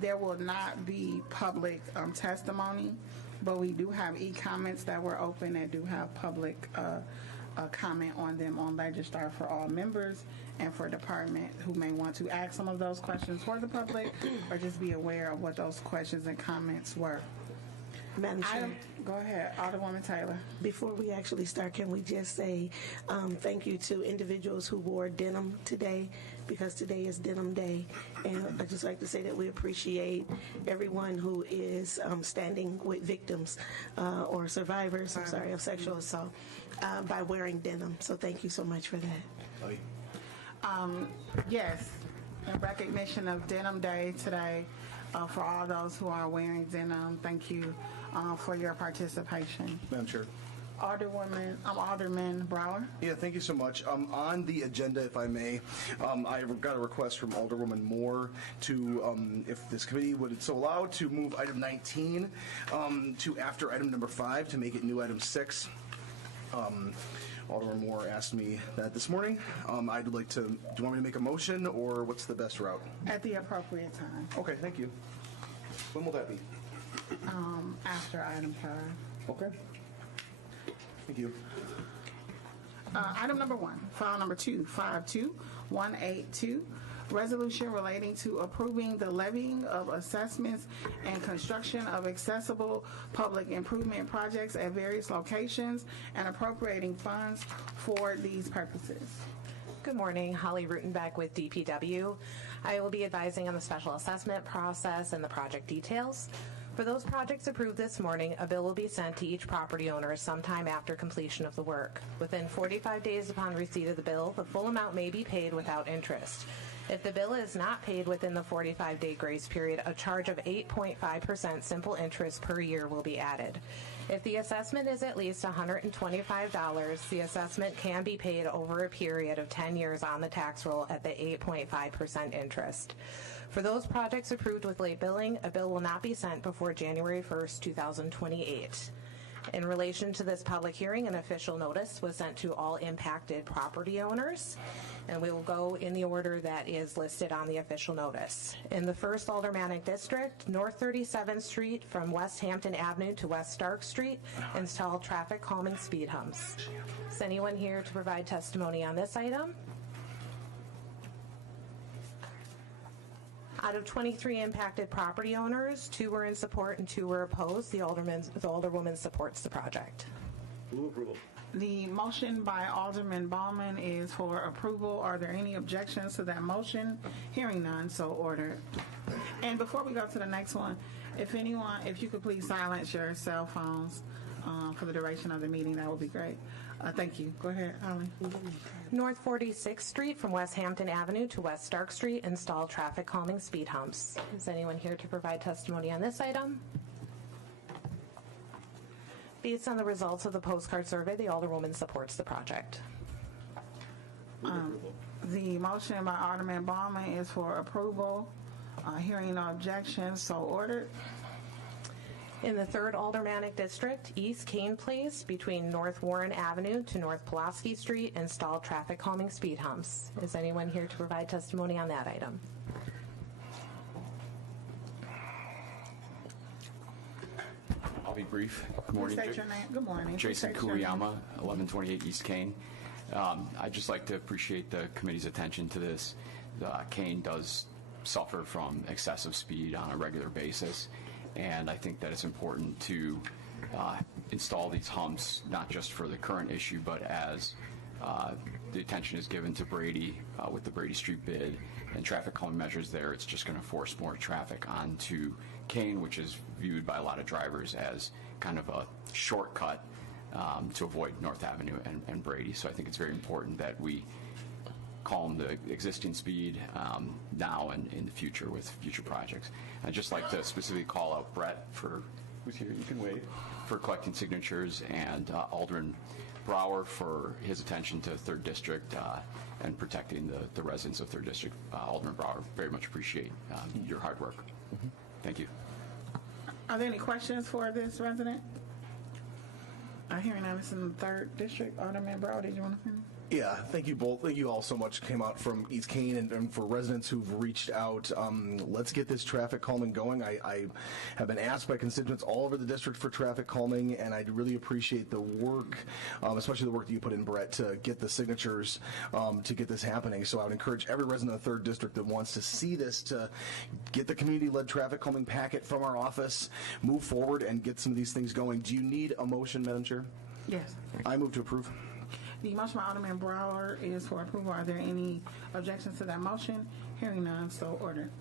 There will not be public testimony, but we do have e-comments that were open that do have public comment on them on Registrar for all members and for department who may want to ask some of those questions for the public or just be aware of what those questions and comments were. Madam Chair. Go ahead, Alderwoman Taylor. Before we actually start, can we just say thank you to individuals who wore denim today, because today is Denim Day. And I'd just like to say that we appreciate everyone who is standing with victims or survivors, I'm sorry, of sexual assault by wearing denim. So thank you so much for that. Yes, in recognition of Denim Day today, for all those who are wearing denim, thank you for your participation. Madam Chair. Alderman Brower. Yeah, thank you so much. On the agenda, if I may, I got a request from Alderwoman Moore to, if this committee would so allow, to move item 19 to after item number 5 to make it new item 6. Alderman Moore asked me that this morning. I'd like to, do you want me to make a motion, or what's the best route? At the appropriate time. Okay, thank you. When will that be? After item 5. Okay. Thank you. Item number 1, file number 252182, resolution relating to approving the levying of assessments and construction of accessible public improvement projects at various locations and appropriating funds for these purposes. Good morning, Holly Rutenbeck with DPW. I will be advising on the special assessment process and the project details. For those projects approved this morning, a bill will be sent to each property owner sometime after completion of the work. Within 45 days upon receipt of the bill, the full amount may be paid without interest. If the bill is not paid within the 45-day grace period, a charge of 8.5% simple interest per year will be added. If the assessment is at least $125, the assessment can be paid over a period of 10 years on the tax roll at the 8.5% interest. For those projects approved with late billing, a bill will not be sent before January 1st, 2028. In relation to this public hearing, an official notice was sent to all impacted property owners, and we will go in the order that is listed on the official notice. In the 1st Aldermanic District, North 37th Street from West Hampton Avenue to West Stark Street, install traffic calming speed humps. Is anyone here to provide testimony on this item? Out of 23 impacted property owners, 2 were in support and 2 were opposed. The Alderwoman supports the project. Move approval. The motion by Alderman Baumann is for approval. Are there any objections to that motion? Hearing none, so ordered. And before we go to the next one, if you could please silence your cell phones for the duration of the meeting, that would be great. Thank you. Go ahead, Holly. North 46th Street from West Hampton Avenue to West Stark Street, install traffic calming speed humps. Is anyone here to provide testimony on this item? Based on the results of the postcard survey, the Alderwoman supports the project. The motion by Alderman Baumann is for approval. Hearing no objections, so ordered. In the 3rd Aldermanic District, East Kane Place between North Warren Avenue to North Pulaski Street, install traffic calming speed humps. Is anyone here to provide testimony on that item? I'll be brief. Good morning. State your name. Good morning. Jason Kuriyama, 1128 East Kane. I'd just like to appreciate the committee's attention to this. Kane does suffer from excessive speed on a regular basis, and I think that it's important to install these humps, not just for the current issue, but as the attention is given to Brady with the Brady Street bid and traffic calming measures there. It's just going to force more traffic onto Kane, which is viewed by a lot of drivers as kind of a shortcut to avoid North Avenue and Brady. So I think it's very important that we calm the existing speed now and in the future with future projects. I'd just like to specifically call out Brett, who's here, you can wave, for collecting signatures, and Alderman Brower for his attention to 3rd District and protecting the residents of 3rd District. Alderman Brower, very much appreciate your hard work. Thank you. Are there any questions for this resident? Hearing none, it's in the 3rd District. Alderman Brower, did you want to finish? Yeah, thank you both. Thank you all so much. Came out from East Kane and for residents who've reached out. Let's get this traffic calming going. I have been asked by constituents all over the district for traffic calming, and I really appreciate the work, especially the work that you put in, Brett, to get the signatures to get this happening. So I would encourage every resident of the 3rd District that wants to see this to get the community-led traffic calming packet from our office, move forward, and get some of these things going. Do you need a motion, Madam Chair? Yes. I move to approve. The motion by Alderman Brower is for approval. Are there any objections to that motion? Hearing none, so ordered.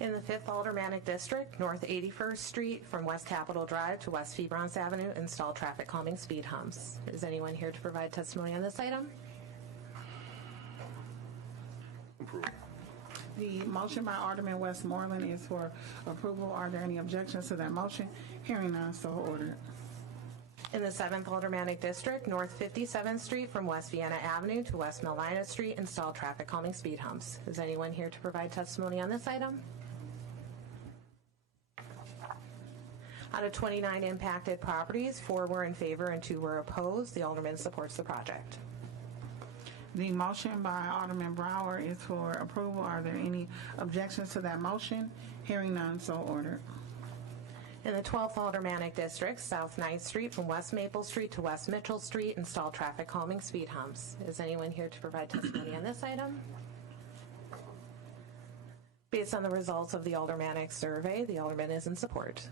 In the 5th Aldermanic District, North 81st Street from West Capitol Drive to West Febrance Avenue, install traffic calming speed humps. Is anyone here to provide testimony on this item? Approve. The motion by Alderman Westmoreland is for approval. Are there any objections to that motion? Hearing none, so ordered. In the 7th Aldermanic District, North 57th Street from West Vienna Avenue to West Melvina Street, install traffic calming speed humps. Is anyone here to provide testimony on this item? Out of 29 impacted properties, 4 were in favor and 2 were opposed. The Alderman supports the project. The motion by Alderman Brower is for approval. Are there any objections to that motion? Hearing none, so ordered. In the 12th Aldermanic District, South 9th Street from West Maple Street to West Mitchell Street, install traffic calming speed humps. Is anyone here to provide testimony on this item? Based on the results of the Aldermanic survey, the Alderman is in support.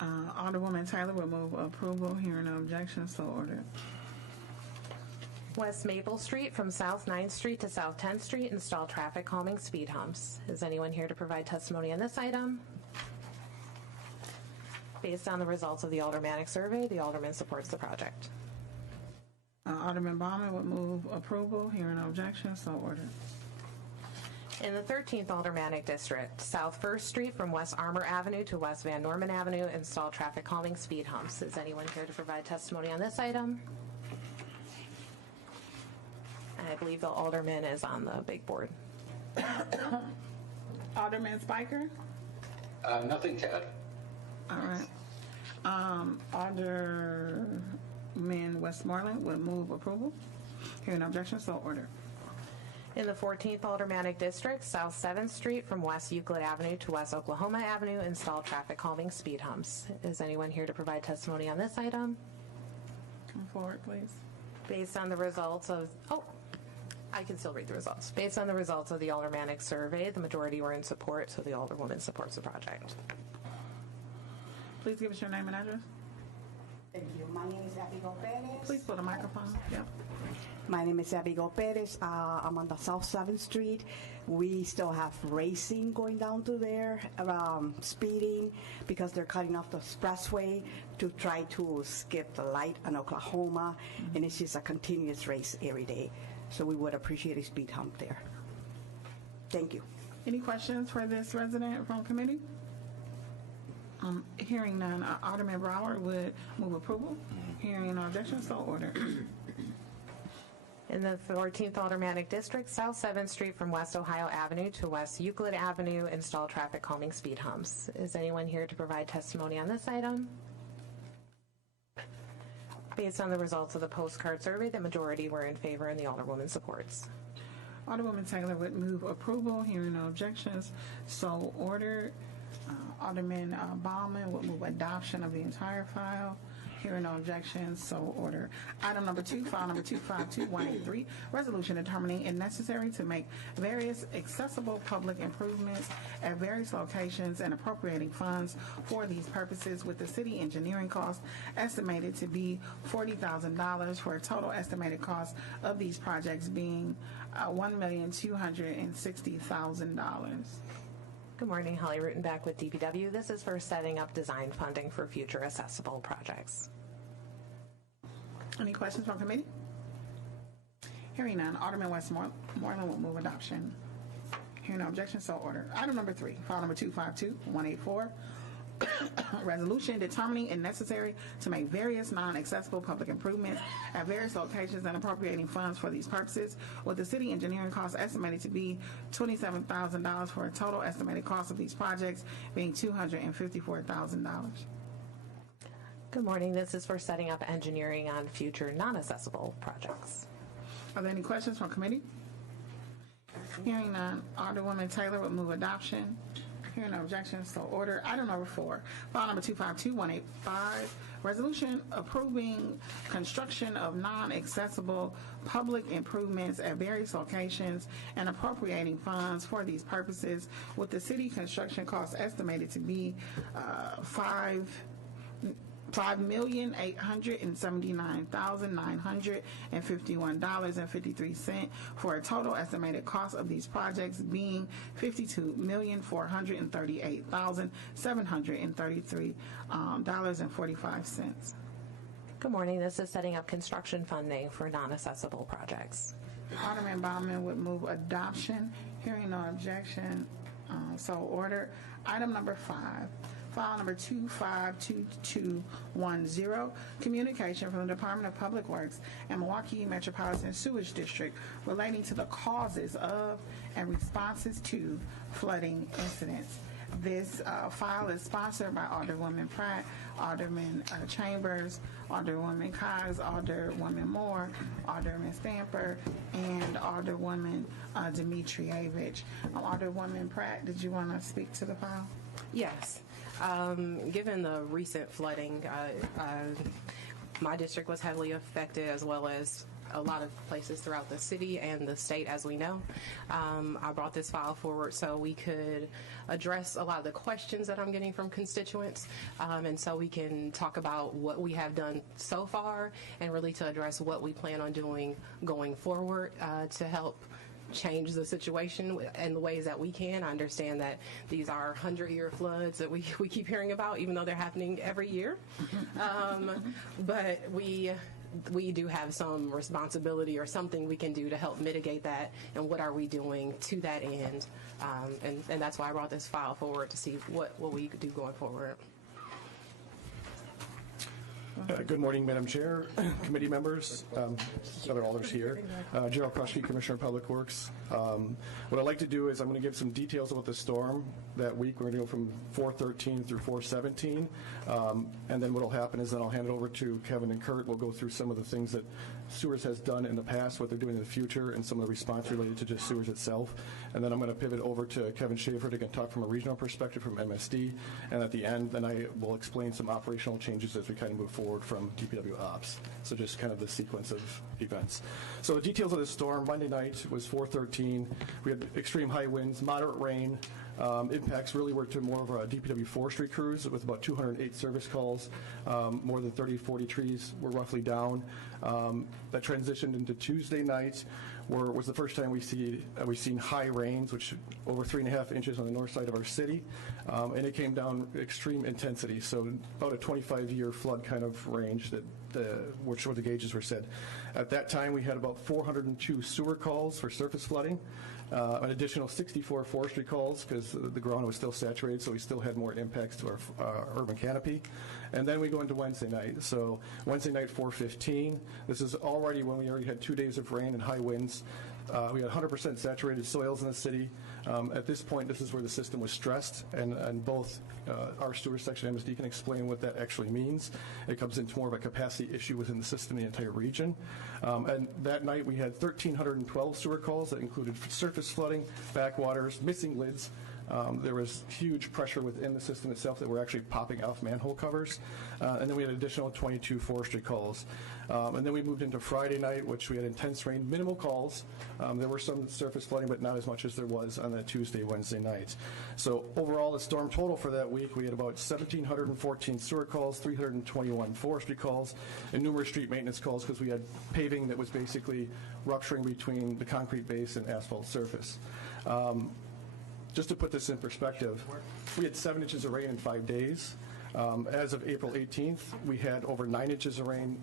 Alderwoman Taylor will move approval. Hearing no objections, so ordered. West Maple Street from South 9th Street to South 10th Street, install traffic calming speed humps. Is anyone here to provide testimony on this item? Based on the results of the Aldermanic survey, the Alderman supports the project. Alderman Baumann would move approval. Hearing no objections, so ordered. In the 13th Aldermanic District, South 1st Street from West Armour Avenue to West Van Norman Avenue, install traffic calming speed humps. Is anyone here to provide testimony on this item? I believe the Alderman is on the big board. Alderman Spiker? Nothing to add. All right. Alderman Westmoreland would move approval. Hearing no objections, so ordered. In the 14th Aldermanic District, South 7th Street from West Euclid Avenue to West Oklahoma Avenue, install traffic calming speed humps. Is anyone here to provide testimony on this item? Come forward, please. Based on the results of, I can still read the results. Based on the results of the Aldermanic survey, the majority were in support, so the Alderwoman supports the project. Please give us your name and address. Thank you. My name is Abigail Perez. Please put a microphone. Yep. My name is Abigail Perez. I'm on the South 7th Street. We still have racing going down to there, speeding, because they're cutting off the expressway to try to skip the light in Oklahoma, and it's just a continuous race every day. So we would appreciate a speed hump there. Thank you. Any questions for this resident from committee? Hearing none, Alderman Brower would move approval. Hearing no objections, so ordered. In the 14th Aldermanic District, South 7th Street from West Ohio Avenue to West Euclid Avenue, install traffic calming speed humps. Is anyone here to provide testimony on this item? Based on the results of the postcard survey, the majority were in favor and the Alderwoman supports. Alderwoman Taylor would move approval. Hearing no objections, so ordered. Alderman Baumann would move adoption of the entire file. Hearing no objections, so ordered. Item number 2, file number 252183, resolution determining it necessary to make various accessible public improvements at various locations and appropriating funds for these purposes, with the city engineering cost estimated to be $40,000 for a total estimated cost of these projects being $1,260,000. Good morning, Holly Rutenbeck with DPW. This is for setting up design funding for future accessible projects. Any questions from committee? Hearing none, Alderman Westmoreland will move adoption. Hearing no objection, so ordered. Item number 3, file number 252184, resolution determining it necessary to make various non-accessible public improvements at various locations and appropriating funds for these purposes, with the city engineering cost estimated to be $27,000 for a total estimated cost of these projects being $254,000. Good morning. This is for setting up engineering on future non-accessible projects. Are there any questions from committee? Hearing none, Alderwoman Taylor would move adoption. Hearing no objections, so ordered. Item number 4, file number 252185, resolution approving construction of non-accessible public improvements at various locations and appropriating funds for these purposes, with the city construction costs estimated to be $5,879,951.53 for a total estimated cost of these projects being $52,438,733.45. Good morning. This is setting up construction funding for non-accessible projects. Alderman Baumann would move adoption. Hearing no objection, so ordered. Item number 5. File number 252210, communication from the Department of Public Works and Milwaukee Metropolitan Sewage District relating to the causes of and responses to flooding incidents. This file is sponsored by Alderwoman Pratt, Alderman Chambers, Alderwoman Cox, Alderwoman Moore, Alderman Stamper, and Alderwoman Dimitrievich. Alderwoman Pratt, did you want to speak to the file? Yes. Given the recent flooding, my district was heavily affected, as well as a lot of places throughout the city and the state, as we know. I brought this file forward so we could address a lot of the questions that I'm getting from constituents, and so we can talk about what we have done so far and really to address what we plan on doing going forward to help change the situation in the ways that we can. I understand that these are 100-year floods that we keep hearing about, even though they're happening every year. But we do have some responsibility or something we can do to help mitigate that, and what are we doing to that end. And that's why I brought this file forward, to see what we could do going forward. Good morning, Madam Chair, committee members, other alders here. Gerald Krushke, Commissioner of Public Works. What I'd like to do is I'm going to give some details about the storm that week. We're going to go from 4/13 through 4/17, and then what will happen is then I'll hand it over to Kevin and Kurt. We'll go through some of the things that Sewers has done in the past, what they're doing in the future, and some of the response related to just Sewers itself. And then I'm going to pivot over to Kevin Schaefer to talk from a regional perspective from MSD. And at the end, then I will explain some operational changes as we kind of move forward from DPW Ops. So just kind of the sequence of events. So the details of the storm: Monday night was 4/13. We had extreme high winds, moderate rain. Impacts really were to more of a DPW forestry crews with about 208 service calls. More than 30-40 trees were roughly down. That transitioned into Tuesday night, where was the first time we've seen high rains, which over 3.5 inches on the north side of our city, and it came down extreme intensity. So about a 25-year flood kind of range which what the gauges were said. At that time, we had about 402 sewer calls for surface flooding. An additional 64 forestry calls because the ground was still saturated, so we still had more impacts to our urban canopy. And then we go into Wednesday night. So Wednesday night, 4/15. This is already when we already had 2 days of rain and high winds. We had 100% saturated soils in the city. At this point, this is where the system was stressed, and both our sewer section and MSD can explain what that actually means. It comes into more of a capacity issue within the system in the entire region. And that night, we had 1,312 sewer calls that included surface flooding, backwaters, missing lids. There was huge pressure within the system itself that were actually popping off manhole covers. And then we had an additional 22 forestry calls. And then we moved into Friday night, which we had intense rain, minimal calls. There were some surface flooding, but not as much as there was on that Tuesday, Wednesday night. So overall, the storm total for that week, we had about 1,714 sewer calls, 321 forestry calls, and numerous street maintenance calls because we had paving that was basically rupturing between the concrete base and asphalt surface. Just to put this in perspective, we had 7 inches of rain in 5 days. As of April 18th, we had over 9 inches of rain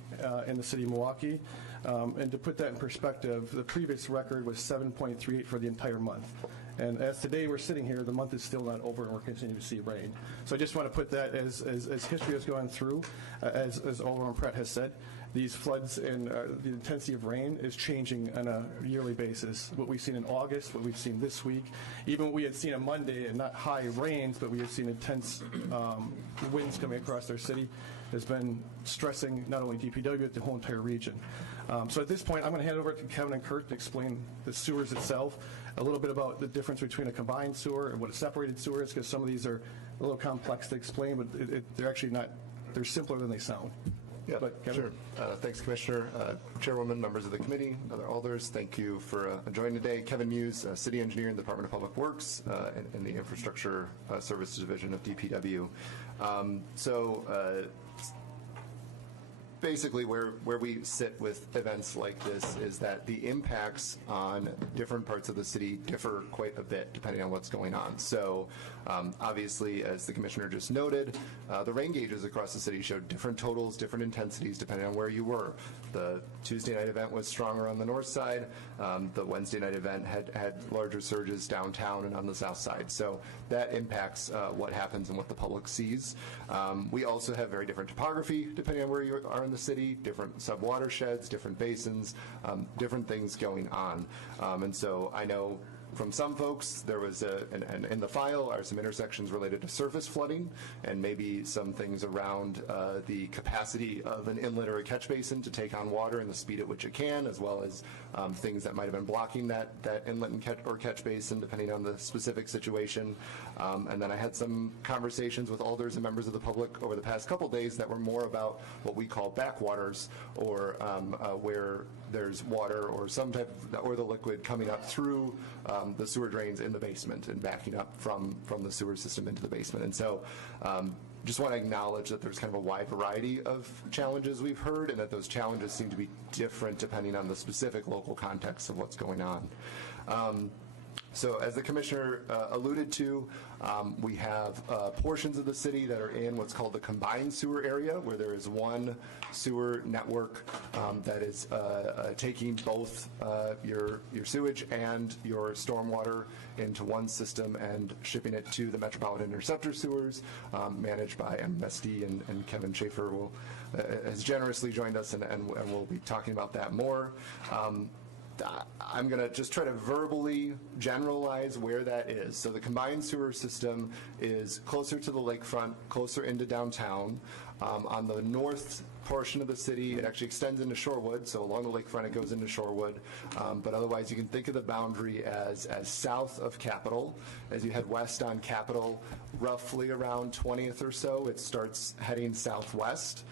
in the city of Milwaukee. And to put that in perspective, the previous record was 7.38 for the entire month. And as today we're sitting here, the month is still not over and we're continuing to see rain. So I just want to put that as history has gone through, as Alderman Pratt has said, these floods and the intensity of rain is changing on a yearly basis. What we've seen in August, what we've seen this week, even what we had seen on Monday, and not high rains, but we have seen intense winds coming across our city, has been stressing not only DPW, but the whole entire region. So at this point, I'm going to hand it over to Kevin and Kurt to explain the sewers itself, a little bit about the difference between a combined sewer and what a separated sewer is, because some of these are a little complex to explain, but they're actually not, they're simpler than they sound. Yeah, But Kevin? sure. Thanks, Commissioner. Chairwoman, members of the committee, other alders, thank you for joining today. Kevin Muse, City Engineer in the Department of Public Works in the Infrastructure Services Division of DPW. Basically, where we sit with events like this is that the impacts on different parts of the city differ quite a bit depending on what's going on. So obviously, as the Commissioner just noted, the rain gauges across the city showed different totals, different intensities depending on where you were. The Tuesday night event was stronger on the north side. The Wednesday night event had larger surges downtown and on the south side. So that impacts what happens and what the public sees. We also have very different topography depending on where you are in the city, different sub-watersheds, different basins, different things going on. And so I know from some folks, there was and in the file are some intersections related to surface flooding and maybe some things around the capacity of an inlet or a catch basin to take on water and the speed at which it can, as well as things that might have been blocking that inlet and catch basin, depending on the specific situation. And then I had some conversations with alders and members of the public over the past couple days that were more about what we call backwaters, or where there's water or some type of, or the liquid coming up through the sewer drains in the basement and backing up from the sewer system into the basement. And so just want to acknowledge that there's kind of a wide variety of challenges we've heard, and that those challenges seem to be different depending on the specific local context of what's going on. So as the Commissioner alluded to, we have portions of the city that are in what's called the combined sewer area, where there is one sewer network that is taking both your sewage and your stormwater into one system and shipping it to the Metropolitan Interceptor sewers, managed by MSD, and Kevin Schaefer has generously joined us, and we'll be talking about that more. I'm going to just try to verbally generalize where that is. So the combined sewer system is closer to the lakefront, closer into downtown. On the north portion of the city, it actually extends into Shorewood. So along the lakefront, it goes into Shorewood. But otherwise, you can think of the boundary as south of Capitol. As you head west on Capitol, roughly around 20th or so, it starts heading southwest.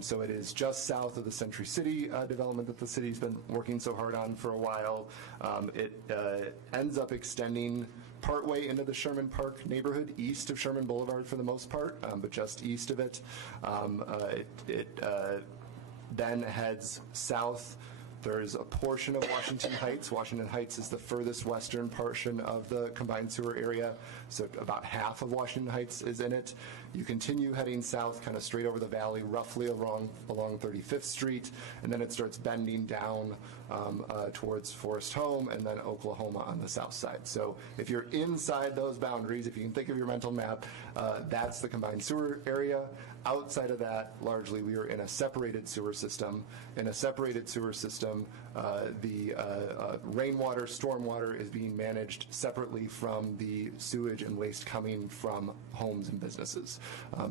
So it is just south of the Century City development that the city's been working so hard on for a while. It ends up extending partway into the Sherman Park neighborhood, east of Sherman Boulevard for the most part, but just east of it. It then heads south. There's a portion of Washington Heights. Washington Heights is the furthest western portion of the combined sewer area, so about half of Washington Heights is in it. You continue heading south, kind of straight over the valley, roughly along 35th Street, and then it starts bending down towards Forest Home and then Oklahoma on the south side. So if you're inside those boundaries, if you can think of your mental map, that's the combined sewer area. Outside of that, largely we are in a separated sewer system. In a separated sewer system, the rainwater, stormwater is being managed separately from the sewage and waste coming from homes and businesses.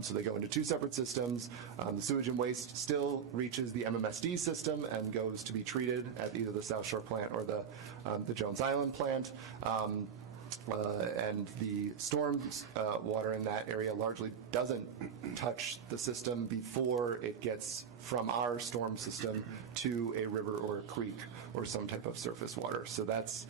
So they go into two separate systems. The sewage and waste still reaches the MMSD system and goes to be treated at either the South Shore plant or the Jones Island plant. And the storm water in that area largely doesn't touch the system before it gets from our storm system to a river or a creek or some type of surface water. So that's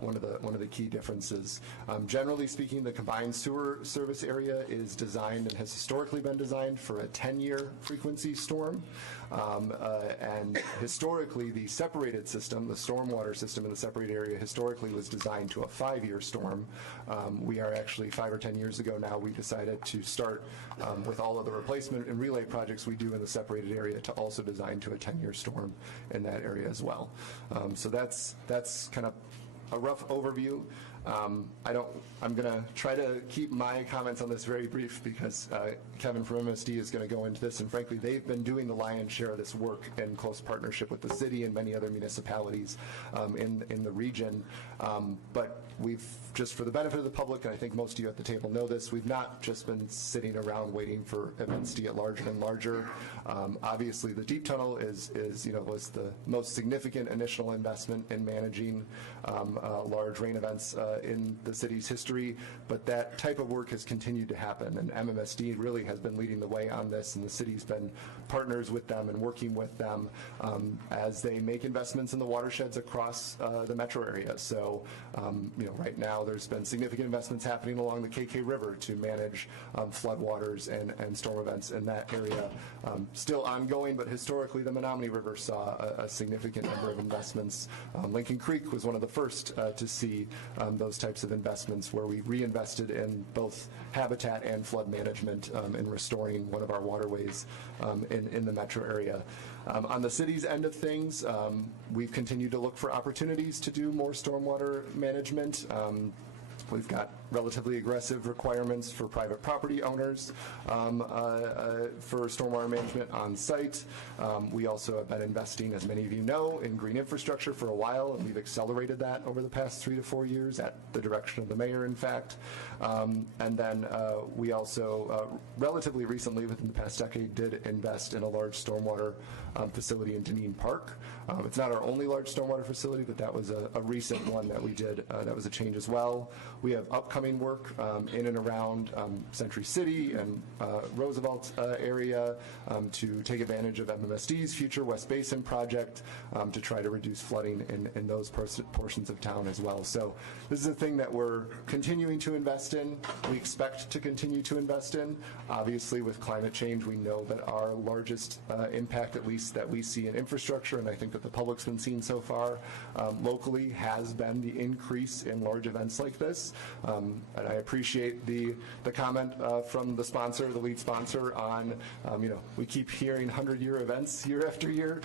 one of the key differences. Generally speaking, the combined sewer service area is designed and has historically been designed for a 10-year frequency storm. And historically, the separated system, the stormwater system in the separated area, historically was designed to a 5-year storm. We are actually 5 or 10 years ago now, we decided to start with all of the replacement and relay projects we do in the separated area to also design to a 10-year storm in that area as well. So that's kind of a rough overview. I'm going to try to keep my comments on this very brief because Kevin from MSD is going to go into this, and frankly, they've been doing the lion's share of this work in close partnership with the city and many other municipalities in the region. But we've, just for the benefit of the public, and I think most of you at the table know this, we've not just been sitting around waiting for events to get larger and larger. Obviously, the deep tunnel was the most significant initial investment in managing large rain events in the city's history, but that type of work has continued to happen, and MMSD really has been leading the way on this, and the city's been partners with them and working with them as they make investments in the watersheds across the metro area. So, right now there's been significant investments happening along the KK River to manage floodwaters and storm events in that area. Still ongoing, but historically the Menominee River saw a significant number of investments. Lincoln Creek was one of the first to see those types of investments where we reinvested in both habitat and flood management in restoring one of our waterways in the metro area. On the city's end of things, we've continued to look for opportunities to do more stormwater management. We've got relatively aggressive requirements for private property owners for stormwater management on site. We also have been investing, as many of you know, in green infrastructure for a while, and we've accelerated that over the past 3 to 4 years at the direction of the mayor, in fact. And then we also, relatively recently, within the past decade, did invest in a large stormwater facility in Deneen Park. It's not our only large stormwater facility, but that was a recent one that we did. That was a change as well. We have upcoming work in and around Century City and Roosevelt area to take advantage of MMSD's future West Basin project to try to reduce flooding in those portions of town as well. So this is a thing that we're continuing to invest in. We expect to continue to invest in. Obviously, with climate change, we know that our largest impact, at least that we see in infrastructure, and I think that the public's been seeing so far locally, has been the increase in large events like this. And I appreciate the comment from the sponsor, the lead sponsor, on we keep hearing 100-year events year after year.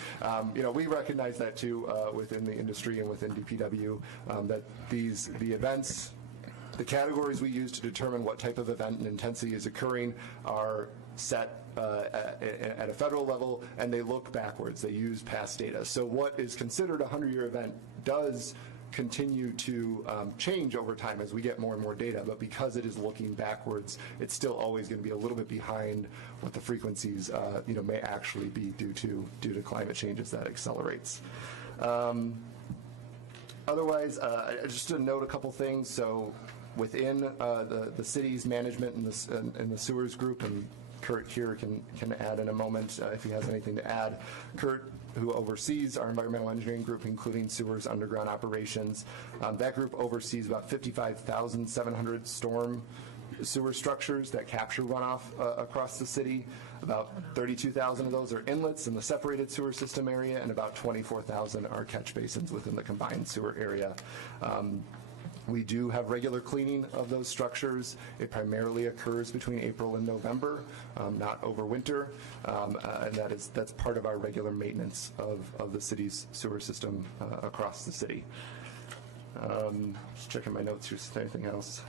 We recognize that too within the industry and within DPW, that the events, the categories we use to determine what type of event and intensity is occurring are set at a federal level, and they look backwards. They use past data. So what is considered a 100-year event does continue to change over time as we get more and more data, but because it is looking backwards, it's still always going to be a little bit behind what the frequencies may actually be due to climate change as that accelerates. Otherwise, just to note a couple things. So within the city's management and the sewers group, and Kurt here can add in a moment if he has anything to add. Kurt, who oversees our environmental engineering group, including sewers underground operations. That group oversees about 55,700 storm sewer structures that capture runoff across the city. About 32,000 of those are inlets in the separated sewer system area, and about 24,000 are catch basins within the combined sewer area. We do have regular cleaning of those structures. It primarily occurs between April and November, not over winter, and that's part of our regular maintenance of the city's sewer system across the city. Just checking my notes here, is there anything else?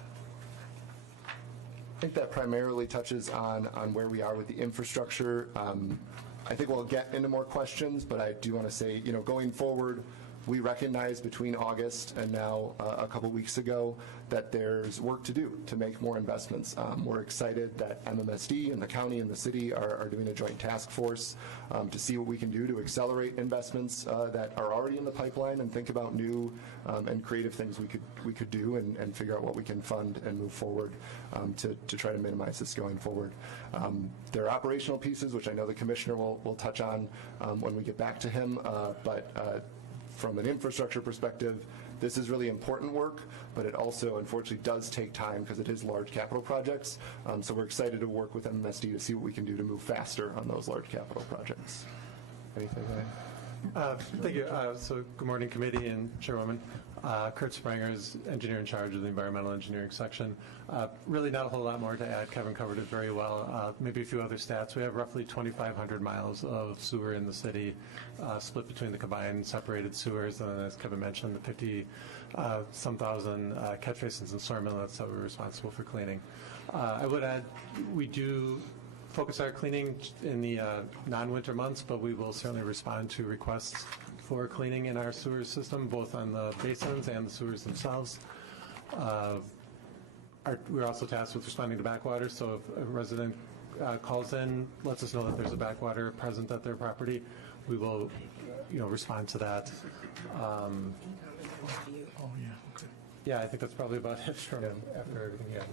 I think that primarily touches on where we are with the infrastructure. I think we'll get into more questions, but I do want to say, going forward, we recognize between August and now a couple weeks ago that there's work to do to make more investments. We're excited that MMSD and the county and the city are doing a joint task force to see what we can do to accelerate investments that are already in the pipeline and think about new and creative things we could do and figure out what we can fund and move forward to try to minimize this going forward. There are operational pieces, which I know the commissioner will touch on when we get back to him, but from an infrastructure perspective, this is really important work, but it also, unfortunately, does take time because it is large capital projects. So we're excited to work with MMSD to see what we can do to move faster on those large capital projects. Anything, Ryan? Thank you. So good morning, committee and chairwoman. Kurt Spranger is engineer in charge of the environmental engineering section. Really not a whole lot more to add. Kevin covered it very well. Maybe a few other stats. We have roughly 2,500 miles of sewer in the city, split between the combined separated sewers, and then, as Kevin mentioned, the 50-some thousand catch basins and storm inlets that we're responsible for cleaning. I would add, we do focus our cleaning in the non-winter months, but we will certainly respond to requests for cleaning in our sewer system, both on the basins and the sewers themselves. We're also tasked with responding to backwater, so if a resident calls in, lets us know that there's a backwater present at their property, we will, respond to that. Yeah, I think that's probably about it from after everything you had.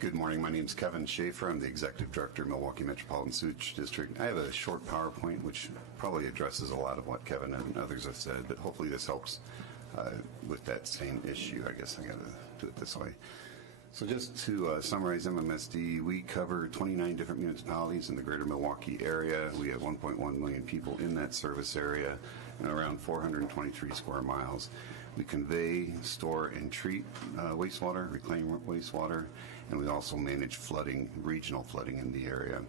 Good morning. My name is Kevin Schaefer. I'm the Executive Director of Milwaukee Metropolitan Sewage District. I have a short PowerPoint which probably addresses a lot of what Kevin and others have said, but hopefully this helps with that same issue. I guess I got to do it this way. So just to summarize MMSD, we cover 29 different municipalities in the greater Milwaukee area. We have 1.1 million people in that service area and around 423 square miles. We convey, store, and treat wastewater, reclaim wastewater, and we also manage flooding, regional flooding in the area.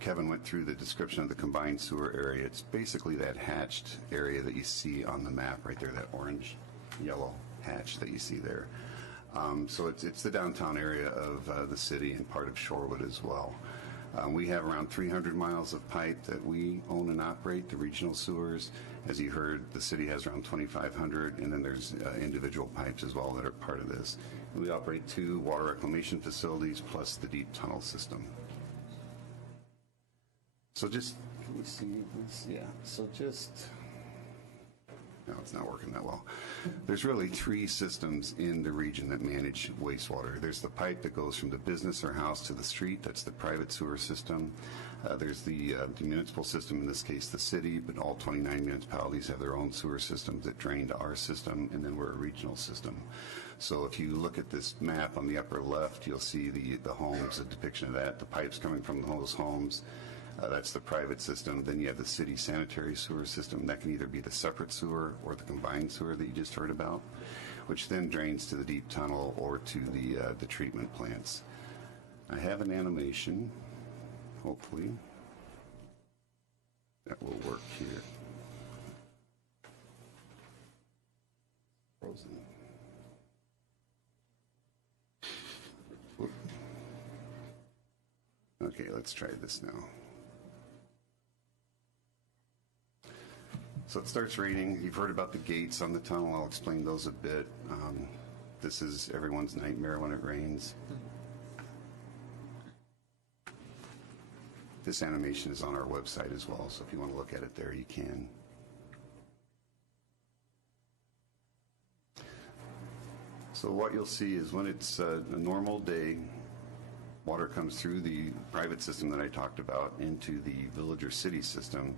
Kevin went through the description of the combined sewer area. It's basically that hatched area that you see on the map right there, that orange, yellow hatch that you see there. So it's the downtown area of the city and part of Shorewood as well. We have around 300 miles of pipe that we own and operate, the regional sewers. As you heard, the city has around 2,500, and then there's individual pipes as well that are part of this. And we operate 2 water reclamation facilities plus the deep tunnel system. So just, let me see this, yeah, so just, no, it's not working that well. There's really 3 systems in the region that manage wastewater. There's the pipe that goes from the business or house to the street. That's the private sewer system. There's the municipal system, in this case the city, but all 29 municipalities have their own sewer systems that drain to our system, and then we're a regional system. So if you look at this map on the upper left, you'll see the homes, a depiction of that, the pipes coming from those homes. That's the private system. Then you have the city sanitary sewer system. That can either be the separate sewer or the combined sewer that you just heard about, which then drains to the deep tunnel or to the treatment plants. I have an animation, hopefully, that will work here. Frozen. Whoop. Okay, let's try this now. So it starts raining. You've heard about the gates on the tunnel. I'll explain those a bit. This is everyone's nightmare when it rains. This animation is on our website as well, so if you want to look at it there, you can. So what you'll see is when it's a normal day, water comes through the private system that I talked about into the village or city system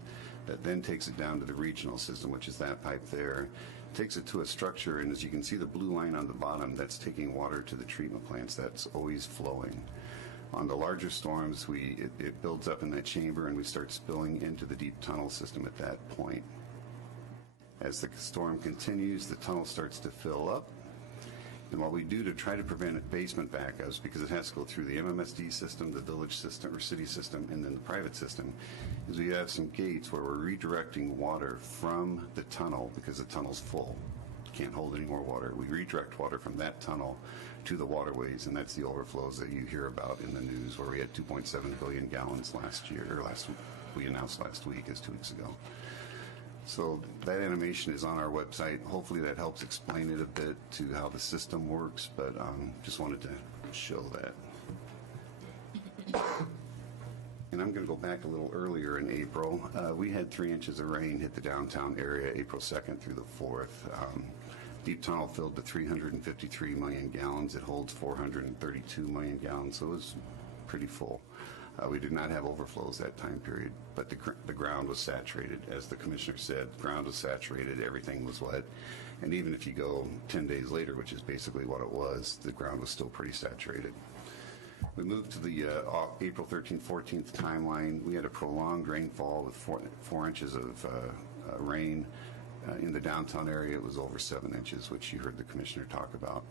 that then takes it down to the regional system, which is that pipe there, takes it to a structure, and as you can see the blue line on the bottom, that's taking water to the treatment plants. That's always flowing. On the larger storms, it builds up in that chamber and we start spilling into the deep tunnel system at that point. As the storm continues, the tunnel starts to fill up. And what we do to try to prevent basement backups, because it has to go through the MMSD system, the village system or city system, and then the private system, is we have some gates where we're redirecting water from the tunnel because the tunnel's full. Can't hold any more water. We redirect water from that tunnel to the waterways, and that's the overflows that you hear about in the news, where we had 2.7 billion gallons last year, or we announced last week, 2 weeks ago. So that animation is on our website. Hopefully that helps explain it a bit to how the system works, but just wanted to show that. And I'm going to go back a little earlier in April. We had 3 inches of rain hit the downtown area April 2nd through the 4th. Deep tunnel filled to 353 million gallons. It holds 432 million gallons, so it was pretty full. We did not have overflows that time period, but the ground was saturated. As the commissioner said, the ground was saturated, everything was wet. And even if you go 10 days later, which is basically what it was, the ground was still pretty saturated. We moved to the April 13th, 14th timeline. We had a prolonged rainfall with 4 inches of rain. In the downtown area, it was over 7 inches, which you heard the commissioner talk about.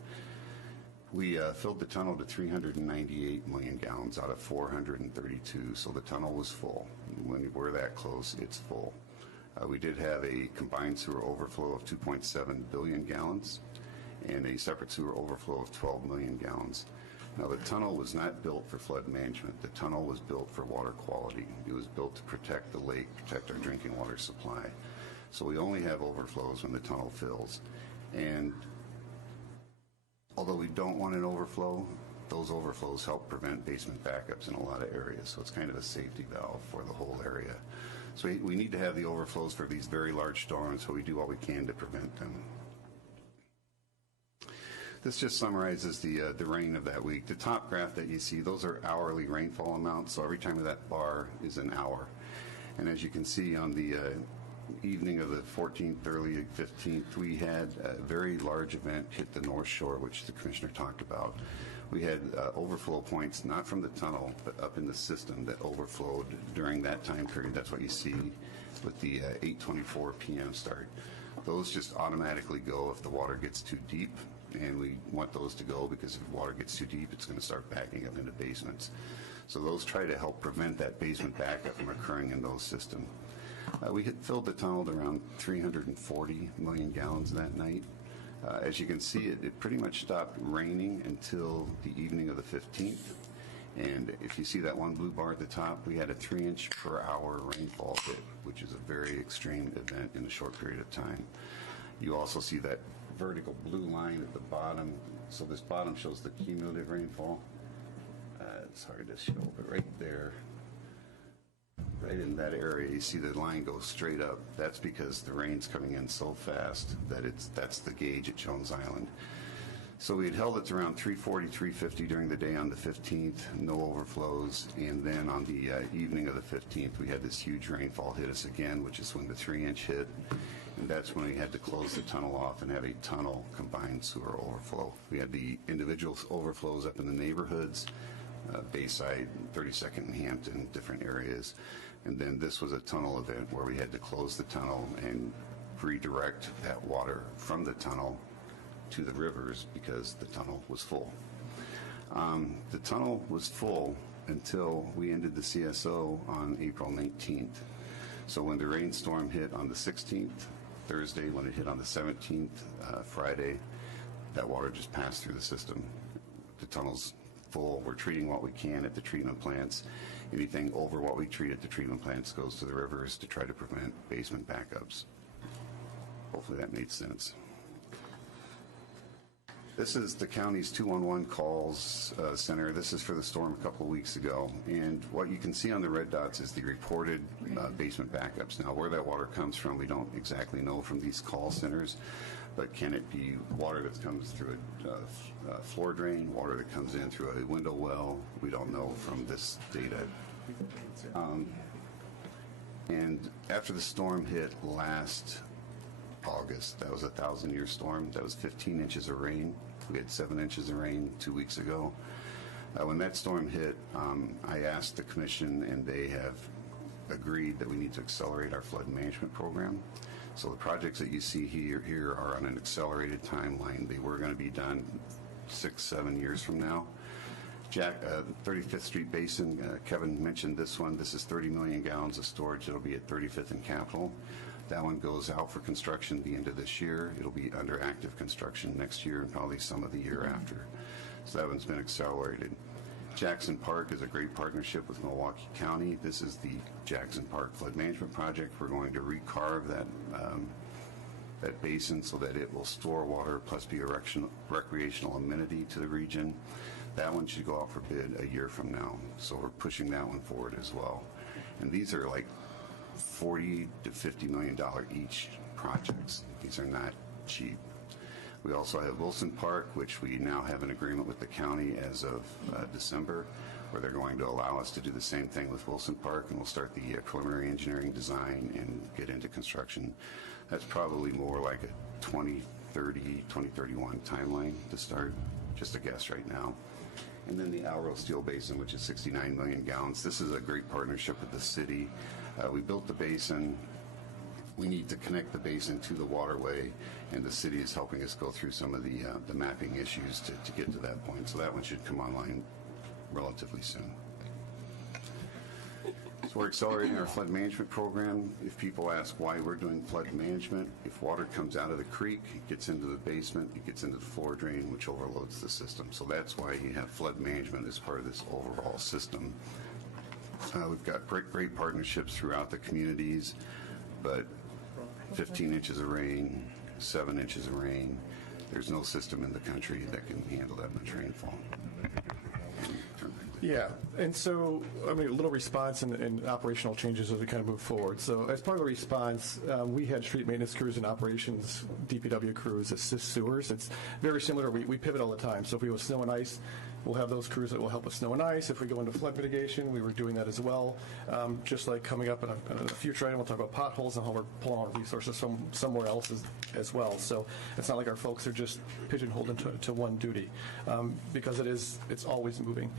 We filled the tunnel to 398 million gallons out of 432, so the tunnel was full. When we're that close, it's full. We did have a combined sewer overflow of 2.7 billion gallons and a separate sewer overflow of 12 million gallons. Now, the tunnel was not built for flood management. The tunnel was built for water quality. It was built to protect the lake, protect our drinking water supply. So we only have overflows when the tunnel fills. And although we don't want an overflow, those overflows help prevent basement backups in a lot of areas. So it's kind of a safety valve for the whole area. So we need to have the overflows for these very large storms, so we do what we can to prevent them. This just summarizes the rain of that week. The top graph that you see, those are hourly rainfall amounts, so every time of that bar is an hour. And as you can see on the evening of the 14th, early 15th, we had a very large event hit the North Shore, which the commissioner talked about. We had overflow points, not from the tunnel, but up in the system that overflowed during that time period. That's what you see with the 8:24 p.m. start. Those just automatically go if the water gets too deep, and we want those to go because if water gets too deep, it's going to start backing up into basements. So those try to help prevent that basement backup from occurring in those systems. We had filled the tunnel to around 340 million gallons that night. As you can see, it pretty much stopped raining until the evening of the 15th. And if you see that one blue bar at the top, we had a 3-inch per hour rainfall hit, which is a very extreme event in a short period of time. You also see that vertical blue line at the bottom. So this bottom shows the cumulative rainfall. It's hard to show, but right there, right in that area, you see the line goes straight up. That's because the rain's coming in so fast that that's the gauge at Jones Island. So we had held it to around 340, 350 during the day on the 15th, no overflows. And then on the evening of the 15th, we had this huge rainfall hit us again, which is when the 3-inch hit. And that's when we had to close the tunnel off and have a tunnel combined sewer overflow. We had the individual overflows up in the neighborhoods, Bayside, 32nd and Hampton, different areas. And then this was a tunnel event where we had to close the tunnel and redirect that water from the tunnel to the rivers because the tunnel was full. The tunnel was full until we ended the CSO on April 19th. So when the rainstorm hit on the 16th, Thursday, when it hit on the 17th, Friday, that water just passed through the system. The tunnel's full. We're treating what we can at the treatment plants. Anything over what we treat at the treatment plants goes to the rivers to try to prevent basement backups. Hopefully that made sense. This is the county's 211 calls center. This is for the storm a couple of weeks ago. And what you can see on the red dots is the reported basement backups. Now, where that water comes from, we don't exactly know from these call centers, but can it be water that comes through a floor drain, water that comes in through a window well? We don't know from this data. And after the storm hit last August, that was a 1,000-year storm. That was 15 inches of rain. We had 7 inches of rain 2 weeks ago. When that storm hit, I asked the commission, and they have agreed that we need to accelerate our flood management program. So the projects that you see here are on an accelerated timeline. They were going to be done 6-7 years from now. 35th Street Basin, Kevin mentioned this one. This is 30 million gallons of storage. It'll be at 35th and Capitol. That one goes out for construction the end of this year. It'll be under active construction next year and probably some of the year after. So that one's been accelerated. Jackson Park is a great partnership with Milwaukee County. This is the Jackson Park Flood Management Project. We're going to recarve that basin so that it will store water plus be a recreational amenity to the region. That one should go out for bid a year from now. So we're pushing that one forward as well. And these are like $40 to $50 million each projects. These are not cheap. We also have Wilson Park, which we now have an agreement with the county as of December, where they're going to allow us to do the same thing with Wilson Park, and we'll start the preliminary engineering design and get into construction. That's probably more like a 2030, 2031 timeline to start, just a guess right now. And then the Alro Steel Basin, which is 69 million gallons. This is a great partnership with the city. We built the basin. we need to connect the basin to the waterway, and the city is helping us go through some of the mapping issues to get to that point. So that one should come online relatively soon. So we're accelerating our flood management program. If people ask why we're doing flood management, if water comes out of the creek, it gets into the basement, it gets into the floor drain, which overloads the system. So that's why you have flood management as part of this overall system. We've got great partnerships throughout the communities, but 15 inches of rain, 7 inches of rain, there's no system in the country that can handle that much rainfall. Yeah, and so, I mean, a little response and operational changes as we kind of move forward. So as part of the response, we had street maintenance crews and operations, DPW crews assist sewers. It's very similar. We pivot all the time. So if we go snow and ice, we'll have those crews that will help with snow and ice. If we go into flood mitigation, we were doing that as well. Just like coming up in a future item, we'll talk about potholes and how we're pulling our resources from somewhere else as well. So it's not like our folks are just pigeonholed into one duty, because it's always moving.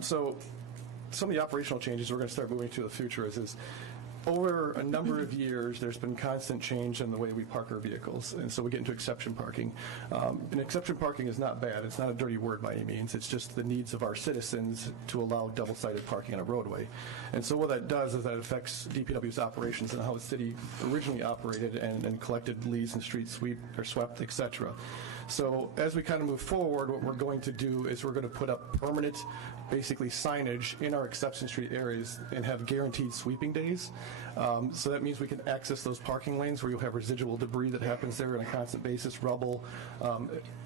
So some of the operational changes we're going to start moving to the future is over a number of years, there's been constant change in the way we park our vehicles, and so we get into exception parking. And exception parking is not bad. It's not a dirty word by any means. It's just the needs of our citizens to allow double-sided parking on a roadway. And so what that does is that it affects DPW's operations and how the city originally operated and collected leaves and street swept, et cetera. So as we kind of move forward, what we're going to do is we're going to put up permanent, basically signage in our exception street areas and have guaranteed sweeping days. So that means we can access those parking lanes where you'll have residual debris that happens there on a constant basis, rubble,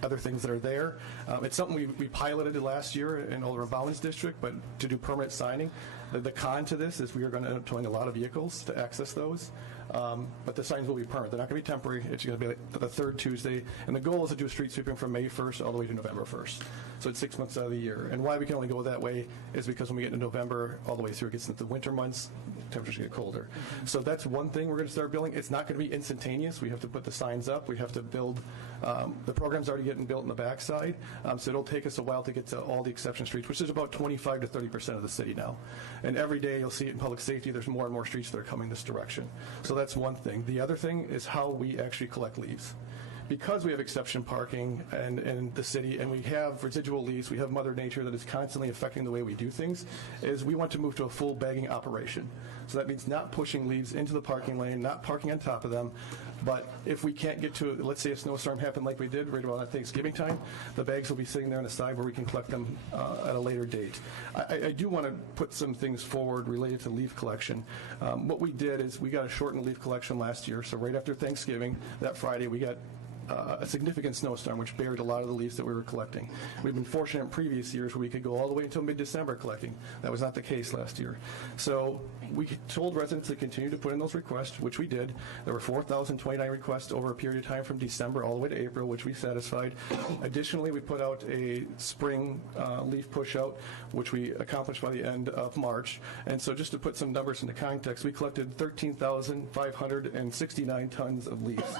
other things that are there. It's something we piloted last year in Alderman Bowen's district, but to do permanent signing, the con to this is we are going to end up towing a lot of vehicles to access those. But the signs will be permanent. They're not going to be temporary. It's going to be the third Tuesday. And the goal is to do street sweeping from May 1st all the way to November 1st. So it's 6 months out of the year. And why we can only go that way is because when we get into November, all the way through, it gets into the winter months, temperatures get colder. So that's one thing we're going to start building. It's not going to be instantaneous. We have to put the signs up. We have to build. The program's already getting built in the backside. So it'll take us a while to get to all the exception streets, which is about 25 to 30% of the city now. And every day you'll see it in public safety. There's more and more streets that are coming this direction. So that's one thing. The other thing is how we actually collect leaves. Because we have exception parking in the city and we have residual leaves, we have Mother Nature that is constantly affecting the way we do things, is we want to move to a full bagging operation. So that means not pushing leaves into the parking lane, not parking on top of them, but if we can't get to, let's say a snowstorm happened like we did right around Thanksgiving time, the bags will be sitting there on the side where we can collect them at a later date. I do want to put some things forward related to leaf collection. What we did is we got a shortened leaf collection last year, so right after Thanksgiving, that Friday, we got a significant snowstorm, which buried a lot of the leaves that we were collecting. We've been fortunate in previous years where we could go all the way until mid-December collecting. That was not the case last year. So we told residents to continue to put in those requests, which we did. There were 4,029 requests over a period of time from December all the way to April, which we satisfied. Additionally, we put out a spring leaf push-out, which we accomplished by the end of March. And so just to put some numbers into context, we collected 13,569 tons of leaves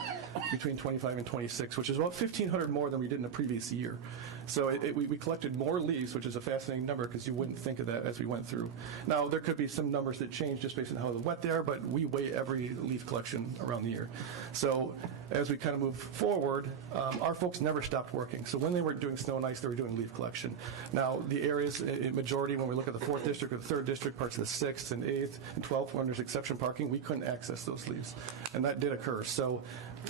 between 25 and 26, which is about 1,500 more than we did in the previous year. So we collected more leaves, which is a fascinating number because you wouldn't think of that as we went through. Now, there could be some numbers that change just based on how wet they are, but we weigh every leaf collection around the year. So as we kind of move forward, our folks never stopped working. So when they were doing snow and ice, they were doing leaf collection. Now, the areas, in majority, when we look at the 4th District or the 3rd District, parts of the 6th and 8th and 12th, when there's exception parking, we couldn't access those leaves. And that did occur. So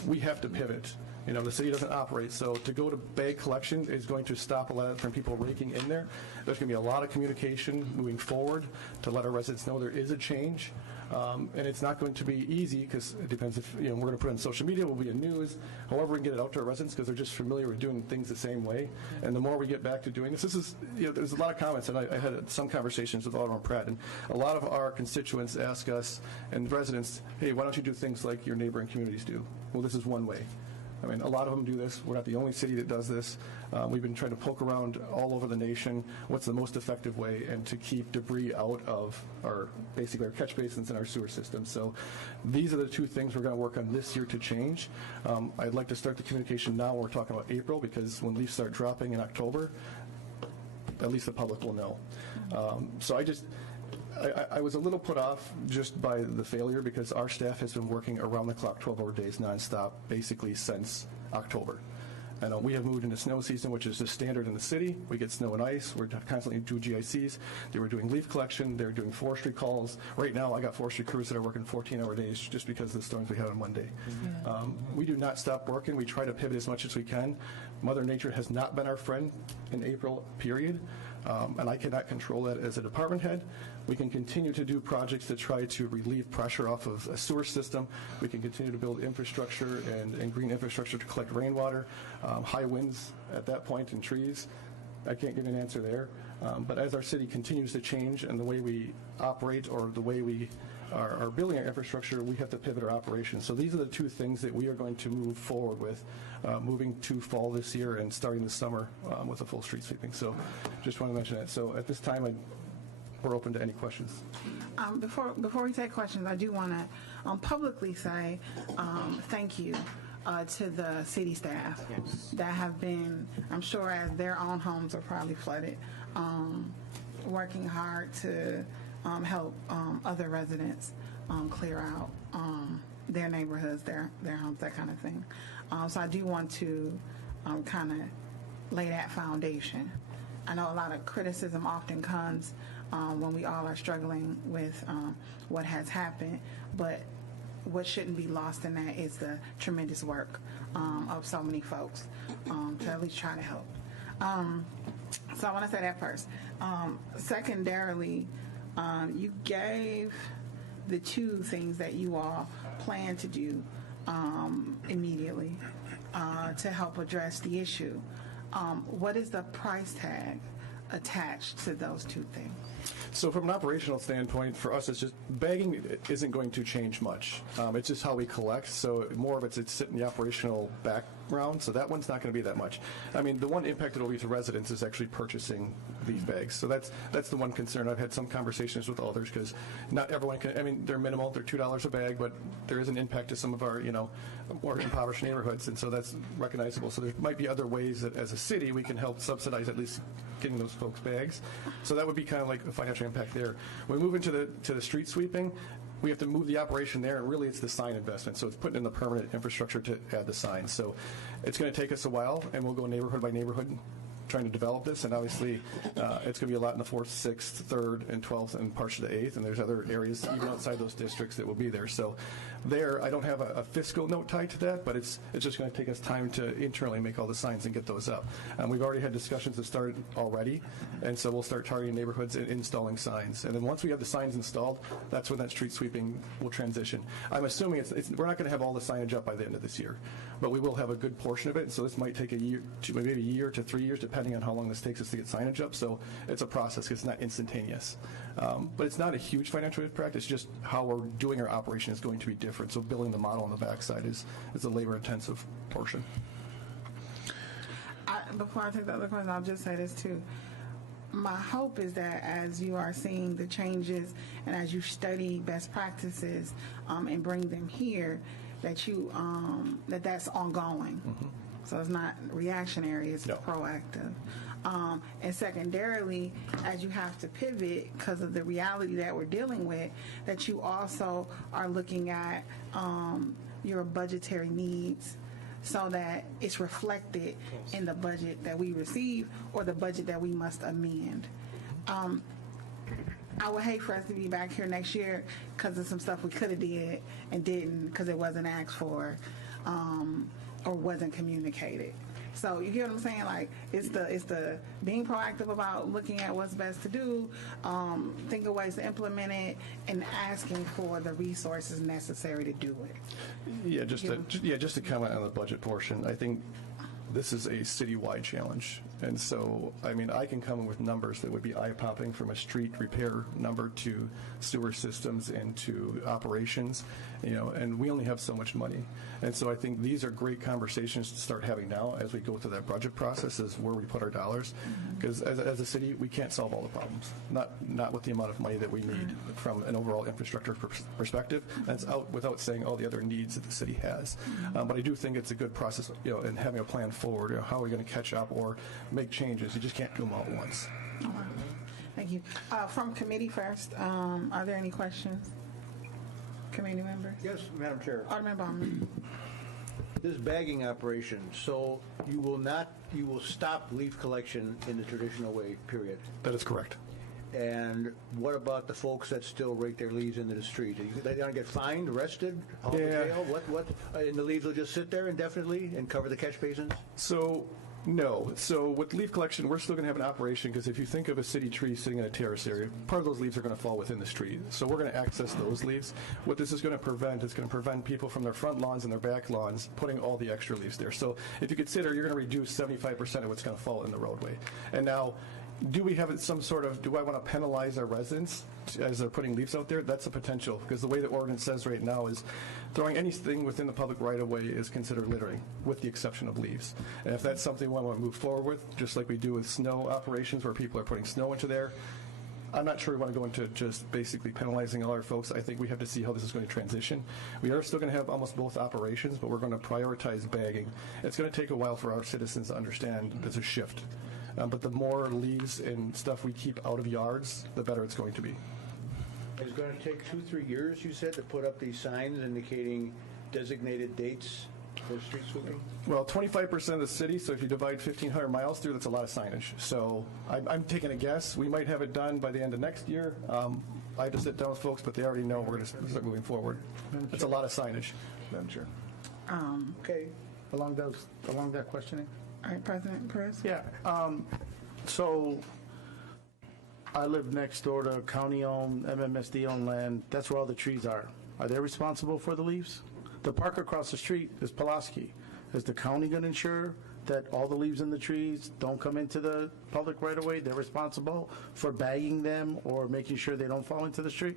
we have to pivot. You know, the city doesn't operate, so to go to bag collection is going to stop a lot from people raking in there. There's going to be a lot of communication moving forward to let our residents know there is a change. And it's not going to be easy because it depends if, you know, we're going to put it on social media, we'll be in news, however we can get it out to our residents because they're just familiar with doing things the same way. And the more we get back to doing this is, you know, there's a lot of comments, and I had some conversations with Alderman Pratt, and a lot of our constituents ask us and residents, hey, why don't you do things like your neighboring communities do? Well, this is one way. I mean, a lot of them do this. We're not the only city that does this. We've been trying to poke around all over the nation what's the most effective way and to keep debris out of basically our catch basins and our sewer system. So these are the two things we're going to work on this year to change. I'd like to start the communication now. We're talking about April because when leaves start dropping in October, at least the public will know. So I was a little put off just by the failure because our staff has been working around the clock, 12-hour days nonstop, basically since October. And we have moved into snow season, which is just standard in the city. We get snow and ice. We're constantly doing GICs. They were doing leaf collection. They were doing forestry calls. Right now, I got forestry crews that are working 14-hour days just because of the storms we had on Monday. We do not stop working. We try to pivot as much as we can. Mother Nature has not been our friend in April, period. And I cannot control that as a department head. We can continue to do projects to try to relieve pressure off of a sewer system. We can continue to build infrastructure and green infrastructure to collect rainwater, high winds at that point and trees. I can't give an answer there. But as our city continues to change and the way we operate or the way we are building our infrastructure, we have to pivot our operations. So these are the two things that we are going to move forward with, moving to fall this year and starting this summer with a full street sweeping. So just want to mention that. So at this time, we're open to any questions. Before we take questions, I do want to publicly say thank you to the city staff that have been, I'm sure as their own homes are probably flooded, working hard to help other residents clear out their neighborhoods, their homes, that kind of thing. So I do want to kind of lay that foundation. I know a lot of criticism often comes when we all are struggling with what has happened, but what shouldn't be lost in that is the tremendous work of so many folks to at least try to help. So I want to say that first. Secondarily, you gave the two things that you all plan to do immediately to help address the issue. What is the price tag attached to those two things? So from an operational standpoint, for us, it's just bagging isn't going to change much. It's just how we collect. So more of it's in the operational background. So that one's not going to be that much. I mean, the one impact that will be to residents is actually purchasing these bags. So that's the one concern. I've had some conversations with others because not everyone can. I mean, they're minimal. They're $2 a bag, but there is an impact to some of our more impoverished neighborhoods, and so that's recognizable. So there might be other ways that as a city we can help subsidize at least getting those folks bags. So that would be kind of like a financial impact there. When we move into the street sweeping, we have to move the operation there, and really it's the sign investment. So it's putting in the permanent infrastructure to add the signs. So it's going to take us a while, and we'll go neighborhood by neighborhood trying to develop this, and obviously it's going to be a lot in the 4th, 6th, 3rd, and 12th, and parts of the 8th, and there's other areas even outside those districts that will be there. So there, I don't have a fiscal note tied to that, but it's just going to take us time to internally make all the signs and get those up. We've already had discussions that started already, and so we'll start targeting neighborhoods and installing signs. And then once we have the signs installed, that's when that street sweeping will transition. I'm assuming we're not going to have all the signage up by the end of this year, but we will have a good portion of it. So this might take maybe a year to 3 years, depending on how long this takes us to get signage up. So it's a process. It's not instantaneous. But it's not a huge financial impact. It's just how we're doing our operation is going to be different. So building the model on the backside is a labor-intensive portion. Before I take the other question, I'll just say this too. My hope is that as you are seeing the changes and as you study best practices and bring them here, that you that's ongoing. Mm-hmm. So it's not reactionary, it's proactive. And secondarily, as you have to pivot because of the reality that we're dealing with, that you also are looking at your budgetary needs so that it's reflected in the budget that we receive or the budget that we must amend. I would hate for us to be back here next year because of some stuff we could have did and didn't because it wasn't asked for or wasn't communicated. So you get what I'm saying? Like it's the being proactive about looking at what's best to do, think of ways to implement it, and asking for the resources necessary to do it. Yeah, just to comment on the budget portion, I think this is a citywide challenge. And so, I mean, I can come in with numbers that would be eye-popping from a street repair number to sewer systems and to operations, and we only have so much money. And so I think these are great conversations to start having now as we go through that budget process, is where we put our dollars. Because as a city, we can't solve all the problems, not with the amount of money that we need from an overall infrastructure perspective. That's out without saying all the other needs that the city has. But I do think it's a good process, and having a plan forward, how are we going to catch up or make changes. You just can't do them all at once. Thank Thank you. From committee first, are there any questions? Committee members? Yes, Madam Chair. Alderman Baumann. This bagging operation, so you will stop leaf collection in the traditional way, period. That is correct. And what about the folks that still rake their leaves into the street? They gonna get fined, arrested, hauled to jail? What? And the leaves will just sit there indefinitely and cover the catch basins? So, no. So with leaf collection, we're still going to have an operation because if you think of a city tree sitting in a terrace area, part of those leaves are going to fall within the street. So we're going to access those leaves. What this is going to prevent is going to prevent people from their front lawns and their back lawns putting all the extra leaves there. So if you consider, you're going to reduce 75% of what's going to fall in the roadway. And now, do we have some sort of, do I want to penalize our residents as they're putting leaves out there? That's a potential, because the way the ordinance says right now is throwing anything within the public right-of-way is considered littering, with the exception of leaves. And if that's something we want to move forward with, just like we do with snow operations where people are putting snow into there, I'm not sure we want to go into just basically penalizing all our folks. I think we have to see how this is going to transition. We are still going to have almost both operations, but we're going to prioritize bagging. It's going to take a while for our citizens to understand there's a shift. But the more leaves and stuff we keep out of yards, the better it's going to be. It's going to take 2-3 years, you said, to put up these signs indicating designated dates for street sweeping? Well, 25% of the city, so if you divide 1,500 miles through, that's a lot of signage. So I'm taking a guess. We might have it done by the end of next year. I have to sit down with folks, but they already know we're going to start moving forward. It's a lot of signage. Madam Chair. Okay. Along that questioning? All right, President Chris? Yeah. So I live next door to county-owned, MMSD-owned land. That's where all the trees are. Are they responsible for the leaves? The park across the street is Pulaski. Is the county going to ensure that all the leaves in the trees don't come into the public right-of-way? They're responsible for bagging them or making sure they don't fall into the street?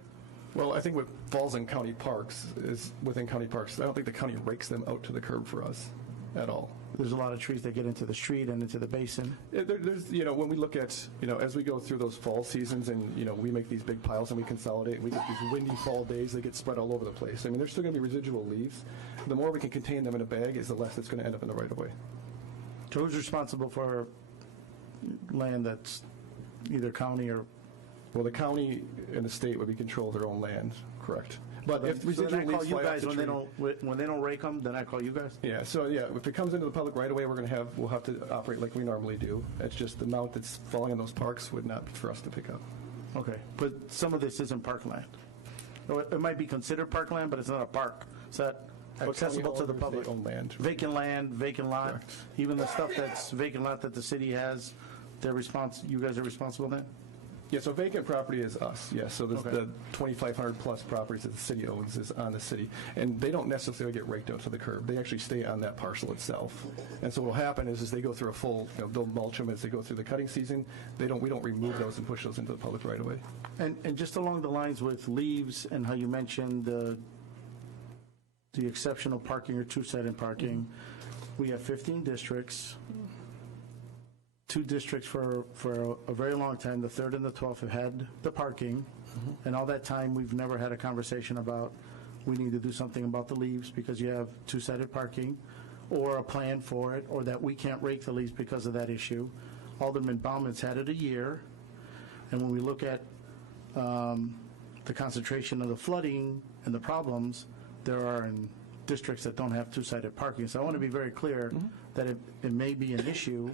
Well, I think what falls in county parks is within county parks. I don't think the county rakes them out to the curb for us at all. There's a lot of trees that get into the street and into the basin. There's, when we look at, as we go through those fall seasons and, we make these big piles and we consolidate and we get these windy fall days, they get spread all over the place. I mean, there's still going to be residual leaves. The more we can contain them in a bag is the less it's going to end up in the right of way. So who's responsible for land that's either county or? Well, the county and the state would be control of their own land, correct? But if residual then I call leaves you fly off guys the when tree, they don't rake them, then I call you guys? Yeah, so if it comes into the public right away, we'll have to operate like we normally do. It's just the amount that's falling in those parks would not be for us to pick up. Okay, but some of this isn't parkland. It might be considered parkland, but it's not a park. Is that accessible to the public? They own land. Vacant land, vacant lot, Correct. even the stuff that's vacant lot that the city has, you guys are responsible then? Yeah, so vacant property is us, yes. So there's the 2,500 plus properties that the city owns is on the city. And they don't necessarily get raked out to the curb. They actually stay on that parcel itself. And so what will happen is they go through a full, they'll mulch them as they go through the cutting season. We don't remove those and push those into the public right away. And just along the lines with leaves and how you mentioned the exceptional parking or two-sided parking, we have 15 districts. 2 districts for a very long time, the 3rd and the 12th, have had the parking, and all that time we've never had a conversation about we need to do something about the leaves because you have two-sided parking, or a plan for it, or that we can't rake the leaves because of that issue. Alderman Bauman's had it a year, and when we look at the concentration of the flooding and the problems, there are in districts that don't have two-sided parking. So I want to be very clear that it may be an issue,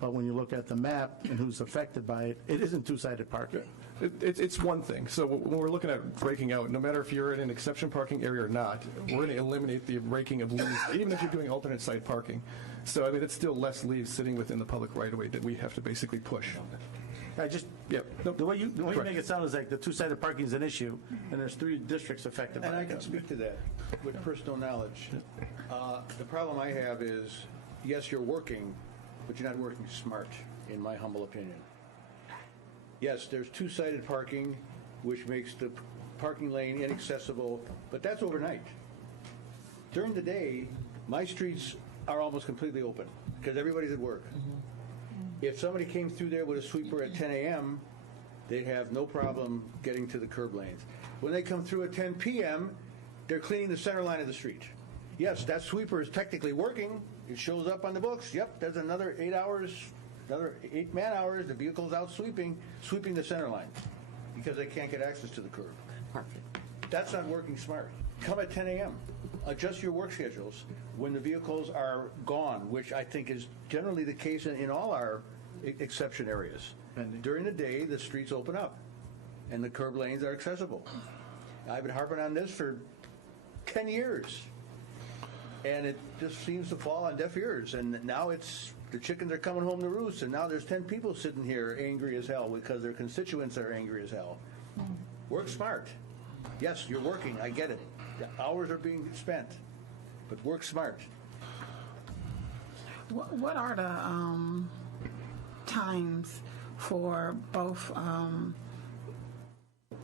but when you look at the map and who's affected by it, it isn't two-sided parking. It's one thing. So when we're looking at breaking out, no matter if you're in an exception parking area or not, we're going to eliminate the raking of leaves, even if you're doing alternate side parking. So, I mean, it's still less leaves sitting within the public right-of-way that we have to basically push. The way you make it sound is like the two-sided parking is an issue, and there's 3 districts affected by it. And I can speak to that with personal knowledge. The problem I have is, yes, you're working, but you're not working smart, in my humble opinion. Yes, there's two-sided parking, which makes the parking lane inaccessible, but that's overnight. During the day, my streets are almost completely open because everybody's at work. If somebody came through there with a sweeper at 10 a.m., they'd have no problem getting to the curb lanes. When they come through at 10 p.m., they're cleaning the center line of the street. Yes, that sweeper is technically working. It shows up on the books. Yep, there's another 8 hours another 8 man-hours, the vehicle's out sweeping the center line because they can't get access to the curb. Perfect. That's not working smart. Come at 10 a.m. Adjust your work schedules when the vehicles are gone, which I think is generally the case in all our exception areas. During the day, the streets open up and the curb lanes are accessible. I've been harping on this for 10 years, and it just seems to fall on deaf ears. And now the chickens are coming home to roost, and now there's 10 people sitting here angry as hell because their constituents are angry as hell. Work smart. Yes, you're working. I get it. The hours are being spent, but work smart. What are the times for both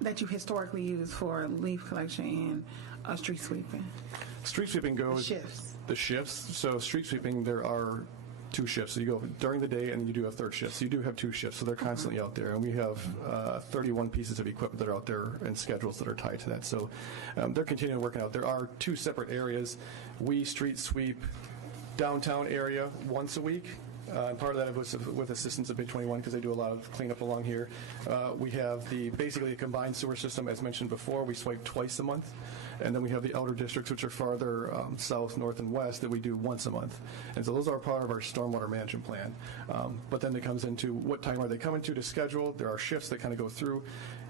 that you historically use for leaf collection and street sweeping? Street sweeping goes... The shifts. So street sweeping, there are 2 shifts. So you go during the day, and you do have third shifts. So you do have 2 shifts. So they're constantly out there. And we have 31 pieces of equipment that are out there and schedules that are tied to that. So they're continuing working out. There are 2 separate areas. We street sweep downtown area once a week. And part of that was with assistance of Big 21 because they do a lot of cleanup along here. We have basically a combined sewer system, as mentioned before. We swipe twice a month. And then we have the outer districts, which are farther south, north, and west, that we do once a month. And so those are part of our stormwater management plan. But then it comes into what time are they coming to schedule. There are shifts that kind of go through.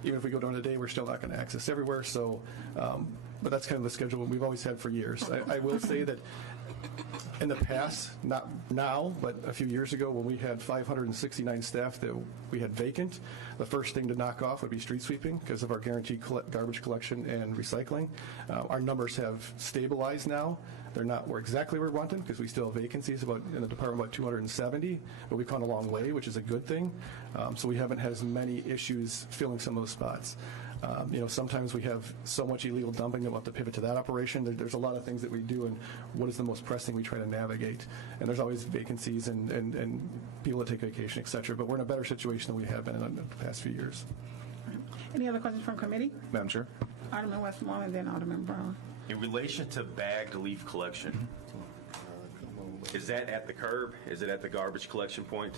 Even if we go during the day, we're still not going to access everywhere. So, but that's kind of the schedule we've always had for years. I will say that in the past, not now, but a few years ago when we had 569 staff that we had vacant, the first thing to knock off would be street sweeping because of our guaranteed garbage collection and recycling. Our numbers have stabilized now. They're not exactly where we want them because we still have vacancies in the department about 270, but we've come a long way, which is a good thing. So we haven't had as many issues filling some of those spots. Sometimes we have so much illegal dumping that we'll have to pivot to that operation. There's a lot of things that we do, and what is the most pressing we try to navigate. And there's always vacancies and people that take vacation, et cetera. But we're in a better situation than we have been in the past few years. Any other questions from committee? Madam Chair. Alderman Westmoreland, then Alderman Brown. In relation to bagged leaf collection, is that at the curb? Is it at the garbage collection point?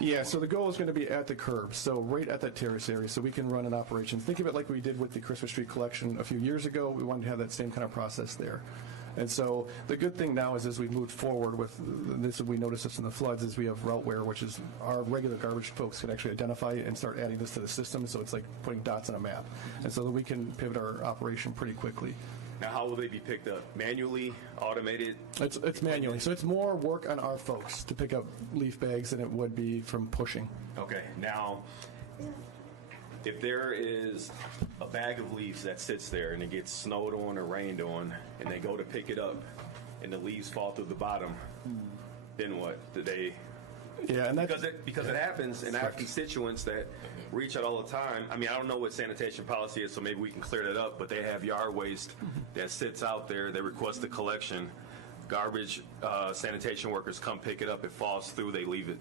Yeah, so the goal is going to be at the curb, so right at that terrace area, so we can run an operation. Think of it like we did with the Christmas tree collection a few years ago. We wanted to have that same kind of process there. And so the good thing now is as we move forward with this, we noticed this in the floods, is we have routeware, which is our regular garbage folks can actually identify and start adding this to the system, so it's like putting dots on a map. And so that we can pivot our operation pretty quickly. Now, how will they be picked up? Manually, automated? It's manually. So it's more work on our folks to pick up leaf bags than it would be from pushing. Okay. Now, if there is a bag of leaves that sits there and it gets snowed on or rained on, and they go to pick it up, and the leaves fall through the bottom, then what? Do they... Yeah, and because it happens, and I have constituents that reach out all the time. I mean, I don't know what sanitation policy is, so maybe we can clear that up, but they have yard waste that sits out there. They request a collection. Garbage sanitation workers come pick it up. It falls through. They leave it.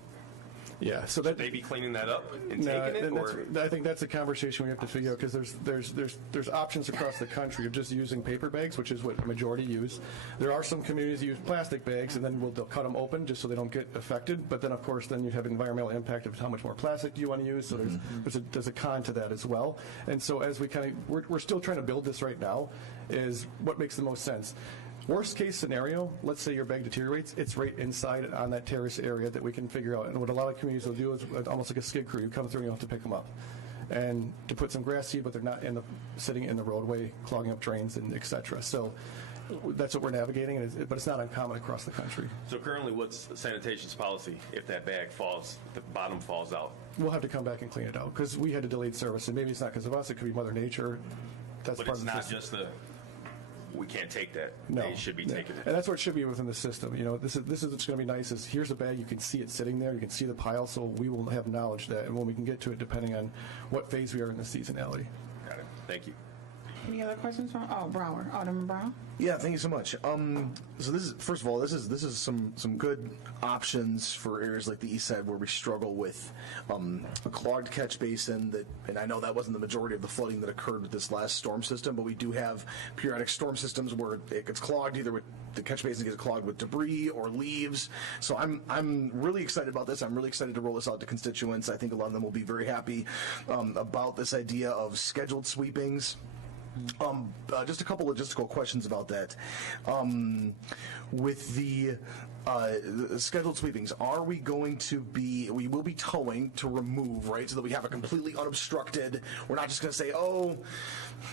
Yeah, so should they be cleaning that up and taking it? Or? I think that's a conversation we have to figure out because there's options across the country of just using paper bags, which is what the majority use. There are some communities that use plastic bags, and then they'll cut them open just so they don't get affected. But then, of course, then you have environmental impact of how much more plastic do you want to use. So there's a con to that as well. And so as we we're still trying to build this right now, is what makes the most sense. Worst case scenario, let's say your bag deteriorates, it's right inside on that terrace area that we can figure out. And what a lot of communities will do is almost like a skid crew. You come through and you have to pick them up. And to put some grass seed, but they're not sitting in the roadway, clogging up drains, and et cetera. So that's what we're navigating, but it's not uncommon across the country. So currently, what's sanitation's policy if that bag falls, the bottom falls out? We'll have to come back and clean it out because we had a delayed service. And maybe it's not because of us. It could be Mother Nature. That's but part it's of the not system. just we can't take that. No. They should be taking it. And that's what it should be within the system. This is what's going to be nice is here's a bag, you can see it sitting there, you can see the pile, so we will have knowledge that, and when we can get to it, depending on what phase we are in the seasonality. Got it. Thank you. Any other questions from, Brower, Alderman Brown? Yeah, thank you so much. So this is, first of all, this is some good options for areas like the east side where we struggle with a clogged catch basin that, and I know that wasn't the majority of the flooding that occurred with this last storm system, but we do have periodic storm systems where it gets clogged, either with the catch basin gets clogged with debris or leaves. So I'm really excited about this. I'm really excited to roll this out to constituents. I think a lot of them will be very happy about this idea of scheduled sweepings. Just a couple logistical questions about that. With the scheduled sweepings, are we going to be, we will be towing to remove, right, so that we have a completely unobstructed, we're not just going to say, oh,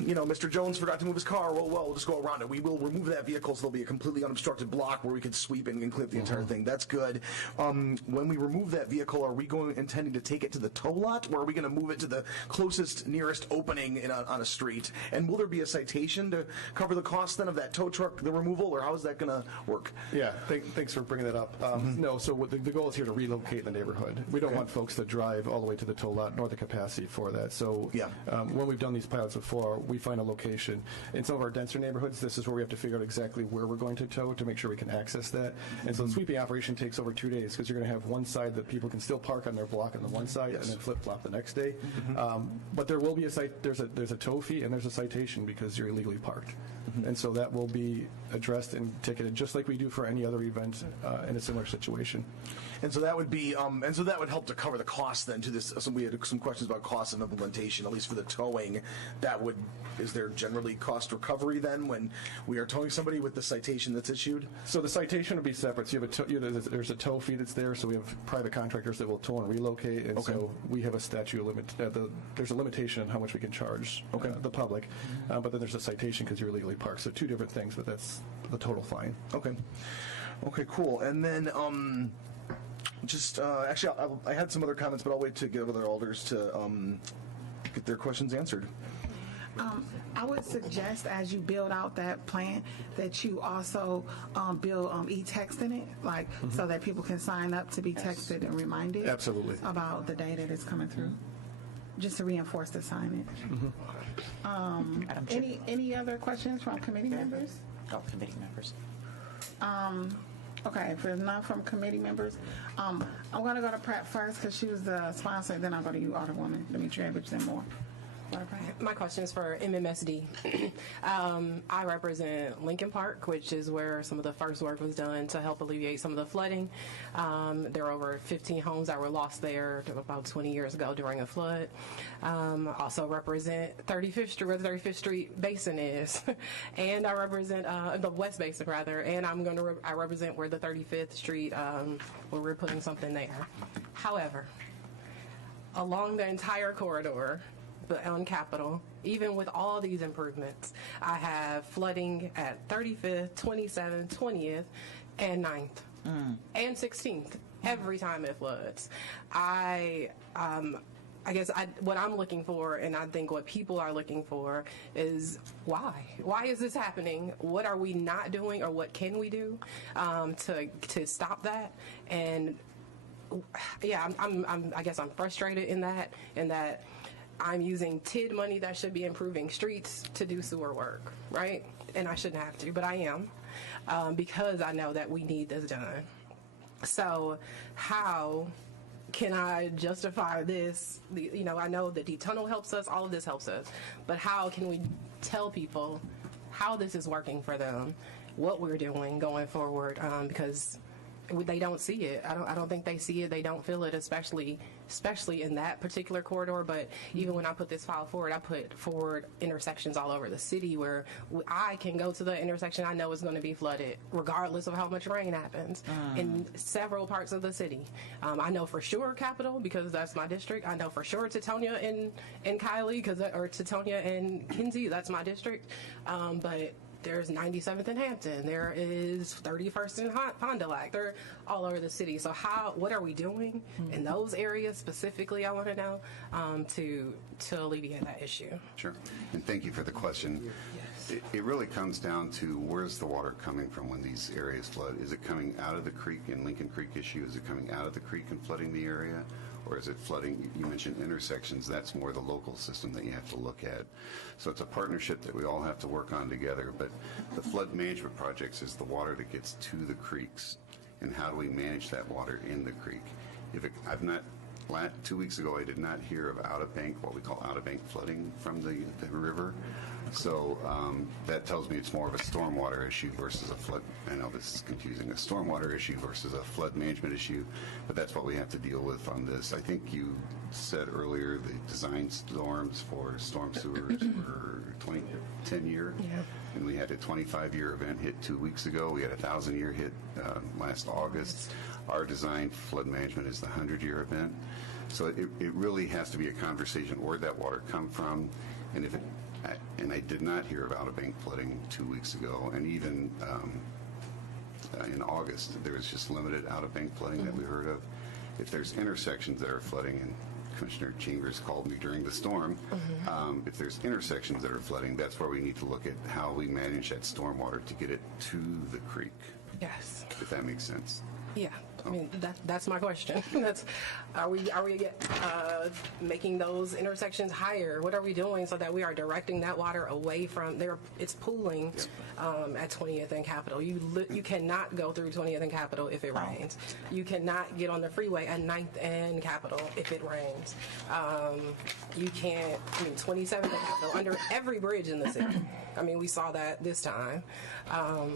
you know, Mr. Jones forgot to move his car, well, we'll just go around it. We will remove that vehicle so there'll be a completely unobstructed block where we could sweep and clear the entire thing. That's good. When we remove that vehicle, are we intending to take it to the tow lot, or are we going to move it to the closest, nearest opening on a street? And will there be a citation to cover the cost then of that tow truck, the removal, or how is that going to work? Yeah, thanks for bringing that up. No, so the goal is here to relocate the neighborhood. We don't want folks to drive all the way to the tow lot, nor the capacity for that. So when we've done these pilots before, we find a location. In some of our denser neighborhoods, this is where we have to figure out exactly where we're going to tow to make sure we can access that. And so the sweeping operation takes over 2 days because you're going to have one side that people can still park on their block on the one side and then flip-flop the next day. But there will be there's a tow fee and there's a citation because you're illegally parked. And so that will be addressed and ticketed just like we do for any other event in a similar situation. And so that would be, and so that would help to cover the cost then to this. So we had some questions about cost of implementation, at least for the towing. That would, is there generally cost recovery then when we are towing somebody with the citation that's issued? So the citation would be separate. So there's a tow fee that's there. So we have private contractors that will tow and relocate. And so we have a statute limit. There's a limitation on how much we can charge the public. But then there's a citation because you're illegally parked. So two different things, but that's the total fine. Okay, cool. And then actually, I had some other comments, but I'll wait to get other alders to get their questions answered. I would suggest as you build out that plan that you also build e-texting it, like so that people can sign up to be texted and reminded about the day that it's coming through, just to reinforce the signage. Any other questions from committee members? Oh, committee members. Okay, if there's none from committee members, I'm going to go to Pratt first because she was the sponsor, then I'll go to you, Alderwoman Demetria Edwards, and more. My question is for MMSD. I represent Lincoln Park, which is where some of the first work was done to help alleviate some of the flooding. There are over 15 homes that were lost there about 20 years ago during a flood. Also represent 35th Street, where the 35th Street Basin is, and I represent the West Basin rather, and I represent where the 35th Street, where we're putting something there. However, along the entire corridor on Capitol, even with all these improvements, I have flooding at 35th, 27th, 20th, and 9th, and 16th every time it floods. I guess what I'm looking for, and I think what people are looking for, is why? Why is this happening? What are we not doing, or what can we do to stop that? And yeah, I guess I'm frustrated in that I'm using TID money that should be improving streets to do sewer work, right? And I shouldn't have to, but I am, because I know that we need this done. So how can I justify this? I know the D-tunnel helps us, all of this helps us, but how can we tell people how this is working for them, what we're doing going forward, because they don't see it. I don't think they see it. They don't feel it, especially in that particular corridor. But even when I put this file forward, I put forward intersections all over the city where I can go to the intersection I know is going to be flooded, regardless of how much rain happens, in several parts of the city. I know for sure Capitol, because that's my district. I know for sure Teutonia and Kiley, or Teutonia and Kinsey, that's my district. But there's 97th in Hampton. There is 31st in Fond du Lac. They're all over the city. So what are we doing in those areas specifically, I want to know, to alleviate that issue? Sure. And thank you for the question. It really comes down to where's the water coming from when these areas flood? Is it coming out of the creek in Lincoln Creek issue? Is it coming out of the creek and flooding the area? Or is it flooding? You mentioned intersections. That's more the local system that you have to look at. So it's a partnership that we all have to work on together. But the flood management projects is the water that gets to the creeks. And how do we manage that water in the creek? 2 weeks ago, I did not hear of out-of-bank, what we call out-of-bank flooding from the river. So that tells me it's more of a stormwater issue versus a flood. I know this is confusing, a stormwater issue versus a flood management issue, but that's what we have to deal with on this. I think you said earlier the design storms for storm sewers were 10-year, and we had a 25-year event hit 2 weeks ago. We had a 1,000-year hit last August. Our design flood management is the 100-year event. So it really has to be a conversation. Where'd that water come from? And I did not hear of out-of-bank flooding 2 weeks ago. And even in August, there was just limited out-of-bank flooding that we heard of. If there's intersections that are flooding, and Commissioner Chambers called me during the storm, if there's intersections that are flooding, that's where we need to look at how we manage that stormwater to get it to the creek. Yes. If that makes sense. Yeah, I mean, that's my question. Are we making those intersections higher? What are we doing so that we are directing that water away from there? It's pooling at 20th and Capitol. You cannot go through 20th and Capitol if it rains. You cannot get on the freeway at 9th and Capitol if it rains. You can't, 27th and Capitol, under every bridge in the city. I mean, we saw that this time. I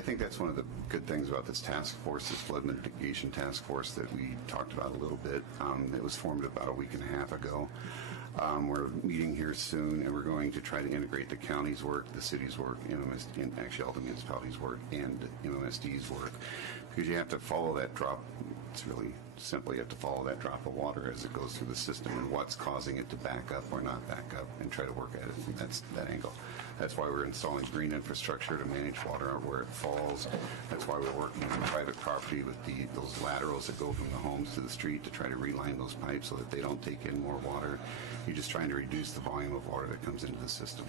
think that's one of the good things about this task force, this flood mitigation task force that we talked about a little bit. It was formed about a week and a half ago. We're meeting here soon, and we're going to try to integrate the county's work, the city's work, and actually all the municipalities' work, and MMSD's work, because you have to follow that drop. It's really simple. You have to follow that drop of water as it goes through the system and what's causing it to back up or not back up, and try to work at it. And that's that angle. That's why we're installing green infrastructure to manage water where it falls. That's why we're working on private property with those laterals that go from the homes to the street to try to reline those pipes so that they don't take in more water. You're just trying to reduce the volume of water that comes into the system.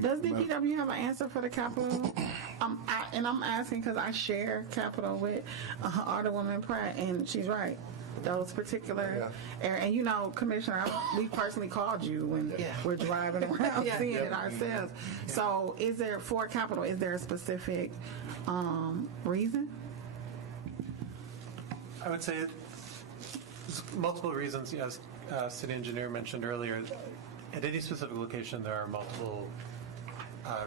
Does DPW have an answer for the Capitol? And I'm asking because I share Capitol with Alderwoman Pratt, and she's right. Those particular areas. And Commissioner, we personally called you when we're driving around seeing it ourselves. So is there, for Capitol, is there a specific reason? I would say there's multiple reasons. As City Engineer mentioned earlier, at any specific location there are multiple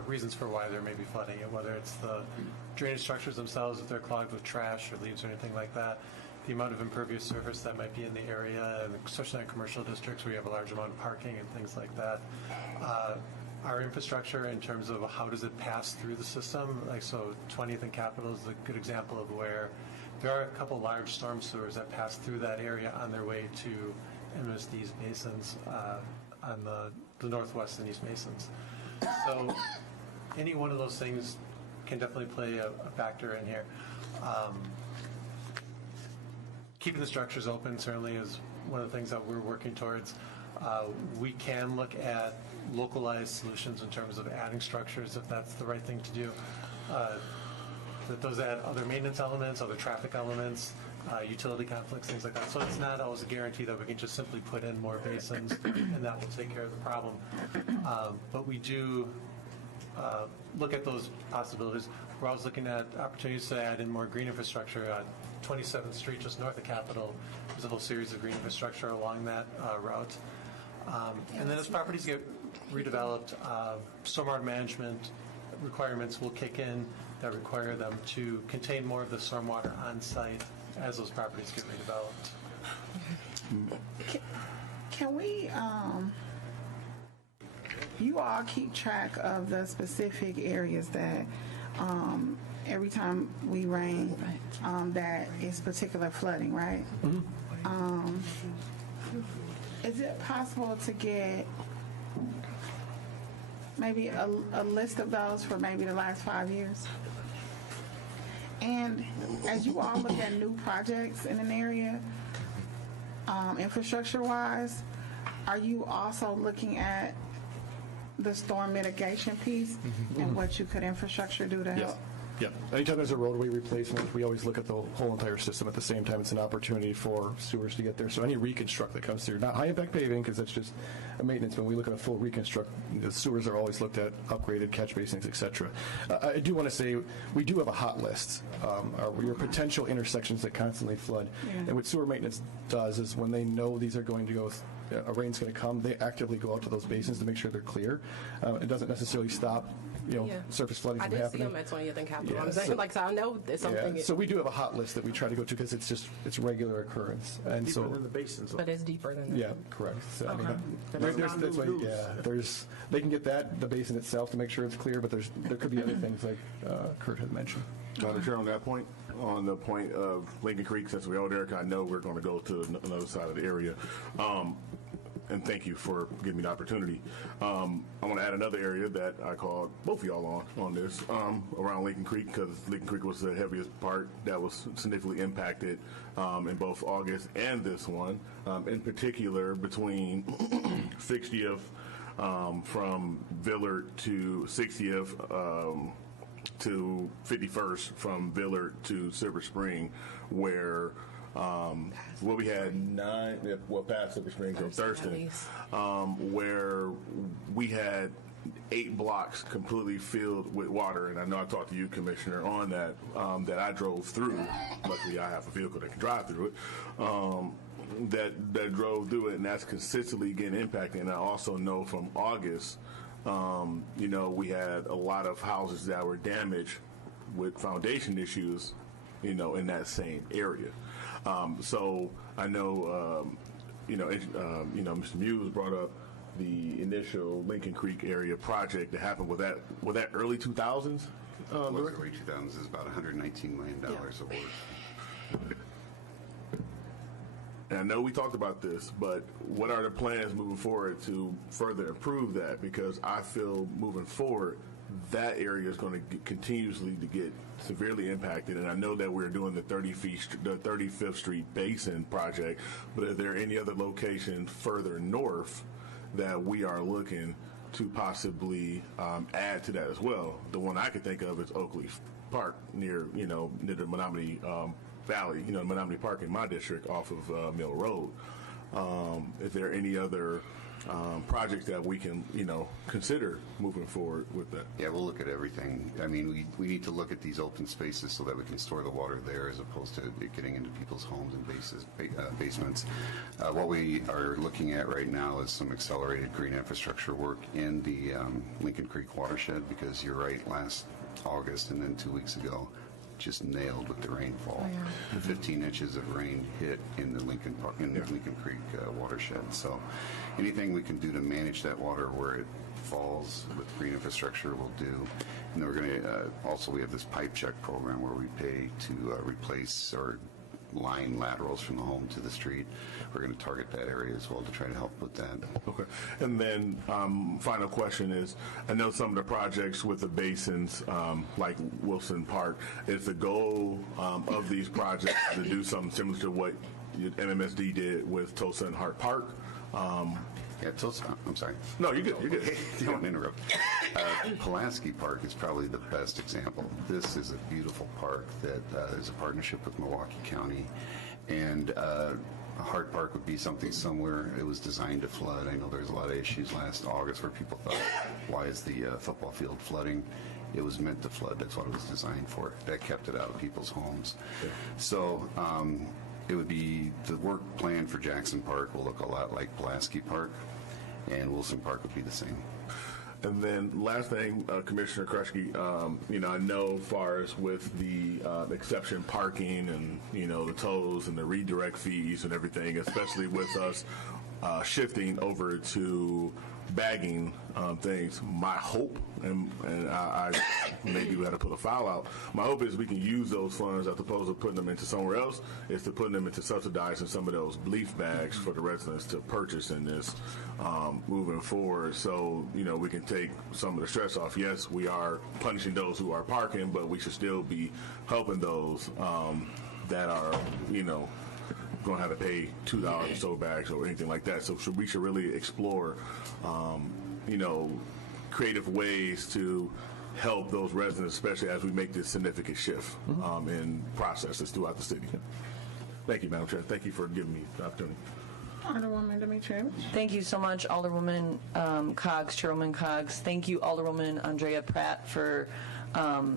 reasons for why there may be flooding, and whether it's the drainage structures themselves, if they're clogged with trash or leaves or anything like that, the amount of impervious surface that might be in the area, and especially in commercial districts where you have a large amount of parking and things like that. Our infrastructure in terms of how does it pass through the system, like so 20th and Capitol is a good example of where there are a couple large storm sewers that pass through that area on their way to MSD's basins on the northwest and east basins. So any one of those things can definitely play a factor in here. Keeping the structures open certainly is one of the things that we're working towards. We can look at localized solutions in terms of adding structures if that's the right thing to do. That those add other maintenance elements, other traffic elements, utility conflicts, things like that. So it's not always a guarantee that we can just simply put in more basins and that will take care of the problem. But we do look at those possibilities. We're always looking at opportunities to add in more green infrastructure. 27th Street, just north of Capitol, there's a whole series of green infrastructure along that route. And then as properties get redeveloped, stormwater management requirements will kick in that require them to contain more of the stormwater on site as those properties get redeveloped. Can we, you all keep track of the specific areas that every time we rain, that is particular flooding, right? Mm-hmm. Is it possible to get maybe a list of those for maybe the last 5 years? And as you all look at new projects in an area, infrastructure-wise, are you also looking at the storm mitigation piece and what you could infrastructure do to help? Yeah. Anytime there's a roadway replacement, we always look at the whole entire system at the same time. It's an opportunity for sewers to get there. So any reconstruct that comes through, not high impact paving because that's just a maintenance. When we look at a full reconstruct, the sewers are always looked at, upgraded catch basins, et cetera. I do want to say we do have a hot list. Your potential intersections that constantly flood. Yeah. And what sewer maintenance does is when they know these are going to go, a rain's going to come, they actively go out to those basins to make sure they're clear. It doesn't necessarily stop surface flooding from happening. I did see them at 20th and Capitol. Yeah, I'm saying, so I know it's something. Yeah, so we do have a hot list that we try to go to because it's regular occurrence. And deeper than the basins. But it's deeper than that. Yeah, correct. So, Okay. They can get the basin itself to make sure it's clear, but there could be other things like Kurt had mentioned. Madam Chair, on that point, on the point of Lincoln Creek, since we're out there, I know we're going to go to another side of the area. And thank you for giving me the opportunity. I want to add another area that I called both of y'all on this, around Lincoln Creek, because Lincoln Creek was the heaviest part that was significantly impacted in both August and this one, in particular between 60th from Villard to 60th to 51st from Villard to Silver Spring, where we had past Silver Springs and Thurston, where we had 8 blocks completely filled with water. And I know I talked to you, Commissioner, on that, that I drove through. Luckily, I have a vehicle that can drive through it, that drove through it, and that's consistently getting impacted. And I also know from August, we had a lot of houses that were damaged with foundation issues, in that same area. So I know, Mr. Muse brought up the initial Lincoln Creek area project that happened with that early 2000s. It was early 2000s. It's about $119 million of work. And I know we talked about this, but what are the plans moving forward to further improve that? Because I feel moving forward, that area is going to continuously to get severely impacted. And I know that we're doing the 35th Street Basin project, but is there any other location further north that we are looking to possibly add to that as well? The one I could think of is Oakley Park near the Menominee Valley, Menominee Park in my district off of Mill Road. Is there any other projects that we can, consider moving forward with that? Yeah, we'll look at everything. I mean, we need to look at these open spaces so that we can store the water there as opposed to it getting into people's homes and basements. What we are looking at right now is some accelerated green infrastructure work in the Lincoln Creek watershed, because you're right, last August and then 2 weeks ago, just nailed with the rainfall. 15 inches of rain hit in the Lincoln Creek watershed. So anything we can do to manage that water where it falls with green infrastructure will do. And we're going to also, we have this pipe check program where we pay to replace or line laterals from the home to the street. We're going to target that area as well to try to help with that. Okay. And then final question is, I know some of the projects with the basins, like Wilson Park, is the goal of these projects to do something similar to what MMSD did with Tulsa and Hart Park? Yeah, Tulsa, I'm sorry. No, you're good. You're good. Don't interrupt. Pulaski Park is probably the best example. This is a beautiful park that is a partnership with Milwaukee County, and Hart Park would be something somewhere. It was designed to flood. I know there's a lot of issues last August where people thought, why is the football field flooding? It was meant to flood. That's what it was designed for. That kept it out of people's homes. Yeah. So it would be, the work plan for Jackson Park will look a lot like Pulaski Park, and Wilson Park would be the same. And then last thing, Commissioner Krushke, I know as far as with the exception parking and, the tolls and the redirect fees and everything, especially with us shifting over to bagging things, my hope, and I maybe we had to put a file out, my hope is we can use those funds as opposed to putting them into somewhere else, is to put them into subsidizing some of those leaf bags for the residents to purchase in this moving forward, so we can take some of the stress off. Yes, we are punishing those who are parking, but we should still be helping those that are going to have to pay $2 or so bags or anything like that. So we should really explore, creative ways to help those residents, especially as we make this significant shift in processes throughout the city. Thank you, Madam Chair. Thank you for giving me the opportunity. Alderwoman Demetrievich. Thank you so much, Alderwoman Coggs, Chairwoman Coggs. Thank you, Alderwoman Andrea Pratt, for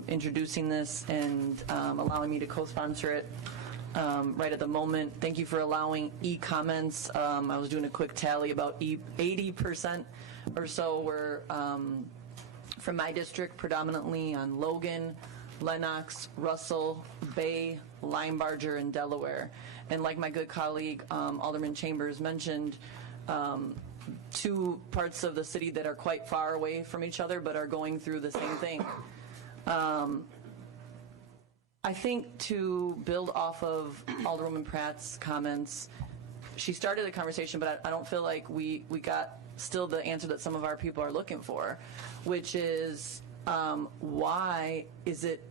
introducing this and allowing me to co-sponsor it right at the moment. Thank you for allowing e-comments. I was doing a quick tally. About 80% or so were from my district, predominantly on Logan, Lenox, Russell, Bay, Limebarger, and Delaware. And like my good colleague, Alderman Chambers mentioned, two parts of the city that are quite far away from each other but are going through the same thing. I think to build off of Alderwoman Pratt's comments, she started the conversation, but I don't feel like we got still the answer that some of our people are looking for, which is why is it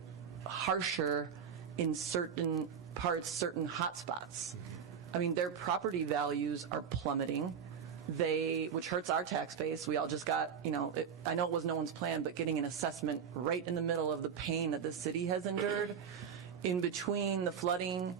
harsher in certain parts, certain hotspots? I mean, their property values are plummeting, which hurts our tax base. We all just got, I know it was no one's plan, but getting an assessment right in the middle of the pain that the city has endured, in between the flooding,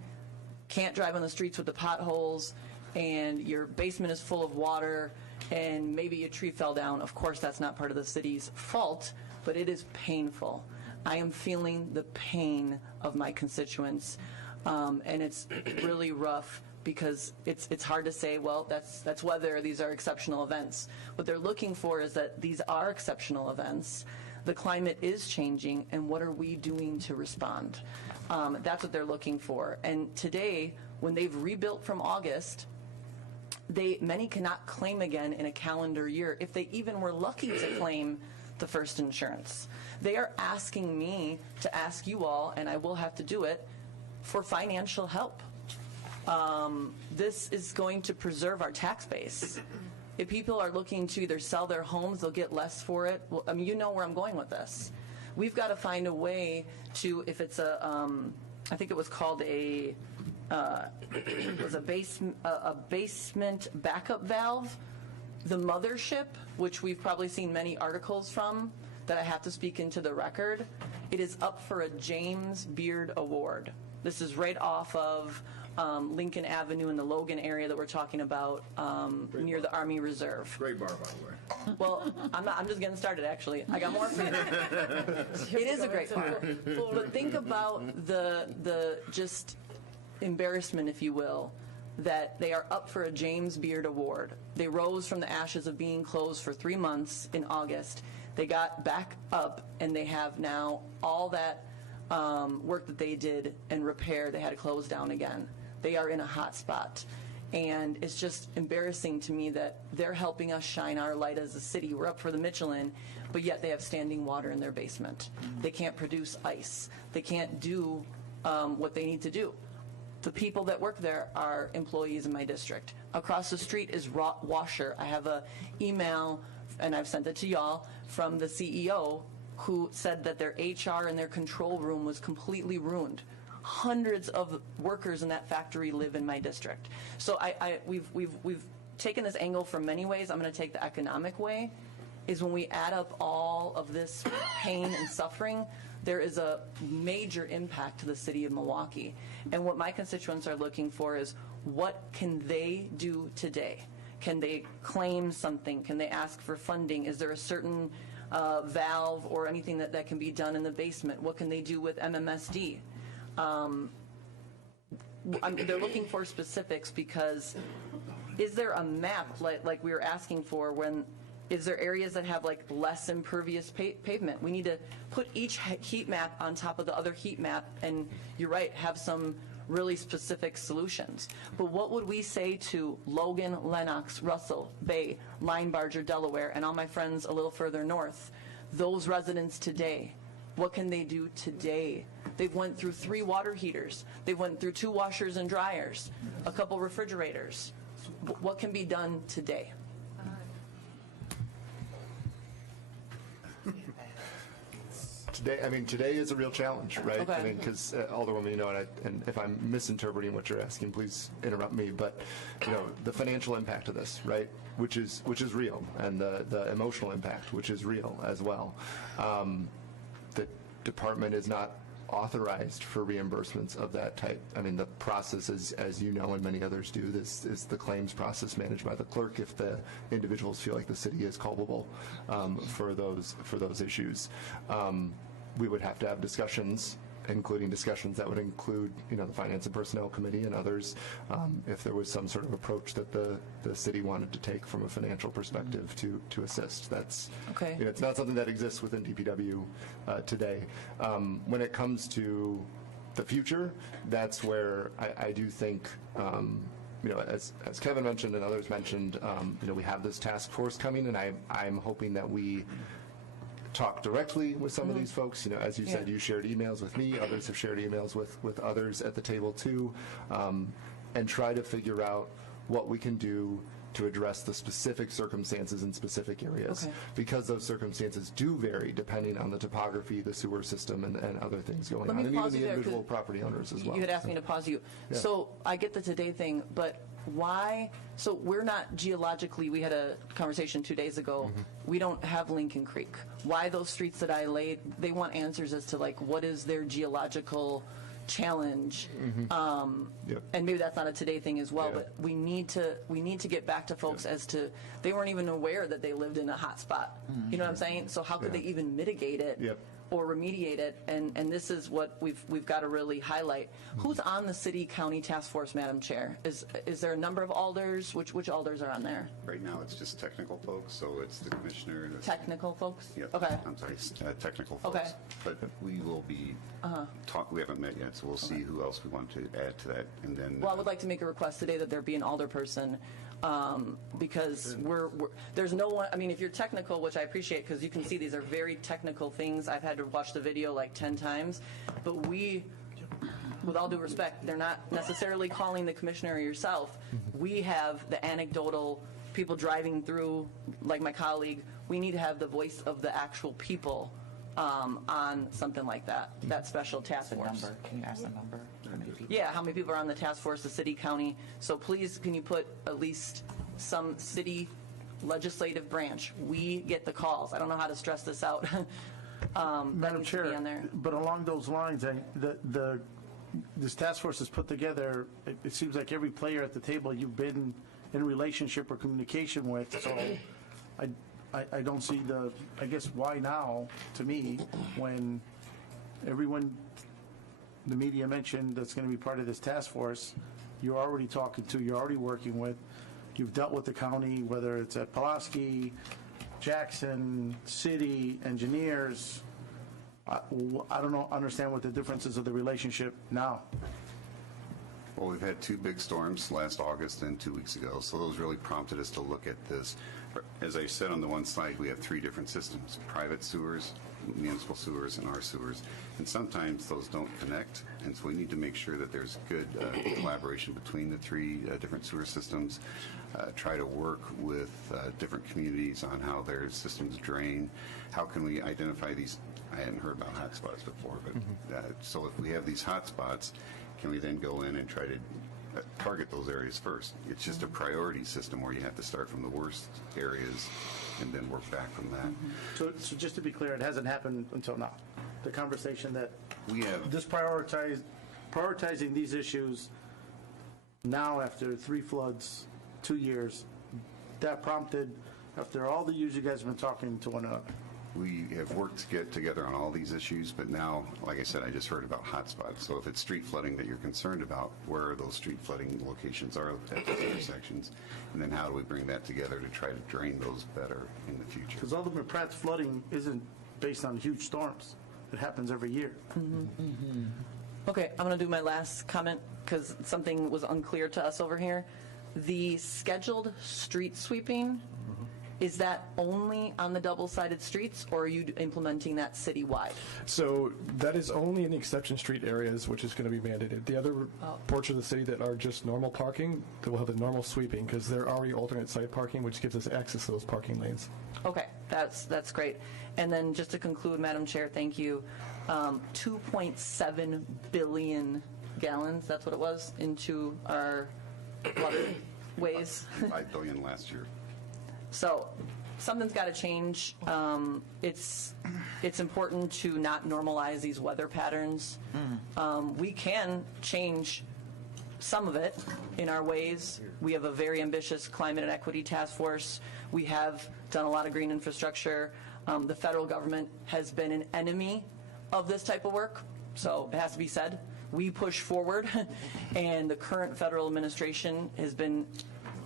can't drive on the streets with the potholes, and your basement is full of water, and maybe a tree fell down. Of course, that's not part of the city's fault, but it is painful. I am feeling the pain of my constituents, and it's really rough because it's hard to say, well, that's weather, these are exceptional events. What they're looking for is that these are exceptional events, the climate is changing, and what are we doing to respond? That's what they're looking for. And today, when they've rebuilt from August, many cannot claim again in a calendar year if they even were lucky to claim the first insurance. They are asking me to ask you all, and I will have to do it, for financial help. This is going to preserve our tax base. If people are looking to either sell their homes, they'll get less for it. Well, I mean, you know where I'm going with this. We've got to find a way to, if it's I think it was called it was a basement backup valve. The mothership, which we've probably seen many articles from, that I have to speak into the record, it is up for a James Beard Award. This is right off of Lincoln Avenue in the Logan area that we're talking about, near the Army Reserve. Great bar, by the way. Well, I'm just getting started, actually. I got more for you. It is a great bar. But think about the just embarrassment, if you will, that they are up for a James Beard Award. They rose from the ashes of being closed for 3 months in August. They got back up, and they have now all that work that they did and repair, they had to close down again. They are in a hot spot. And it's just embarrassing to me that they're helping us shine our light as a city. We're up for the Michelin, but yet they have standing water in their basement. They can't produce ice. They can't do what they need to do. The people that work there are employees in my district. Across the street is Washer. I have an email, and I've sent it to y'all, from the CEO who said that their HR and their control room was completely ruined. Hundreds of workers in that factory live in my district. So we've taken this angle from many ways. I'm going to take the economic way, is when we add up all of this pain and suffering, there is a major impact to the city of Milwaukee. And what my constituents are looking for is, what can they do today? Can they claim something? Can they ask for funding? Is there a certain valve or anything that can be done in the basement? What can they do with MMSD? They're looking for specifics, because is there a map like we were asking for, when is there areas that have like less impervious pavement? We need to put each heat map on top of the other heat map, and you're right, have some really specific solutions. But what would we say to Logan, Lenox, Russell, Bay, Limebarger, Delaware, and all my friends a little further north, those residents today? What can they do today? They've went through 3 water heaters. They went through 2 washers and dryers, a couple refrigerators. What can be done today? Today is a real challenge, right? Okay. I mean, because Alderwoman, and if I'm misinterpreting what you're asking, please interrupt me. But the financial impact of this, right, which is real, and the emotional impact, which is real as well. The department is not authorized for reimbursements of that type. I mean, the process is, as you know, and many others do, this is the claims process managed by the clerk if the individuals feel like the city is culpable for those issues. We would have to have discussions, including discussions that would include, the Finance and Personnel Committee and others, if there was some sort of approach that the city wanted to take from a financial perspective to assist. That's okay. It's not something that exists within DPW today. When it comes to the future, that's where I do think, as Kevin mentioned and others mentioned, we have this task force coming, and I'm hoping that we talk directly with some of these folks. As you said, you shared emails with me, others have shared emails with others at the table too, and try to figure out what we can do to address the specific circumstances in specific areas, because those circumstances do vary depending on the topography, the sewer system, and other things going on, and even the individual property owners as well. You had asked me to pause you. Yeah. So I get the today thing, but why? So we're not geologically, we had a conversation 2 days ago, we don't have Lincoln Creek. Why those streets that I laid, they want answers as to what is their geological challenge, and maybe that's not a today thing as well, but we need to get back to folks as to, they weren't even aware that they lived in a hot spot. You know what I'm saying? So how could they even mitigate it or remediate it? And this is what we've got to really highlight. Who's on the city county task force, Madam Chair? Is there a number of alders? Which alders are on there? Right now, it's just technical folks, so it's the commissioner. Technical folks? Yep. Okay. I'm sorry, technical folks. Okay. But we will be we haven't met yet, so we'll see who else we want to add to that, and then. Well, I would like to make a request today that there be an alder person, because there's no one. I mean, if you're technical, which I appreciate, because you can see these are very technical things. I've had to watch the video like 10 times, but we, with all due respect, they're not necessarily calling the commissioner or yourself. We have the anecdotal people driving through, like my colleague. We need to have the voice of the actual people on something like that special task force. Number. Can you ask the number? How many people? Yeah, how many people are on the task force, the city, county? So please, can you put at least some city legislative branch? We get the calls. I don't know how to stress this out. Madam Chair, but along those lines, this task force is put together, it seems like every player at the table you've been in relationship or communication with, so I don't see I guess why now, to me, when everyone the media mentioned that's going to be part of this task force, you're already talking to, you're already working with, you've dealt with the county, whether it's at Pulaski, Jackson, city, engineers. I don't understand what the difference is of the relationship now. Well, we've had 2 big storms last August and 2 weeks ago, so those really prompted us to look at this. As I said on the one slide, we have 3 different systems: private sewers, municipal sewers, and our sewers. And sometimes those don't connect, and so we need to make sure that there's good collaboration between the 3 different sewer systems. Try to work with different communities on how their systems drain. How can we identify these? I hadn't heard about hotspots before, but so if we have these hotspots, can we then go in and try to target those areas first? It's just a priority system where you have to start from the worst areas and then work back from that. So just to be clear, it hasn't happened until now. The conversation that we have, this prioritizing these issues now after 3 floods, 2 years, that prompted, after all the years you guys have been talking to one another. We have worked to get together on all these issues, but now, like I said, I just heard about hotspots. So if it's street flooding that you're concerned about, where are those street flooding locations are at those intersections? And then how do we bring that together to try to drain those better in the future? Because Alderman Pratt's flooding isn't based on huge storms. It happens every year. Okay, I'm going to do my last comment because something was unclear to us over here. The scheduled street sweeping Is that only on the double-sided streets, or are you implementing that citywide? So that is only in the exception street areas, which is going to be mandated. The other portions of the city that are just normal parking, that will have the normal sweeping, because they're already alternate site parking, which gives us access to those parking lanes. Okay, that's great. And then just to conclude, Madam Chair, thank you. 2.7 billion gallons, that's what it was, into our waterways. 5 billion last year. So something's got to change. It's important to not normalize these weather patterns. We can change some of it in our ways. We have a very ambitious climate and equity task force. We have done a lot of green infrastructure. The federal government has been an enemy of this type of work, so it has to be said. We push forward, and the current federal administration has been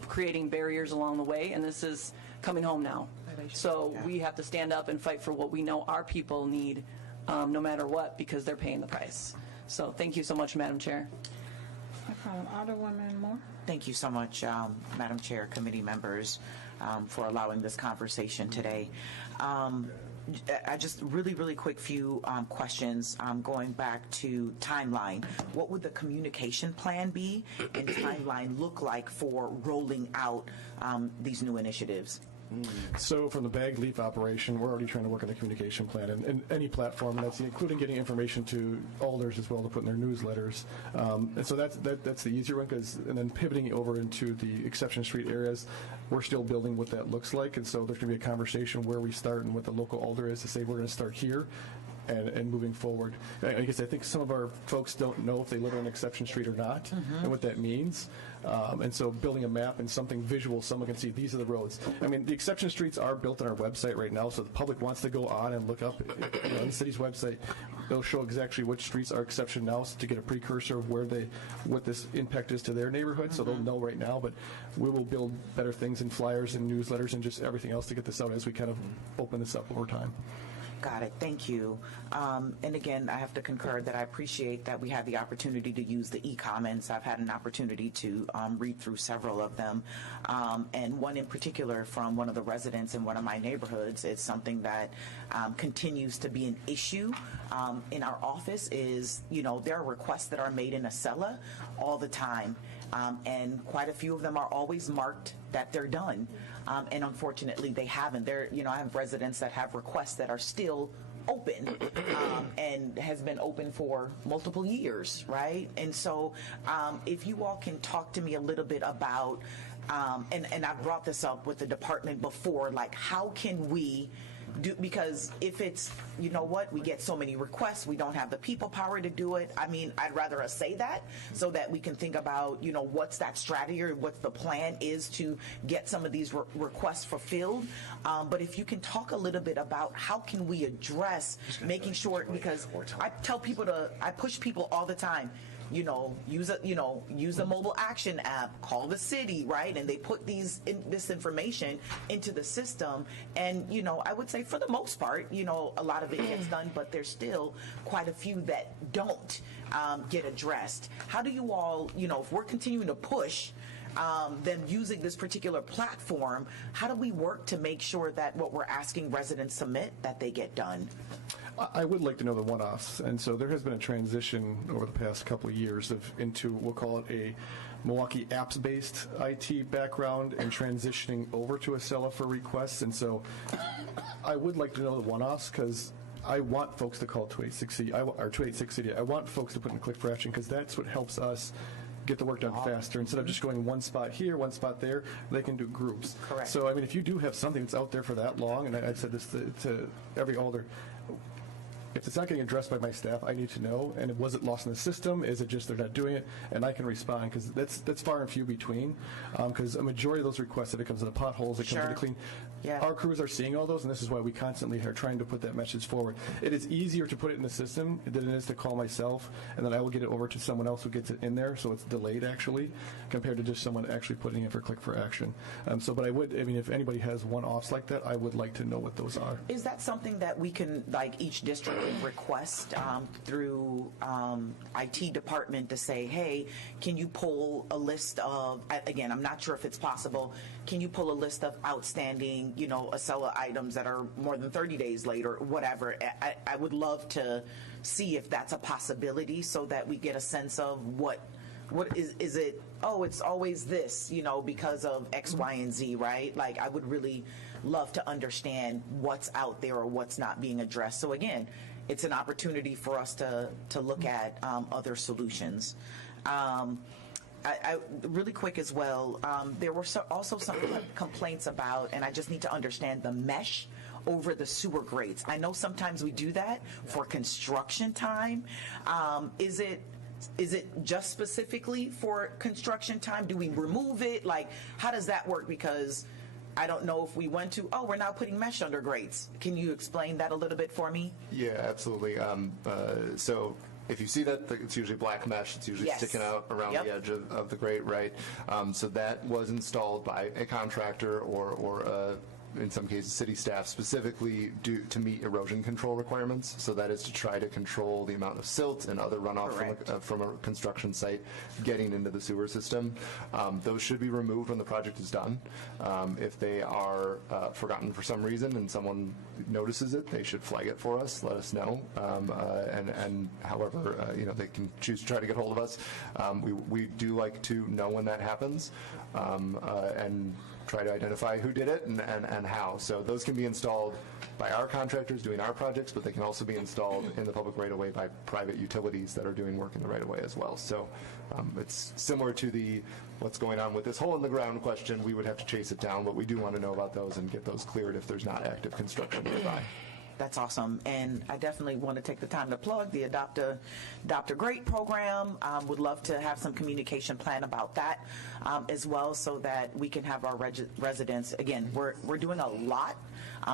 creating barriers along the way, and this is coming home now. So we have to stand up and fight for what we know our people need, no matter what, because they're paying the price. So thank you so much, Madam Chair. No problem. Alderwoman Moore. Thank you so much, Madam Chair, committee members, for allowing this conversation today. I just really quick few questions going back to timeline. What would the communication plan be and timeline look like for rolling out these new initiatives? So from the bag leaf operation, we're already trying to work on the communication plan and any platform, and that's including getting information to alders as well to put in their newsletters. And so that's the easier one, and then pivoting over into the exception street areas, we're still building what that looks like, and so there's going to be a conversation where we start and what the local alder is to say we're going to start here. And moving forward. I guess I think some of our folks don't know if they live on an exception street or not, and what that means. And so building a map and something visual, someone can see these are the roads. I mean, the exception streets are built on our website right now, so the public wants to go on and look up on the city's website. They'll show exactly which streets are exception now to get a precursor of what this impact is to their neighborhood, so they'll know right now. But we will build better things in flyers and newsletters and just everything else to get this out as we kind of open this up over time. Got it. Thank you. And again, I have to concur that I appreciate that we have the opportunity to use the e-comments. I've had an opportunity to read through several of them. And one in particular from one of the residents in one of my neighborhoods is something that continues to be an issue in our office is, there are requests that are made in Acela all the time. And quite a few of them are always marked that they're done. And unfortunately, they haven't. I have residents that have requests that are still open and has been open for multiple years, right? And so if you all can talk to me a little bit about, and I brought this up with the department before, like how can we do, because if it's, we get so many requests, we don't have the people power to do it. I mean, I'd rather us say that so that we can think about, what's that strategy or what the plan is to get some of these requests fulfilled. But if you can talk a little bit about how can we address making sure, because I push people all the time, use a mobile action app, call the city, right? And they put this information into the system. And, I would say for the most part, a lot of it gets done, but there's still quite a few that don't get addressed. How do you all, if we're continuing to push them using this particular platform, how do we work to make sure that what we're asking residents submit, that they get done? I would like to know the one-offs, and so there has been a transition over the past couple of years into, we'll call it a Milwaukee apps-based IT background and transitioning over to Acela for requests, and so I would like to know the one-offs because I want folks to call 286-CITY. I want folks to put in a click for action because that's what helps us get the work done faster. Instead of just going one spot here, one spot there, they can do groups. Correct. So, I mean, if you do have something that's out there for that long, and I've said this to every alder, if it's not getting addressed by my staff, I need to know. And was it lost in the system? Is it just they're not doing it? And I can respond because that's far and few between. Because a majority of those requests, if it comes to the potholes, it comes to the clean. Yeah. Our crews are seeing all those, and this is why we constantly are trying to put that message forward. It is easier to put it in the system than it is to call myself, and then I will get it over to someone else who gets it in there, so it's delayed actually, compared to just someone actually putting it for click for action. But if anybody has one-offs like that, I would like to know what those are. Is that something that we can, like each district request through IT department to say, hey, can you pull a list of, again, I'm not sure if it's possible, can you pull a list of outstanding, Acela items that are more than 30 days late or whatever? I would love to see if that's a possibility so that we get a sense of what is it, oh, it's always this, because of X, Y, and Z, right? Like, I would really love to understand what's out there or what's not being addressed. So again, it's an opportunity for us to look at other solutions. I really quick as well, there were also some complaints about, and I just need to understand the mesh over the sewer grates. I know sometimes we do that for construction time. Is it just specifically for construction time? Do we remove it? Like, how does that work? Because I don't know if we went to, we're now putting mesh under grates. Can you explain that a little bit for me? Yeah, absolutely. So if you see that, it's usually black mesh. It's usually sticking out around the edge of the grate, right? So that was installed by a contractor or in some cases, city staff specifically to meet erosion control requirements. So that is to try to control the amount of silt and other runoff from a construction site getting into the sewer system. Those should be removed when the project is done. If they are forgotten for some reason and someone notices it, they should flag it for us, let us know. And however, they can choose to try to get hold of us. We do like to know when that happens and try to identify who did it and how. So those can be installed by our contractors doing our projects, but they can also be installed in the public right-of-way by private utilities that are doing work in the right-of-way as well. So it's similar to the what's going on with this hole in the ground question. We would have to chase it down, but we do want to know about those and get those cleared if there's not active construction nearby. That's awesome. And I definitely want to take the time to plug the Adopt a Great program. Would love to have some communication plan about that as well so that we can have our residents, again, we're doing a lot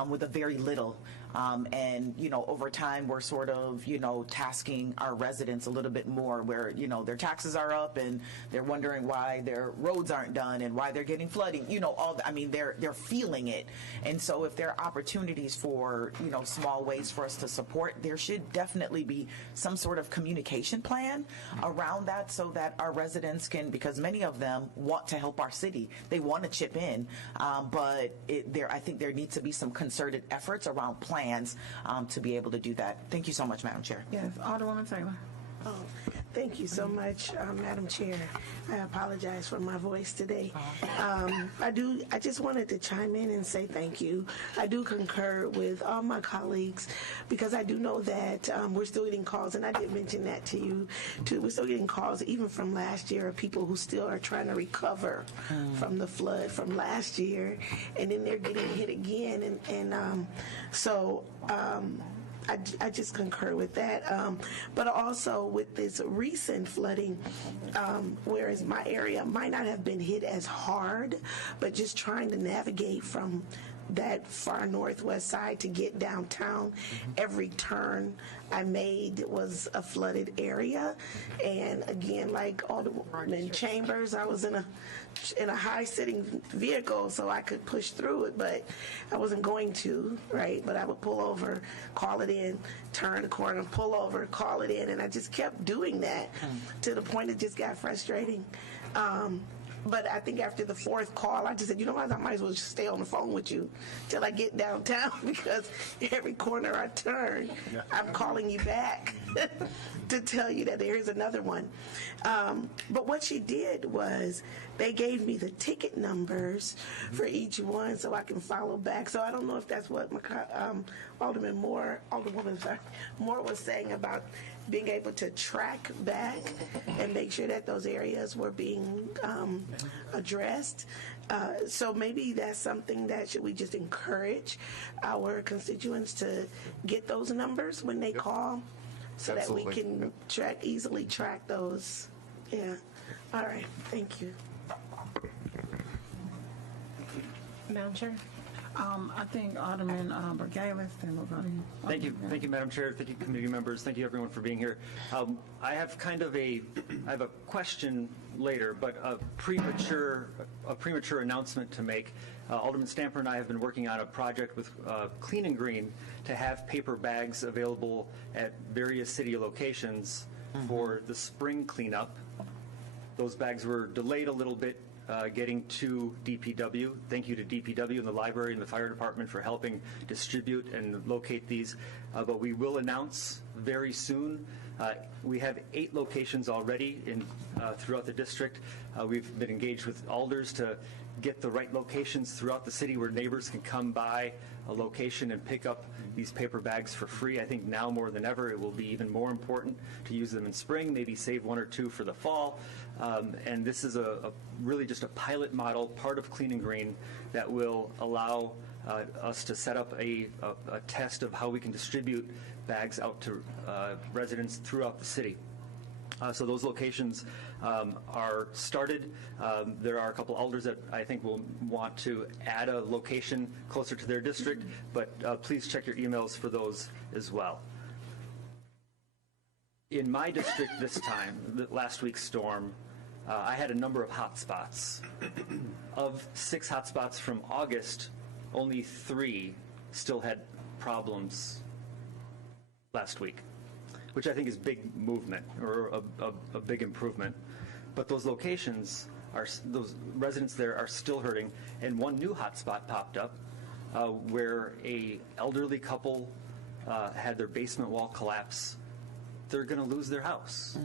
with a very little. And, over time, we're sort of, tasking our residents a little bit more where, their taxes are up and they're wondering why their roads aren't done and why they're getting flooding, they're feeling it. And so if there are opportunities for, small ways for us to support, there should definitely be some sort of communication plan around that so that our residents can, because many of them want to help our city. They want to chip in, but I think there needs to be some concerted efforts around plans to be able to do that. Thank you so much, Madam Chair. Yes, Alderwoman Taylor. Oh, thank you so much, Madam Chair. I apologize for my voice today. I just wanted to chime in and say thank you. I do concur with all my colleagues because I do know that we're still getting calls, and I did mention that to you too. We're still getting calls even from last year of people who still are trying to recover from the flood from last year, and then they're getting hit again, so I just concur with that. But also with this recent flooding, whereas my area might not have been hit as hard, but just trying to navigate from that far northwest side to get downtown, every turn I made was a flooded area. And again, like Alderman Chambers, I was in a high-sitting vehicle so I could push through it, but I wasn't going to, right? But I would pull over, call it in, turn the corner, pull over, call it in, and I just kept doing that to the point it just got frustrating. But I think after the fourth call, I just said, I might as well just stay on the phone with you till I get downtown because every corner I turn, I'm calling you back to tell you that there's another one. But what she did was they gave me the ticket numbers for each one so I can follow back. So I don't know if that's what Alderwoman Moore was saying about being able to track back and make sure that those areas were being addressed. So maybe that's something that we just encourage our constituents to get those numbers when they call so Absolutely. that we can easily track those. Yeah. All right. Thank you. Madam Chair? I think Alderman Bergalis, then we'll go to you. Thank you, Madam Chair. Thank you, committee members. Thank you, everyone, for being here. I have a question later, but a premature announcement to make. Alderman Stamper and I have been working on a project with Clean and Green to have paper bags available at various city locations for the spring cleanup. Those bags were delayed a little bit getting to DPW. Thank you to DPW and the library and the fire department for helping distribute and locate these. But we will announce very soon. We have 8 locations already throughout the district. We've been engaged with alders to get the right locations throughout the city where neighbors can come by a location and pick up these paper bags for free. I think now more than ever it will be even more important to use them in spring, maybe save 1 or 2 for the fall. And this is a really just a pilot model, part of Clean and Green, that will allow us to set up a test of how we can distribute bags out to residents throughout the city. So those locations are started. There are a couple alders that I think will want to add a location closer to their district, but please check your emails for those as well. In my district this time, last week's storm, I had a number of hot spots. Of 6 hot spots from August, only 3 still had problems last week, which I think is big movement or a big improvement. But those locations, those residents there are still hurting. And one new hotspot popped up where a elderly couple had their basement wall collapse. They're going to lose their house.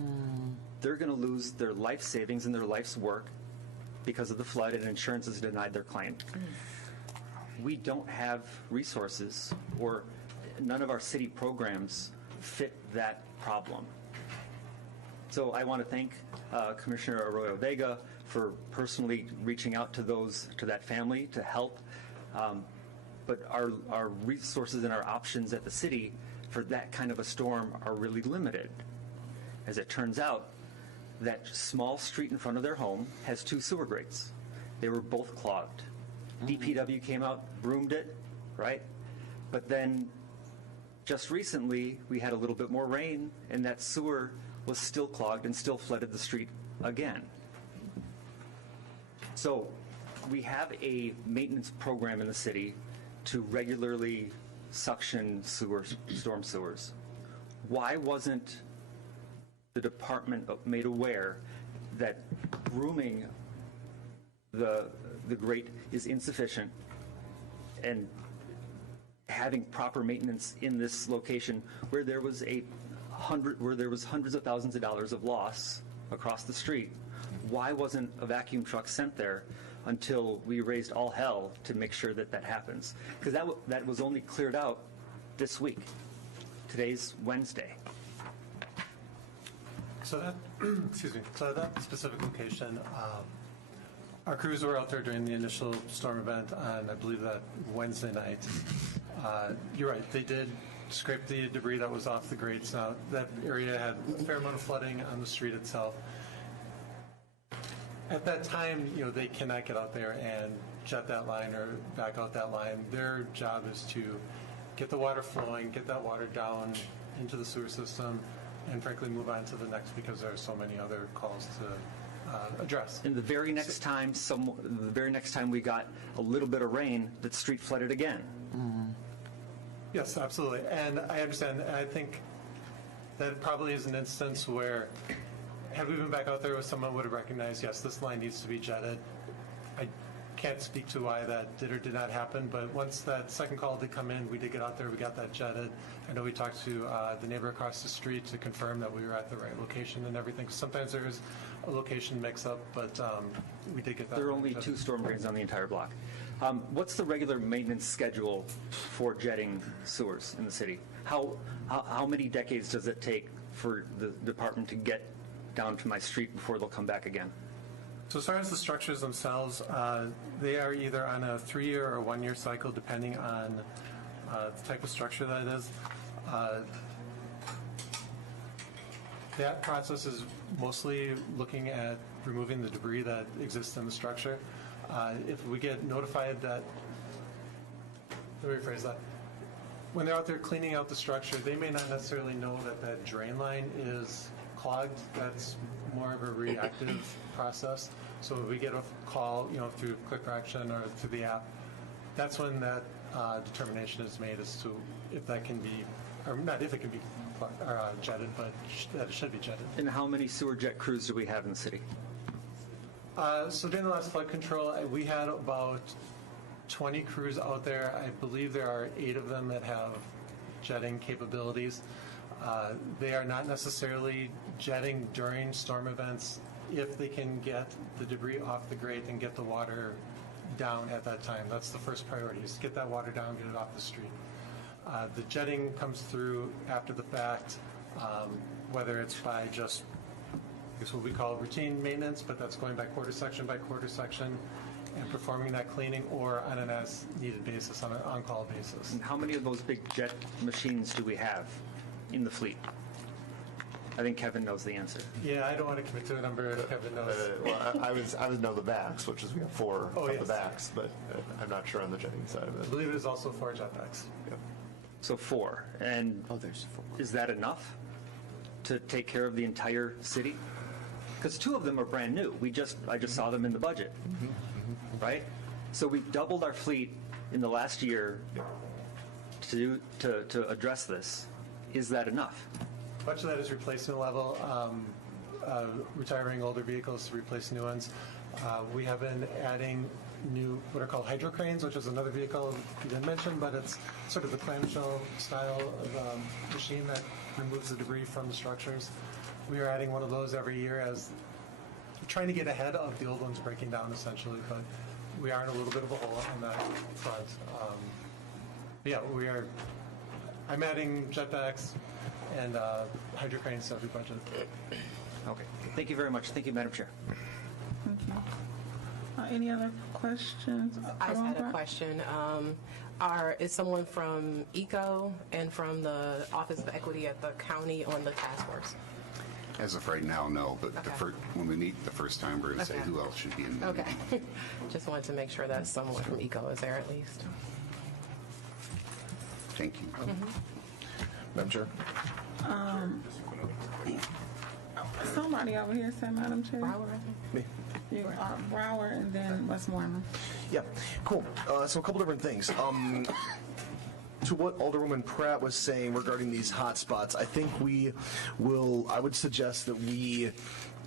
They're going to lose their life savings and their life's work because of the flood, and insurance has denied their claim. We don't have resources, or none of our city programs fit that problem. So I want to thank Commissioner Arroyo Vega for personally reaching out to that family to help. But our resources and our options at the city for that kind of a storm are really limited. As it turns out, that small street in front of their home has 2 sewer grates. They were both clogged. DPW came out, broomed it, right? But then just recently, we had a little bit more rain, and that sewer was still clogged and still flooded the street again. So we have a maintenance program in the city to regularly suction storm sewers. Why wasn't the department made aware that brooming the grate is insufficient and having proper maintenance in this location where there was hundreds of thousands of dollars of loss across the street? Why wasn't a vacuum truck sent there until we raised all hell to make sure that that happens? Because that was only cleared out this week. Today's Wednesday. So that, excuse me, so that specific location, our crews were out there during the initial storm event on, I believe, that Wednesday night. You're right, they did scrape the debris that was off the grates. Now, that area had a fair amount of flooding on the street itself. At that time, they cannot get out there and jet that line or back out that line. Their job is to get the water flowing, get that water down into the sewer system, and frankly move on to the next, because there are so many other calls to address. And the very next time we got a little bit of rain, the street flooded again. Yes, absolutely. And I understand. I think that probably is an instance where, had we been back out there, someone would have recognized, yes, this line needs to be jetted. I can't speak to why that did or did not happen, but once that second call did come in, we did get out there, we got that jetted. I know we talked to the neighbor across the street to confirm that we were at the right location and everything. Sometimes there is a location mix-up, but we did get that. There are only 2 storm drains on the entire block. What's the regular maintenance schedule for jetting sewers in the city? How many decades does it take for the department to get down to my street before they'll come back again? So as far as the structures themselves, they are either on a 3-year or 1-year cycle, depending on the type of structure that it is. That process is mostly looking at removing the debris that exists in the structure. If we get notified that, let me rephrase that. When they're out there cleaning out the structure, they may not necessarily know that that drain line is clogged. That's more of a reactive process. So if we get a call, through quick action or through the app, that's when that determination is made as to if that can be, or not if it can be jetted, but that it should be jetted. And how many sewer jet crews do we have in the city? So during the last flood control, we had about 20 crews out there. I believe there are 8 of them that have jetting capabilities. They are not necessarily jetting during storm events if they can get the debris off the grate and get the water down at that time. That's the first priority, is get that water down, get it off the street. The jetting comes through after the fact, whether it's by just, I guess what we call routine maintenance, but that's going by quarter section and performing that cleaning, or on an as-needed basis, on an on-call basis. And how many of those big jet machines do we have in the fleet? I think Kevin knows the answer. Yeah, I don't want to commit to a number if Kevin knows. Well, I would know the backs, which is we have 4 of the backs, but I'm not sure on the jetting side of it. I believe it is also 4 jet backs. Yep. So 4. And there's 4. Is that enough to take care of the entire city? Because 2 of them are brand new. I just saw them in the budget, right? So we've doubled our fleet in the last year to address this. Is that enough? Much of that is replacement level, retiring older vehicles to replace new ones. We have been adding new, what are called hydro cranes, which is another vehicle you didn't mention, but it's sort of the clamshell style of machine that removes the debris from the structures. We are adding one of those every year as trying to get ahead of the old ones breaking down, essentially, but we are in a little bit of a hole on that front. I'm adding jetbacks and hydro cranes to every budget. Okay. Thank you very much. Thank you, Madam Chair. Thank you. Any other questions? I just had a question. Is someone from ECO and from the Office of Equity at the county on the task force? As of right now, no, but when we meet the first time, we're going to say who else should be in the meeting. Okay. Just wanted to make sure that someone from ECO is there at least. Thank you. Madam Chair? Somebody over here said, Madam Chair. Brower, I think. Me. You are Brower and then Westmoreland. Yeah, cool. So a couple different things. To what Alderwoman Pratt was saying regarding these hot spots, I think I would suggest that we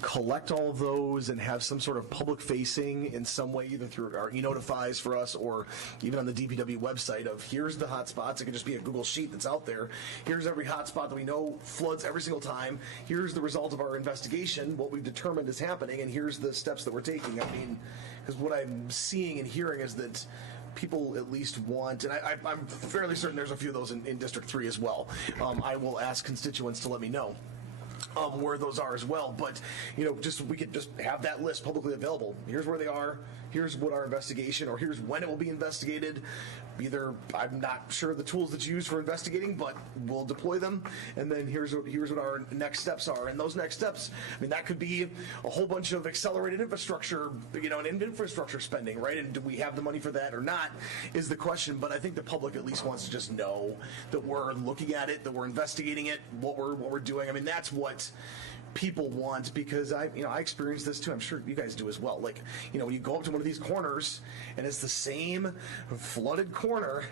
collect all of those and have some sort of public facing in some way, either through our e-notifies for us or even on the DPW website of here's the hot spots. It could just be a Google sheet that's out there. Here's every hot spot that we know floods every single time. Here's the result of our investigation, what we've determined is happening, and here's the steps that we're taking. I mean, because what I'm seeing and hearing is that people at least want, and I'm fairly certain there's a few of those in District 3 as well. I will ask constituents to let me know where those are as well. But, we could just have that list publicly available. Here's where they are. Here's what our investigation, or here's when it will be investigated. Either, I'm not sure the tools that you use for investigating, but we'll deploy them. And then here's what our next steps are. And those next steps, that could be a whole bunch of accelerated infrastructure, and infrastructure spending, right? And do we have the money for that or not is the question. But I think the public at least wants to just know that we're looking at it, that we're investigating it, what we're doing. That's what people want, because I experienced this too. I'm sure you guys do as well. Like, when you go up to one of these corners and it's the same flooded corner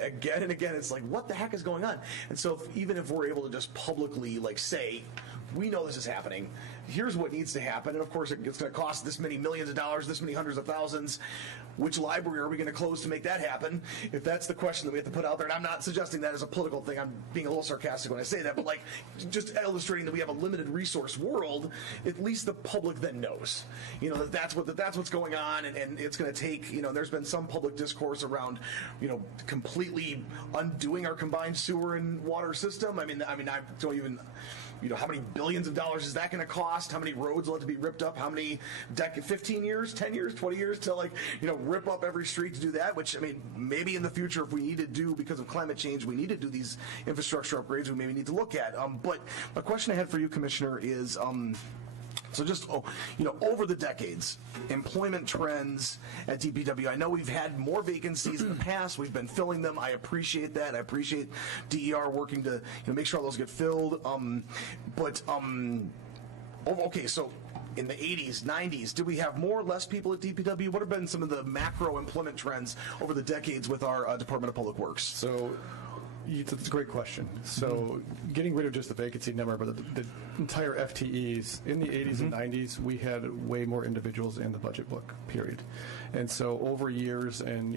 again and again, it's like, what the heck is going on? And so even if we're able to just publicly say, we know this is happening, here's what needs to happen, and of course it's going to cost this many millions of dollars, this many hundreds of thousands. Which library are we going to close to make that happen? If that's the question that we have to put out there, and I'm not suggesting that as a political thing, I'm being a little sarcastic when I say that, but just illustrating that we have a limited resource world, at least the public then knows, that's what's going on, and it's going to take, there's been some public discourse around, completely undoing our combined sewer and water system. I don't even. How many billions of dollars is that going to cost? How many roads will have to be ripped up? How many 15 years, 10 years, 20 years to rip up every street to do that? Which, maybe in the future, if we need to do, because of climate change, we need to do these infrastructure upgrades, we maybe need to look at. But a question I had for you, Commissioner, is so just, over the decades, employment trends at DPW. I know we've had more vacancies in the past. We've been filling them. I appreciate that. I appreciate DER working to make sure all those get filled. Okay, so in the 80s, 90s? Do we have more or less people at DPW? What have been some of the macro employment trends over the decades with our Department of Public Works? So it's a great question. So getting rid of just the vacancy number, but the entire FTEs, in the 80s and 90s, we had way more individuals in the budget book, period. And so over years, and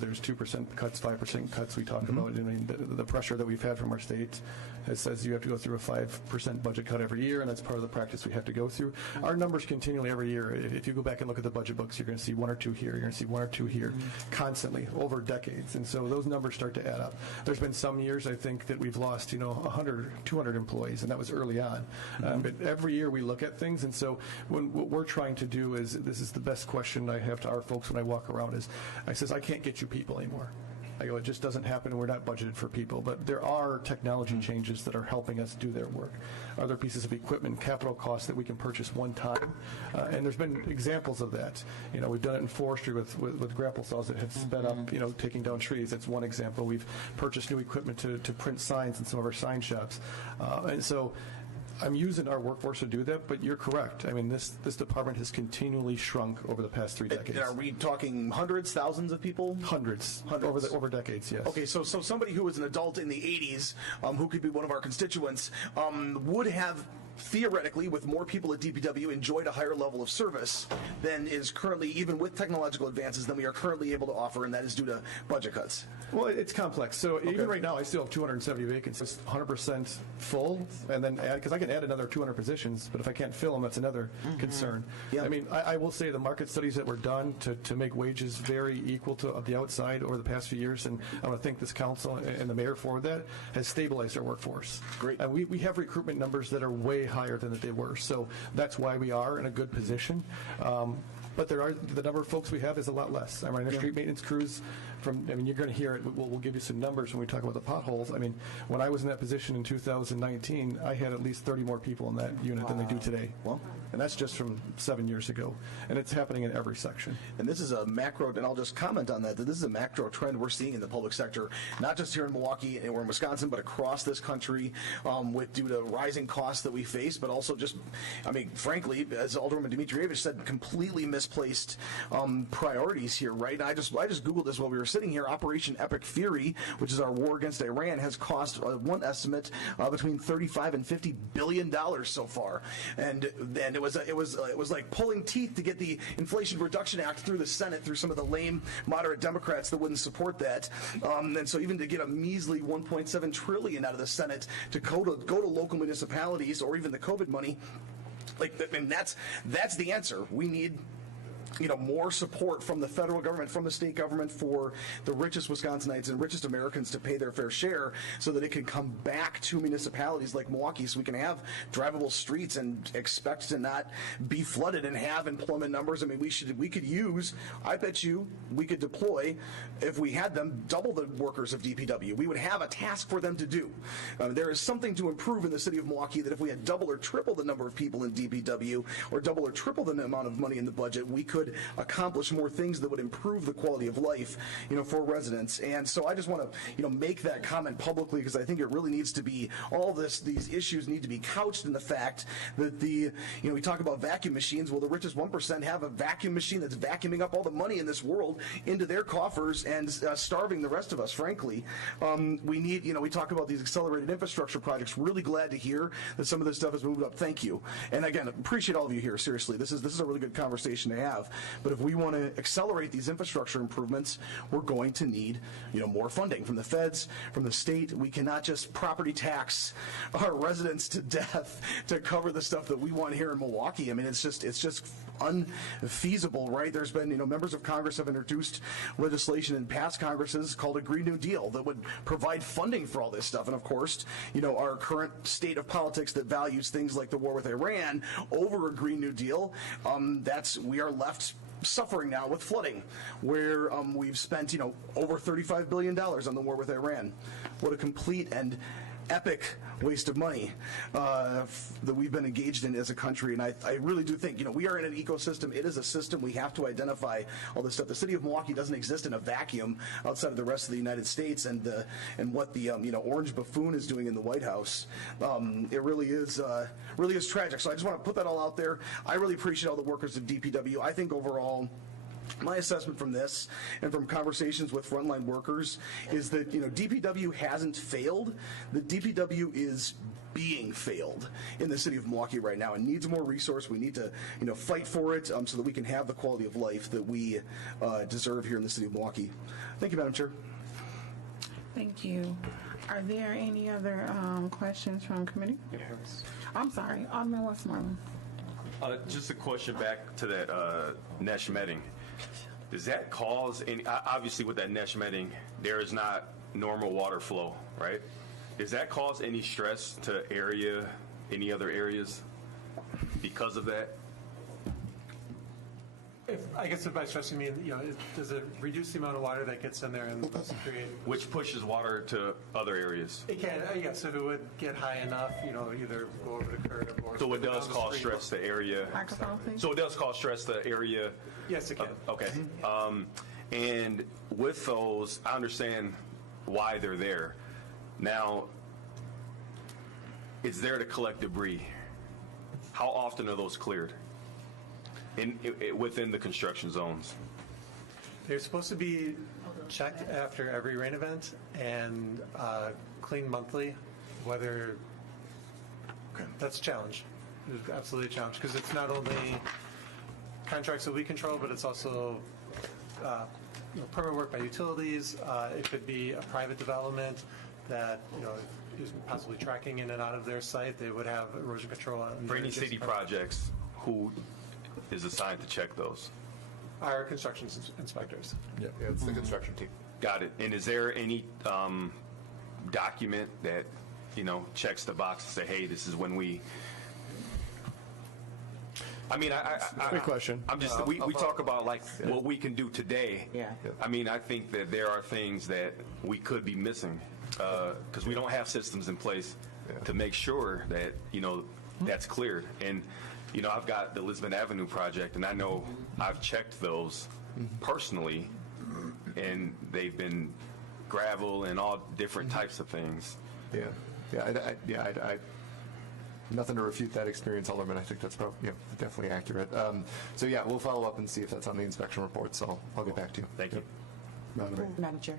there's 2% cuts, 5% cuts we talk about. I mean, the pressure that we've had from our state says you have to go through a 5% budget cut every year, and that's part of the practice we have to go through. Our numbers continually every year. If you go back and look at the budget books, you're going to see 1 or 2 here, you're going to see 1 or 2 here, constantly over decades. And so those numbers start to add up. There's been some years, I think, that we've lost 100, 200 employees, and that was early on. But every year we look at things, and so what we're trying to do is, this is the best question I have to our folks when I walk around, is I says, I can't get you people anymore. I go, it just doesn't happen, and we're not budgeted for people. But there are technology changes that are helping us do their work. Other pieces of equipment, capital costs that we can purchase one time. And there's been examples of that. We've done it in forestry with grapple saws that have sped up, taking down trees. That's one example. We've purchased new equipment to print signs in some of our sign shops. And so I'm using our workforce to do that, but you're correct. I mean, this department has continually shrunk over the past 3 decades. Are we talking hundreds, thousands of people? Hundreds. Over decades, yes. Okay, so somebody who was an adult in the 80s, who could be one of our constituents, would have theoretically, with more people at DPW, enjoyed a higher level of service than is currently, even with technological advances, than we are currently able to offer, and that is due to budget cuts. Well, it's complex. So even right now, I still have 270 vacancies, 100% full, and then add, because I can add another 200 positions, but if I can't fill them, that's another concern. I mean, I will say the market studies that were done to make wages very equal to the outside over the past few years, and I want to thank this council and the mayor for that, has stabilized our workforce. Great. And we have recruitment numbers that are way higher than that they were. So that's why we are in a good position. But the number of folks we have is a lot less. I mean, our street maintenance crews, you're going to hear it. We'll give you some numbers when we talk about the potholes. I mean, when I was in that position in 2019, I had at least 30 more people in that unit than they do today. Well, and that's just from 7 years ago. And it's happening in every section. And this is a macro, and I'll just comment on that this is a macro trend we're seeing in the public sector, not just here in Milwaukee or in Wisconsin, but across this country, due to rising costs that we face, but also just, frankly, as Alderwoman Dimitrievich said, completely misplaced priorities here, right? And I just Googled this while we were sitting here. Operation Epic Fury, which is our war against Iran, has cost one estimate between $35 and $50 billion so far, and it was like pulling teeth to get the Inflation Reduction Act through the Senate through some of the lame moderate Democrats that wouldn't support that, and so even to get a measly $1.7 trillion out of the Senate to go to local municipalities, or even the COVID money, that's the answer. We need more support from the federal government, from the state government, for the richest Wisconsinites and richest Americans to pay their fair share, so that it can come back to municipalities like Milwaukee, so we can have drivable streets and expect to not be flooded and have employment numbers. I mean, we could use, I bet you we could deploy, if we had them, double the workers of DPW. We would have a task for them to do. There is something to improve in the city of Milwaukee that if we had double or triple the number of people in DPW, or double or triple the amount of money in the budget, we could accomplish more things that would improve the quality of life, for residents. And so I just want to, make that comment publicly, because I think it really needs to be, these issues need to be couched in the fact that we talk about vacuum machines. Well, the richest 1% have a vacuum machine that's vacuuming up all the money in this world into their coffers and starving the rest of us, frankly. We need, we talk about these accelerated infrastructure projects. Really glad to hear that some of this stuff has moved up. Thank you. And again, appreciate all of you here. Seriously, this is a really good conversation to have. But if we want to accelerate these infrastructure improvements, we're going to need, more funding from the feds, from the state. We cannot just property tax our residents to death to cover the stuff that we want here in Milwaukee. I mean, it's just unfeasible, right? There's been, members of Congress have introduced legislation in past Congresses called a Green New Deal that would provide funding for all this stuff. And of course, our current state of politics that values things like the war with Iran over a Green New Deal, we are left suffering now with flooding, where we've spent over $35 billion on the war with Iran. What a complete and epic waste of money that we've been engaged in as a country. And I really do think, we are in an ecosystem. It is a system. We have to identify all this stuff. The city of Milwaukee doesn't exist in a vacuum outside of the rest of the United States and what the orange buffoon is doing in the White House. It really is tragic. So I just want to put that all out there. I really appreciate all the workers at DPW. I think overall, my assessment from this and from conversations with frontline workers is that DPW hasn't failed. The DPW is being failed in the city of Milwaukee right now and needs more resource. We need to fight for it so that we can have the quality of life that we deserve here in the city of Milwaukee. Thank you, Madam Chair. Thank you. Are there any other questions from committee? Yes. I'm sorry, Alderman Westmoreland. Just a question back to that mesh netting. Does that cause any, obviously with that mesh netting, there is not normal water flow, right? Does that cause any stress to any other areas because of that? I guess if by stress you mean, does it reduce the amount of water that gets in there and create? Which pushes water to other areas? It can, yes, if it would get high enough, either go over the curb or. So it does cause stress to area. So it does cause stress to area. Yes, it can. Okay. And with those, I understand why they're there. Now, it's there to collect debris. How often are those cleared? Within the construction zones? They're supposed to be checked after every rain event and cleaned monthly. Whether that's a challenge. It's absolutely a challenge because it's not only contracts that we control, but it's also permit work by utilities. It could be a private development that is possibly tracking in and out of their site. They would have erosion control on for any city projects. Who is assigned to check those? Our construction inspectors. Yeah, it's the construction team. Got it. And is there any document that checks the box and say, hey, this is when we? I mean, Good question. I'm just we talk about what we can do today. Yeah. I mean, I think that there are things that we could be missing because we don't have systems in place to make sure that that's cleared. And I've got the Lisbon Avenue project, and I know I've checked those personally, and they've been gravel and all different types of things. I nothing to refute that experience, Alderman. I think that's probably definitely accurate. So we'll follow up and see if that's on the inspection report. So I'll get back to you. Thank you, Madam Chair.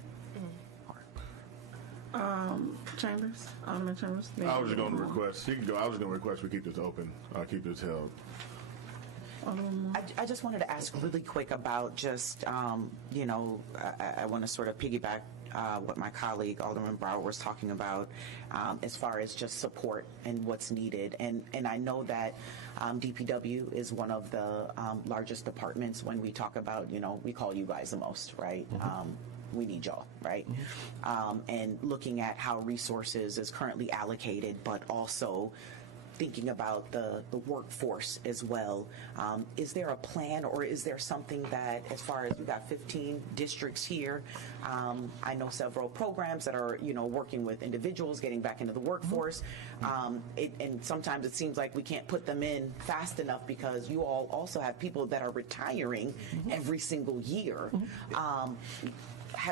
Chambers, Alderman Chambers. I was just going to request. You can go. I was going to request we keep this open. Keep this held. I just wanted to ask really quick about just, I want to sort of piggyback what my colleague Alderman Brower was talking about as far as just support and what's needed. And I know that DPW is one of the largest departments when we talk about, we call you guys the most, right? We need y'all, right? And looking at how resources is currently allocated, but also thinking about the workforce as well. Is there a plan, or is there something that, as far as we got 15 districts here, I know several programs that are, working with individuals getting back into the workforce, and sometimes it seems like we can't put them in fast enough because you all also have people that are retiring every single year.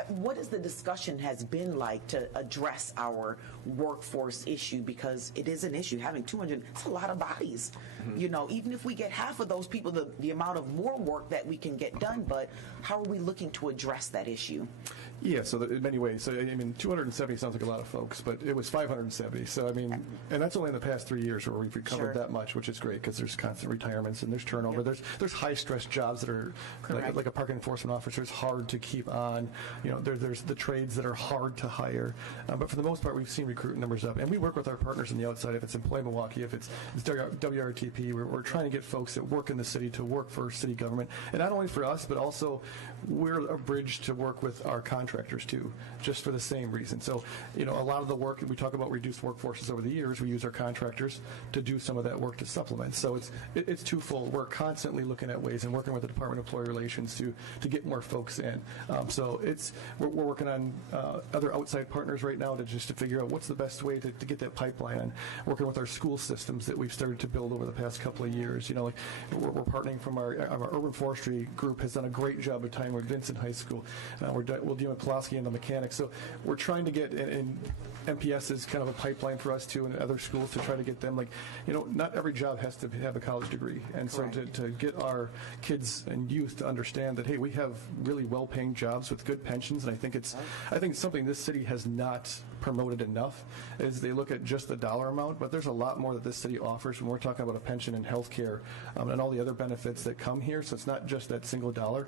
What is the discussion has been like to address our workforce issue? Because it is an issue. Having 200, it's a lot of bodies. Even if we get half of those people, the amount of more work that we can get done, but how are we looking to address that issue? Yeah, so in many ways. So, 270 sounds like a lot of folks, but it was 570. So, and that's only in the past 3 years where we've recovered that much, which is great because there's constant retirements and there's turnover. There's high-stress jobs that are, like a park enforcement officer, it's hard to keep on. There's the trades that are hard to hire. But for the most part, we've seen recruit numbers up. And we work with our partners on the outside. If it's Employ Milwaukee, if it's WRTP, we're trying to get folks that work in the city to work for city government. And not only for us, but also we're a bridge to work with our contractors contractors too, just for the same reason. So, a lot of the work, we talk about reduced workforces over the years, we use our contractors to do some of that work to supplement. So it's twofold. We're constantly looking at ways and working with the Department of Employee Relations to get more folks in. So we're working on other outside partners right now to figure out what's the best way to get that pipeline, and working with our school systems that we've started to build over the past couple of years. Like we're partnering from our urban forestry group has done a great job of tying with Vincent High School. We'll deal with Pulaski and the mechanics. So we're trying to get, and MPS is kind of a pipeline for us too, and other schools to try to get them, not every job has to have a college degree. And so to get our kids and youth to understand that, hey, we have really well-paying jobs with good pensions, and I think it's something this city has not promoted enough, is they look at just the dollar amount, but there's a lot more that this city offers when we're talking about a pension and health care and all the other benefits that come here. So it's not just that single dollar.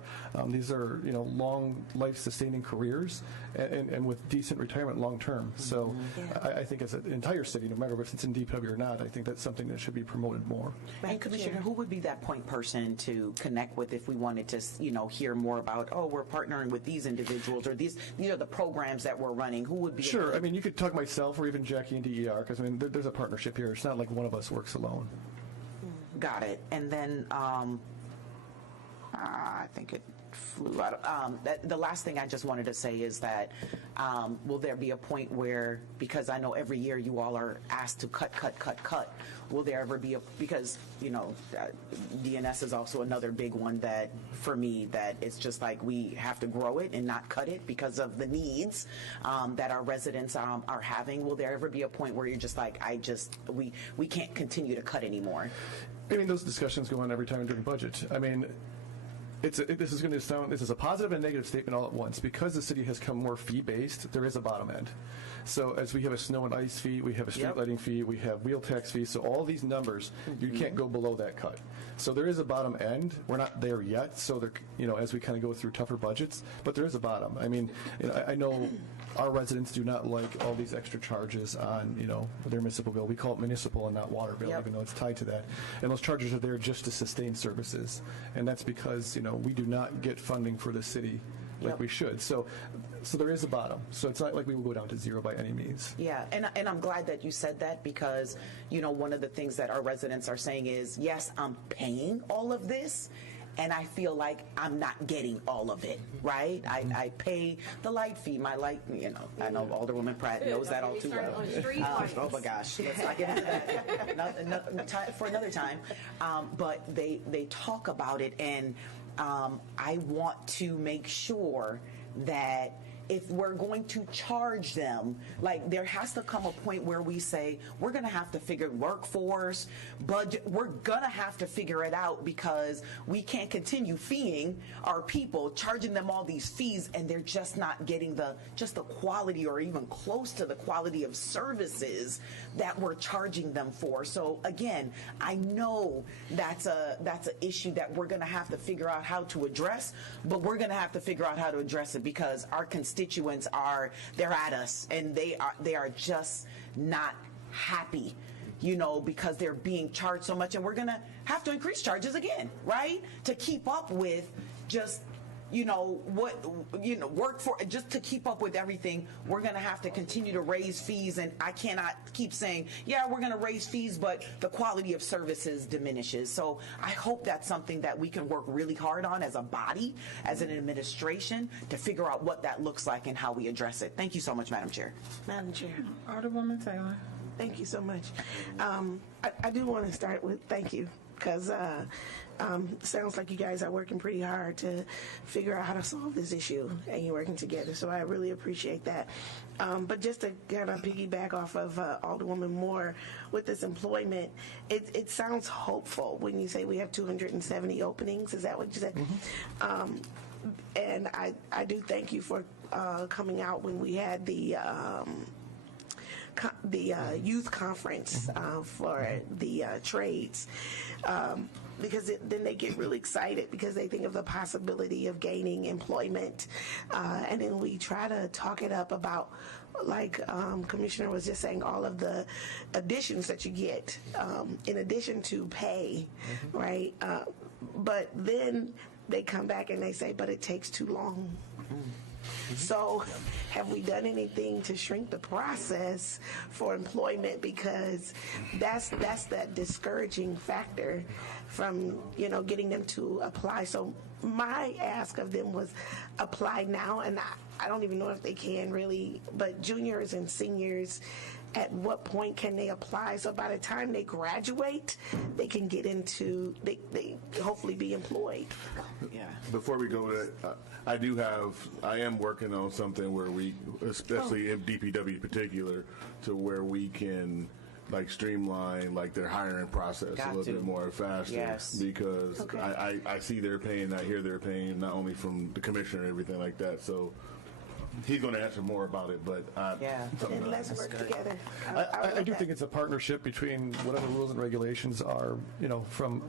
These are long life sustaining careers and with decent retirement long term. So I think as an entire city, no matter if it's in DPW or not, I think that's something that should be promoted more. And Commissioner, who would be that point person to connect with if we wanted to hear more about, we're partnering with these individuals, or these are the programs that we're running? Who would be? Sure. You could talk myself or even Jackie and DER, because there's a partnership here. It's not like one of us works alone. Got it. And then I think it flew out. The last thing I just wanted to say is that will there be a point where, because I know every year you all are asked to cut, will there ever be because DNS is also another big one that, for me, that it's just like we have to grow it and not cut it because of the needs that our residents are having. Will there ever be a point where you're just like, we can't continue to cut anymore? Those discussions go on every time during budget. This is a positive and negative statement all at once. Because the city has come more fee-based, there is a bottom end. So as we have a snow and ice fee, we have a street lighting fee, we have wheel tax fees, so all these numbers, you can't go below that cut. So there is a bottom end. We're not there yet, so as we kind of go through tougher budgets, but there is a bottom. I know our residents do not like all these extra charges on, their municipal bill. We call it municipal and not water bill, even though it's tied to that. And those charges are there just to sustain services. And that's because, we do not get funding for the city like we should. So there is a bottom. So it's not like we will go down to zero by any means. Yeah, and I'm glad that you said that, because, one of the things that our residents are saying is, yes, I'm paying all of this, and I feel like I'm not getting all of it, right? I pay the light fee, my light, I know Alderwoman Pratt knows that all too well. Oh my gosh, let's not get into that for another time. But they talk about it, and I want to make sure that if we're going to charge them, there has to come a point where we say, we're going to have to figure workforce, budget, we're going to have to figure it out, because we can't continue feeing our people, charging them all these fees, and they're just not getting the quality, or even close to the quality of services that we're charging them for. So again, I know that's a issue that we're going to have to figure out how to address, but we're going to have to figure out how to address it, because our constituents they're at us, and they are just not happy, because they're being charged so much, and we're gonna have to increase charges again, right, to keep up with just work for, just to keep up with everything. We're going to have to continue to raise fees, and I cannot keep saying, yeah, we're going to raise fees, but the quality of services diminishes. So I hope that's something that we can work really hard on as a body, as an administration, to figure out what that looks like and how we address it. Thank you so much, Madam Chair. Madam Chair. Alderwoman Taylor. Thank you so much. I do want to start with thank you, because sounds like you guys are working pretty hard to figure out how to solve this issue, and you're working together, so I really appreciate that. But just to kind of piggyback off of Alderwoman Moore with this employment, it sounds hopeful when you say we have 270 openings. Is that what you said? Mm-hmm. And I do thank you for coming out when we had the youth conference for the trades, because then they get really excited because they think of the possibility of gaining employment, and then we try to talk it up about, like Commissioner was just saying, all of the additions that you get in addition to pay, right? But then they come back and they say, but it takes too long. So have we done anything to shrink the process for employment? Because that's that discouraging factor from, getting them to apply. So my ask of them was apply now, and I don't even know if they can really, but juniors and seniors, at what point can they apply? So by the time they graduate, they can get into, they hopefully be employed. Yeah. Before we go to that, I am working on something where we, especially in DPW in particular, to where we can streamline their hiring process a little bit more faster. Yes. Because I see their pain, I hear their pain, not only from the commissioner and everything like that. So he's going to answer more about it, but And let's work together. I do think it's a partnership between whatever rules and regulations are, from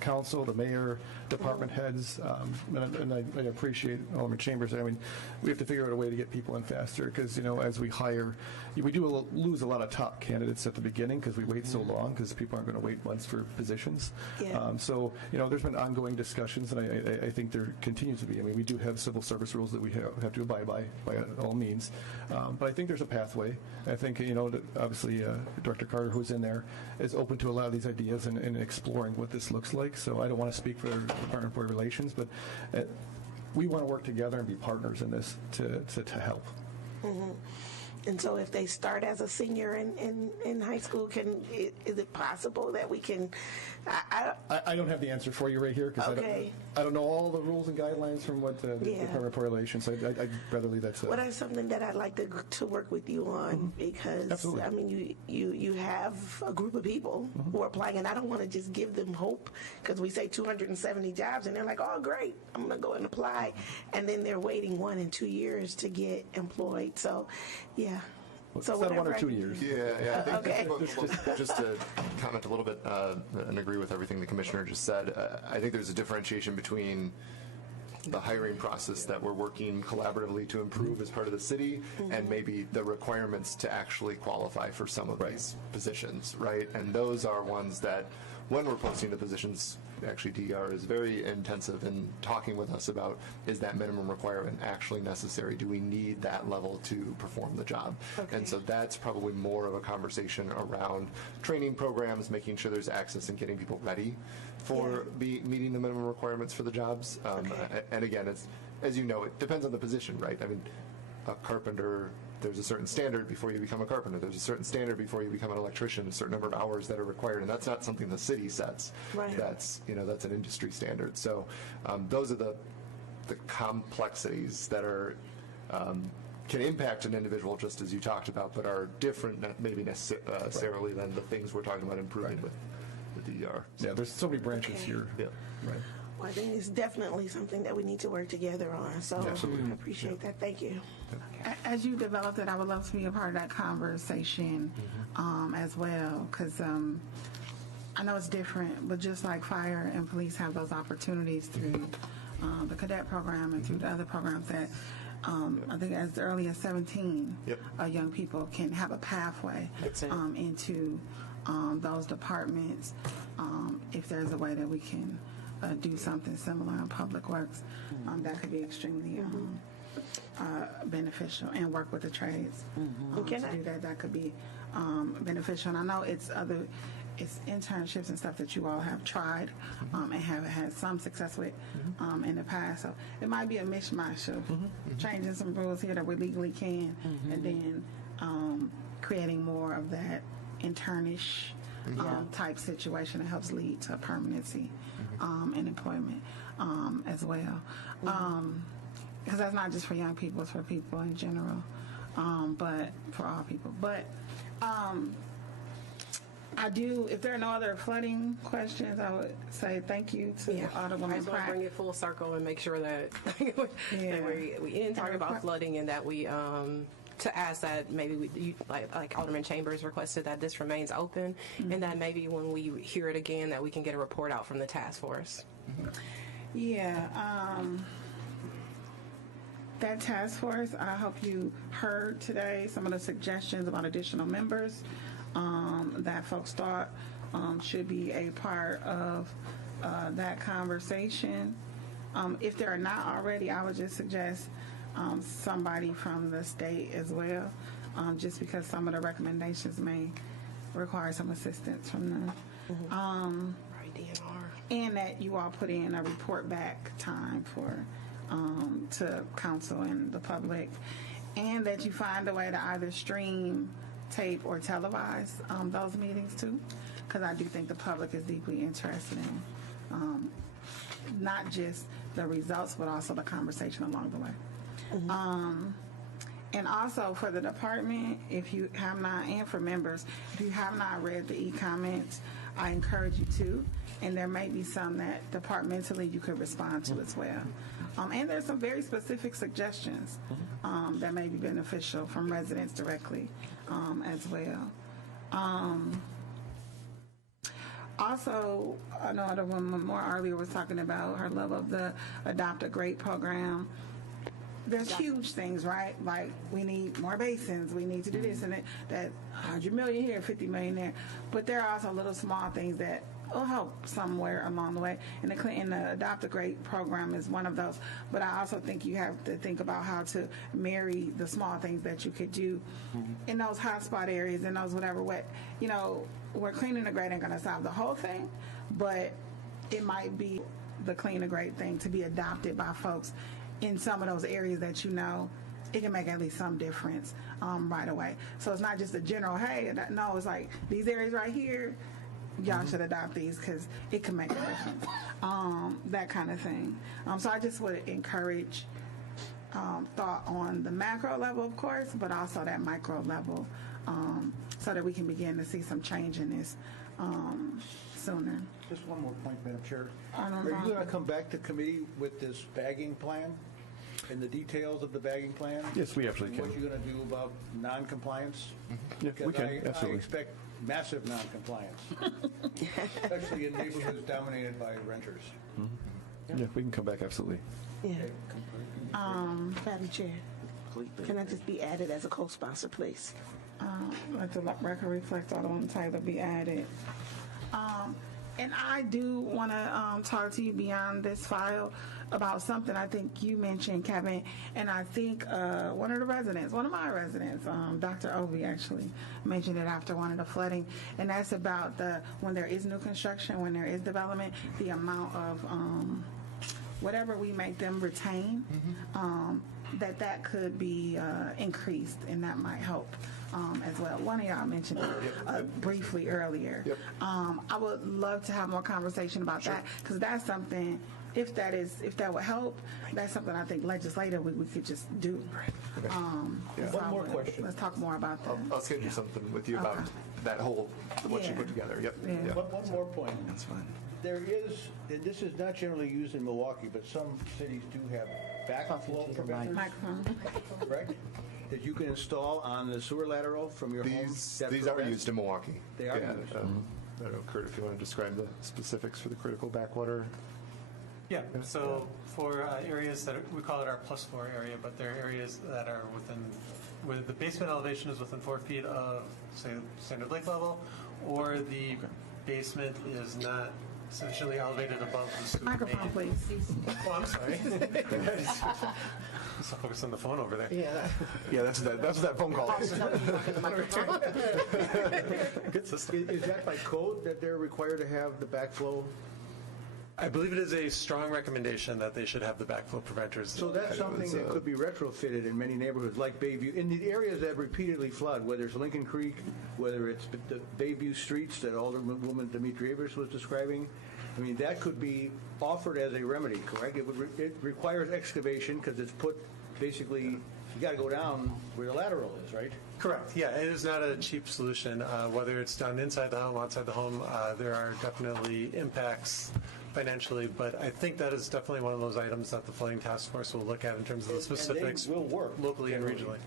council, the mayor, department heads, and I appreciate Alderman Chambers. I mean, we have to figure out a way to get people in faster because as we hire, we do lose a lot of top candidates at the beginning because we wait so long because people aren't going to wait months for positions. Yeah. So there's been ongoing discussions, and I think there continues to be. I mean, we do have civil service rules that we have to abide by all means. But I think there's a pathway. I think, obviously Director Carter, who's in there, is open to a lot of these ideas and exploring what this looks like. So I don't want to speak for the Department of Employee Relations, but we want to work together and be partners in this to help. Mm-hmm. And so if they start as a senior in high school, is it possible that we can... I don't have the answer for you right here because I don't know all the rules and guidelines from what the Department of Employee Relations. So I'd rather leave that to... Well, that's something that I'd like to work with you on because, Absolutely. I mean, you have a group of people who are applying, and I don't want to just give them hope because we say 270 jobs, and they're like, oh, great, I'm going to go and apply. And then they're waiting 1 and 2 years to get employed. So, yeah. So it's not 1 or 2 years. Yeah. I think just to comment a little bit and agree with everything the commissioner just said, I think there's a differentiation between the hiring process that we're working collaboratively to improve as part of the city and maybe the requirements to actually qualify for some of these positions, right? And those are ones that when we're posting the positions, actually DR is very intensive in talking with us about, is that minimum requirement actually necessary? Do we need that level to perform the job? And so that's probably more of a conversation around training programs, making sure there's access and getting people ready for meeting the minimum requirements for the jobs. And again, it's, as you know, it depends on the position, right? I mean, a carpenter, there's a certain standard before you become a carpenter. There's a certain standard before you become an electrician, a certain number of hours that are required, and that's not something the city sets. Right. That's an industry standard. So those are the complexities that are can impact an individual, just as you talked about, but are different, maybe necessarily than the things we're talking about improving with the DER. Yeah, there's so many branches here. Yeah. Right. Well, I think it's definitely something that we need to work together on. So Absolutely. I appreciate that. Thank you. As you developed it, I would love to be a part of that conversation as well, because I know it's different, but just like fire and police have those opportunities through the cadet program and through the other programs that I think as early as 17 young people can have a pathway into those departments if there's a way that we can do something similar in Public Works. That could be extremely beneficial, and work with the trades to do that. That could be beneficial. And I know it's internships and stuff that you all have tried and have had some success with in the past. So it might be a mishmash of changing some rules here that we legally can, and then creating more of that internish type situation that helps lead to permanency and employment as well. Because that's not just for young people, it's for people in general, but for all people. But I do, if there are no other flooding questions, I would say thank you to Alderwoman I just want Pratt. to bring it full circle and make sure that, that we didn't talk about flooding, and that we to ask that maybe like Alderman Chambers requested, that this remains open, and that maybe when we hear it again that we can get a report out from the task force. That task force, I hope you heard today some of the suggestions about additional members that folks thought should be a part of that conversation. If they're not already, I would just suggest somebody from the state as well, just because some of the recommendations may require some assistance from them. And that you all put in a report back time for to council and the public, and that you find a way to either stream, tape, or televise those meetings too, because I do think the public is deeply interested in not just the results, but also the conversation along the way. And also for the department, if you have not, and for members, if you have not read the e-comments, I encourage you to. And there may be some that departmentally you could respond to as well. And there's some very specific suggestions that may be beneficial from residents directly as well. Also, another woman more earlier was talking about her love of the Adopt a Great program. There's huge things, right? Like we need more basins, we need to do this and that 100 million here, 50 million there. But there are also little small things that will help somewhere along the way. And the Adopt a Great program is one of those. But I also think you have to think about how to marry the small things that you could do in those hotspot areas, in those whatever way. You know, where cleaning the grade ain't going to solve the whole thing, but it might be the clean the grade thing to be adopted by folks in some of those areas that you know it can make at least some difference right away. So it's not just a general, hey, no, it's like these areas right here, y'all should adopt these because it can make a difference. That kind of thing. So I just would encourage thought on the macro level, of course, but also that micro level so that we can begin to see some change in this sooner. Just one more point, Madam Chair. Are you going to come back to committee with this bagging plan and the details of the bagging plan? Yes, we absolutely and can. what you're going to do about non-compliance? Yeah, we can, absolutely. I expect massive non-compliance, especially in neighborhoods dominated by renters. Yeah, we can come back, absolutely. Yeah. Madam Chair, can I just be added as a co-sponsor, please? Let the record reflect Alderwoman Taylor be added. And I do want to talk to you beyond this file about something I think you mentioned, Kevin, and I think one of my residents, Dr. Ovi, actually mentioned it after one of the flooding, and that's about when there is new construction, when there is development, the amount of whatever we make them retain, that could be increased, and that might help. As well. One of y'all mentioned it briefly earlier. I would love to have more conversation about that because that's something. If that would help, that's something I think legislatively we could just do. One more question. Let's talk more about that. I'll schedule something with you about that whole what you put together. One more point. That's fine. There is, and this is not generally used in Milwaukee, but some cities do have backflow preventers. Correct? That you can install on the sewer lateral from your home? These are used in Milwaukee. They are used. I don't know, Kurt, if you want to describe the specifics for the critical backwater. Yeah, so for areas that we call it our +4 area, but there are areas that are where the basement elevation is within 4 feet of, say, standard lake level, or the basement is not sufficiently elevated above the sewer Microphone, main. please. Oh, I'm sorry. So focus on the phone over there. Yeah, that's what that phone call is. Good system. Is that by code that they're required to have the backflow? I believe it is a strong recommendation that they should have the backflow preventers. So that's something that could be retrofitted in many neighborhoods, like Bayview, in the areas that repeatedly flood, whether it's Lincoln Creek, whether it's the Bayview streets that Alderwoman Demetrievers was describing. I mean, that could be offered as a remedy, correct? It requires excavation because it's put, basically, you got to go down where the lateral is, right? Correct. Yeah, it is not a cheap solution. Whether it's done inside the home, outside the home, there are definitely impacts financially, but I think that is definitely one of those items that the flooding task force will look at in terms of the specifics. And they will work locally and regionally.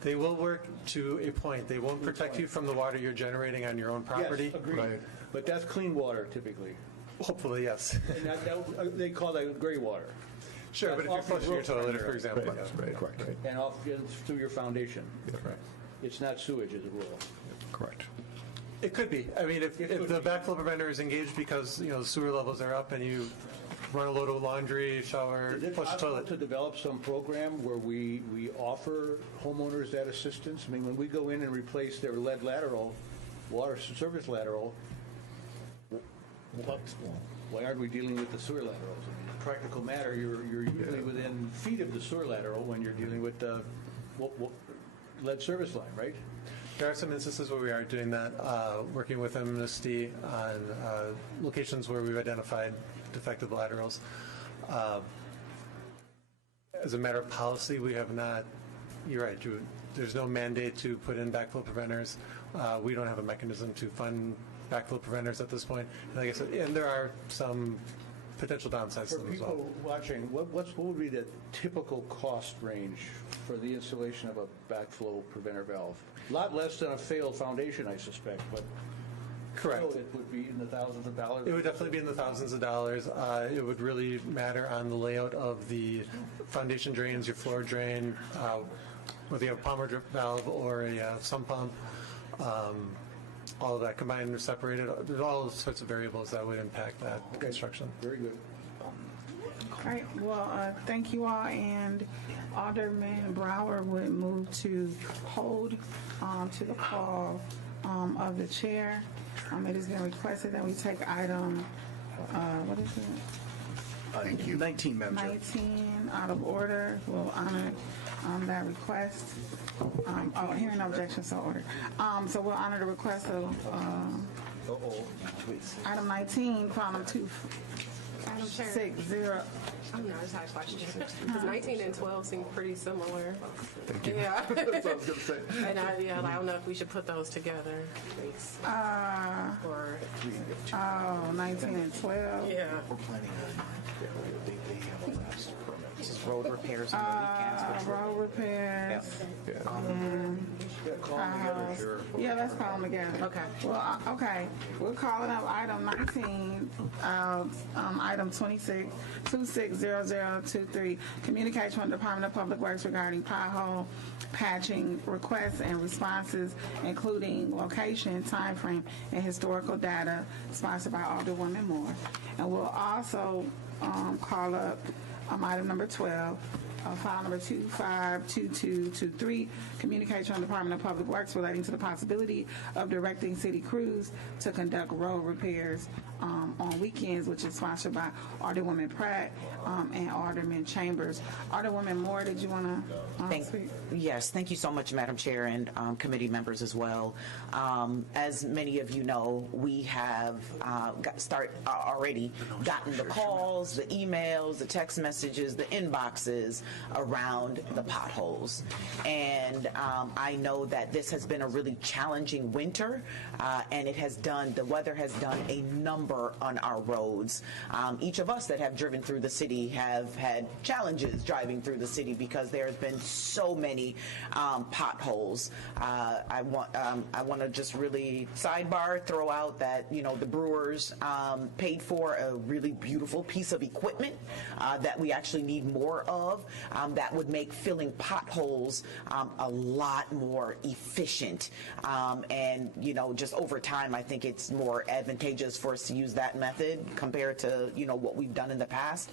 They will work to a point. They won't protect you from the water you're generating on your own property. Yes, agreed. Right. But that's clean water typically. Hopefully, yes. And they call that gray water. Sure, but if you're flushing your toilet, for example. Right. Correct. And off through your foundation. Correct. It's not sewage as a rule. Correct. It could be. I mean, if the backflow preventer is engaged because the sewer levels are up and you run a load of laundry, shower, Is it flush the possible toilet. to develop some program where we offer homeowners that assistance? I mean, when we go in and replace their lead lateral, water service lateral, why aren't we dealing with the sewer laterals? I mean, practical matter, you're usually within feet of the sewer lateral when you're dealing with the lead service line, right? There are some instances where we are doing that, working with MSD on locations where we've identified defective laterals. As a matter of policy, we have not, you're right, Drew, there's no mandate to put in backflow preventers. We don't have a mechanism to fund backflow preventers at this point. And like I said, and there are some potential downsides to them as well. For people watching, what would be the typical cost range for the installation of a backflow preventer valve? A lot less than a failed foundation, I suspect, but correct. Still, it would be in the thousands of dollars. It would definitely be in the thousands of dollars. It would really matter on the layout of the foundation drains, your floor drain, whether you have a Palmer drip valve or a sump pump. All of that combined or separated. There's all sorts of variables that would impact that construction. Very good. All right, well, thank you all, and Alderman Brower would move to hold to the call of the chair. It has been requested that we take item, what is it? Thank you. 19, Madam Chair. 19 out of order. We'll honor that request. Hearing no objection, so ordered. So we'll honor the request of item 19, column 260. I'm not, I just had a question. Because 19 and 12 seem pretty similar. Thank you. Yeah. That's what I was going to say. And I don't know if we should put those together. Or 19 and 12. yeah. We're planning on, they have a last permit. Road repairs on the weekends. Road repairs. Yeah, let's call them together. Okay. Well, okay. We're calling up item 19, item 260023, communication from the Department of Public Works regarding pothole patching requests and responses, including location, time frame, and historical data, sponsored by Alderwoman Moore. And we'll also call up item number 12, file number 252223, communication from the Department of Public Works relating to the possibility of directing city crews to conduct road repairs on weekends, which is sponsored by Alderwoman Pratt and Alderman Chambers. Alderwoman Moore, did you want to speak? Yes, thank you so much, Madam Chair, and committee members as well. As many of you know, we have already gotten the calls, the emails, the text messages, the inboxes around the potholes. And I know that this has been a really challenging winter, and the weather has done a number on our roads. Each of us that have driven through the city have had challenges driving through the city because there has been so many potholes. I want to just really sidebar throw out that the Brewers paid for a really beautiful piece of equipment that we actually need more of. That would make filling potholes a lot more efficient, and just over time, I think it's more advantageous for us to use that method compared to what we've done in the past.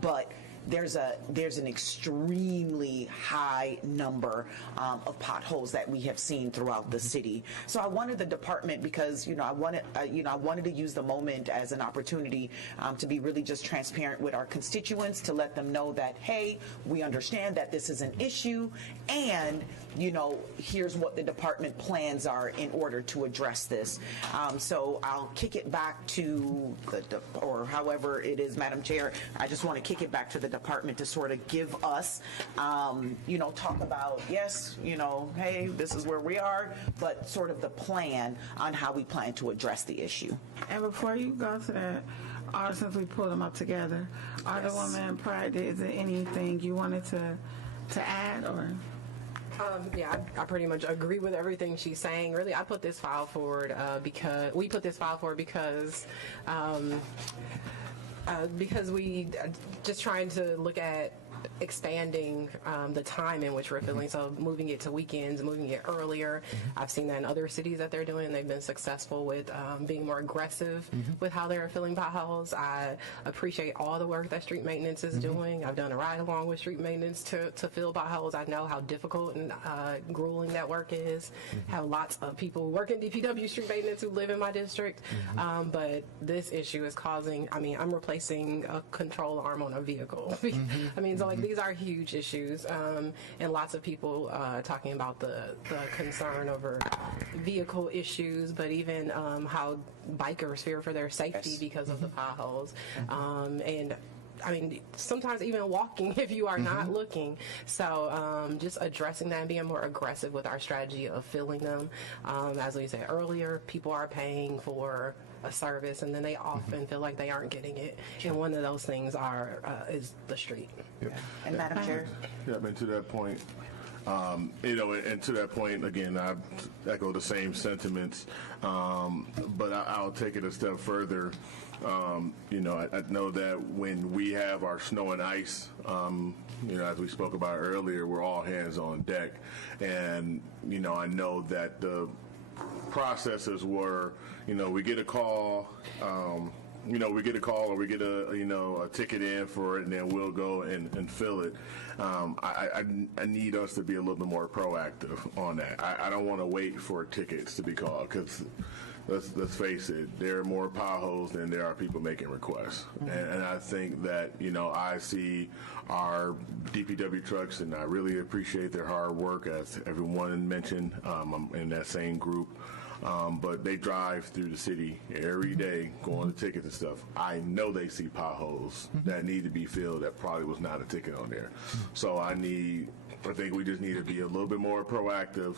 But there's an extremely high number of potholes that we have seen throughout the city. So I wanted the department, because I wanted to use the moment as an opportunity to be really just transparent with our constituents, to let them know that, hey, we understand that this is an issue, and here's what the department plans are in order to address this. So I'll kick it back to or however it is, Madam Chair. I just want to kick it back to the department to sort of give us, talk about, yes, hey, this is where we are, but sort of the plan on how we plan to address the issue. And before you go to that, since we pulled them up together, Alderwoman Pratt, is there anything you wanted to add, or? Yeah, I pretty much agree with everything she's saying. Really, I put this file forward because we we just trying to look at expanding the time in which we're filling, so moving it to weekends, moving it earlier. I've seen that in other cities that they're doing. They've been successful with being more aggressive with how they're filling potholes. I appreciate all the work that street maintenance is doing. I've done a ride along with street maintenance to fill potholes. I know how difficult and grueling that work is. Have lots of people who work in DPW street maintenance who live in my district, but this issue is causing, I mean, I'm replacing a control arm on a vehicle. I mean, so like these are huge issues, and lots of people talking about the concern over vehicle issues, but even how bikers fear for their safety because of the potholes. And I mean, sometimes even walking if you are not looking. So just addressing that and being more aggressive with our strategy of filling them. As we said earlier, people are paying for a service, and then they often feel like they aren't getting it. And one of those things is the street. And Madam Chair? Yeah, I mean, to that point, you know, and to that point, again, I echo the same sentiments, but I'll take it a step further. You know, I know that when we have our snow and ice, you know, as we spoke about earlier, we're all hands on deck. And, you know, I know that the processes were, you know, we get a call, you know, we get a call or we get a, you know, a ticket in for it, and then we'll go and fill it. I need us to be a little bit more proactive on that. I don't want to wait for tickets to be called, because let's face it, there are more potholes than there are people making requests. And I think that, you know, I see our DPW trucks, and I really appreciate their hard work, as everyone mentioned. I'm in that same group. But they drive through the city every day going to tickets and stuff. I know they see potholes that need to be filled that probably was not a ticket on there. So I think we just need to be a little bit more proactive.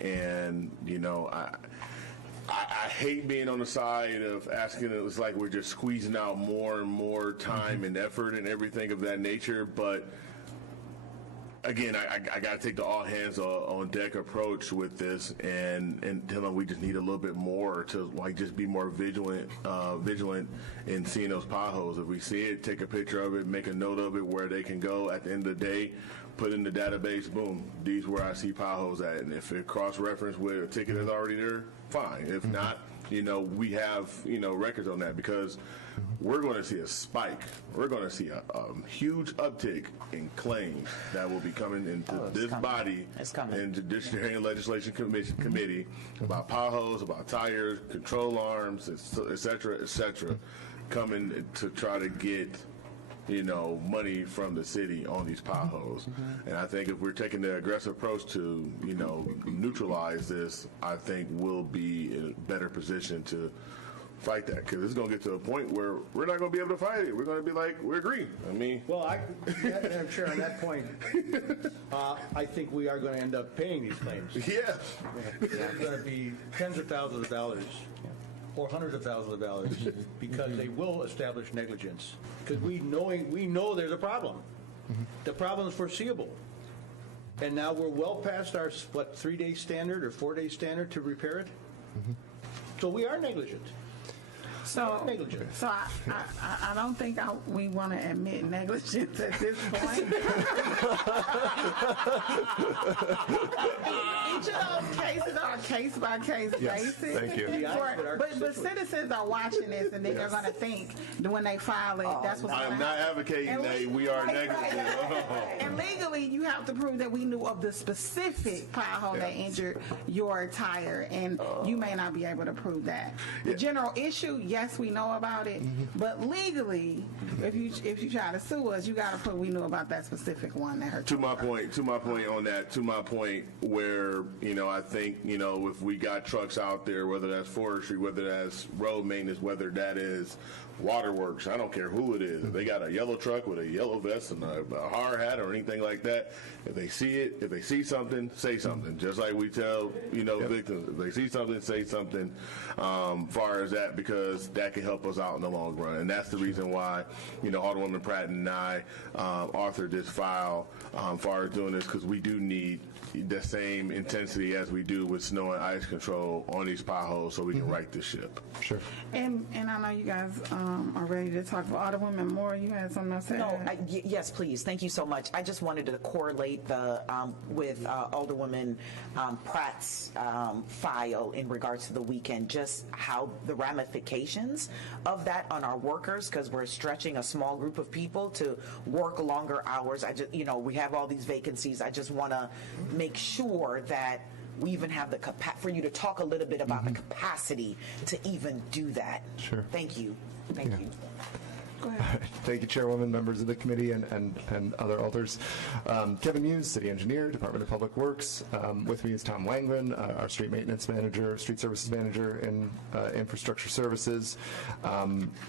And, you know, I hate being on the side of asking. It's like we're just squeezing out more and more time and effort and everything of that nature. But again, I got to take the all hands on deck approach with this, and tell them we just need a little bit more to like just be more vigilant in seeing those potholes. If we see it, take a picture of it, make a note of it where they can go at the end of the day, put in the database, boom, these where I see potholes at. And if it cross-reference with a ticket that's already there, fine. If not, you know, we have, you know, records on that, because we're going to see a spike. We're going to see a huge uptick in claims that will be coming into this body and Judiciary and Legislation Committee about potholes, about tires, control arms, et cetera, coming to try to get, you know, money from the city on these potholes. And I think if we're taking the aggressive approach to, you know, neutralize this, I think we'll be in a better position to fight that, because it's going to get to a point where we're not going to be able to fight it. We're going to be like, we agree. I mean, well, I'm sure on that point, I think we are going to end up paying these claims. Yeah. It's going to be tens of thousands of dollars or hundreds of thousands of dollars, because they will establish negligence. Because we know there's a problem. The problem is foreseeable. And now we're well past our, 3-day standard or 4-day standard to repair it? So we are negligent. So I don't think we want to admit negligence at this point. Each of those cases are case-by-case basis. Thank you. But citizens are watching this, and they're going to think that when they file it, that's what's going to happen. I'm not advocating that we are negligent. And legally, you have to prove that we knew of the specific pothole that injured your tire, and you may not be able to prove that. The general issue, yes, we know about it, but legally, if you try to sue us, you got to prove we knew about that specific one that hurt. To my point on that, to my point where, you know, I think, you know, if we got trucks out there, whether that's forestry, whether that's road maintenance, whether that is Waterworks, I don't care who it is. If they got a yellow truck with a yellow vest and a hard hat or anything like that, if they see it, if they see something, say something. Just like we tell, you know, victims, if they see something, say something, far as that, because that can help us out in the long run. And that's the reason why, you know, Alderwoman Pratt and I authored this file far as doing this, because we do need the same intensity as we do with snow and ice control on these potholes so we can right this ship. Sure. And I know you guys are ready to talk about Alderwoman Moore. You had something else to No, add? yes, please. Thank you so much. I just wanted to correlate the with Alderwoman Pratt's file in regards to the weekend, just how the ramifications of that on our workers, because we're stretching a small group of people to work longer hours. I just, we have all these vacancies. I just want to make sure that we even have the for you to talk a little bit about the capacity to even do that. Sure. Thank you. Thank you. Go ahead. Thank you, Chairwoman, members of the committee, and other alders. Kevin Muse, City Engineer, Department of Public Works. With me is Tom Langren, our Street Maintenance Manager, Street Services Manager in Infrastructure Services.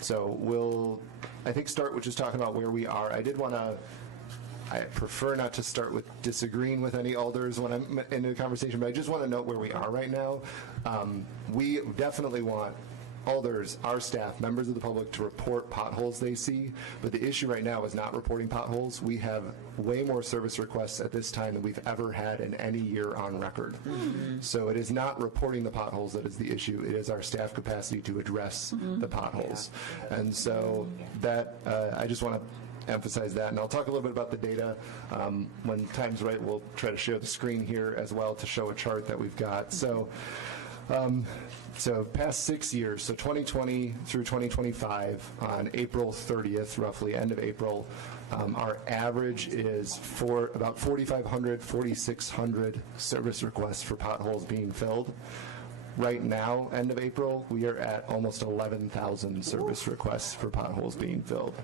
So we'll, I think, start with just talking about where we are. I prefer not to start with disagreeing with any alders when I'm in a conversation, but I just want to note where we are right now. We definitely want alders, our staff, members of the public to report potholes they see, but the issue right now is not reporting potholes. We have way more service requests at this time than we've ever had in any year on record. So it is not reporting the potholes that is the issue. It is our staff capacity to address the potholes. And so that, I just want to emphasize that, and I'll talk a little bit about the data. When time's right, we'll try to share the screen here as well to show a chart that we've got. So past 6 years, so 2020 through 2025, on April 30th, roughly, end of April, our average is for about 4,500, 4,600 service requests for potholes being filled. Right now, end of April, we are at almost 11,000 service requests for potholes being filled.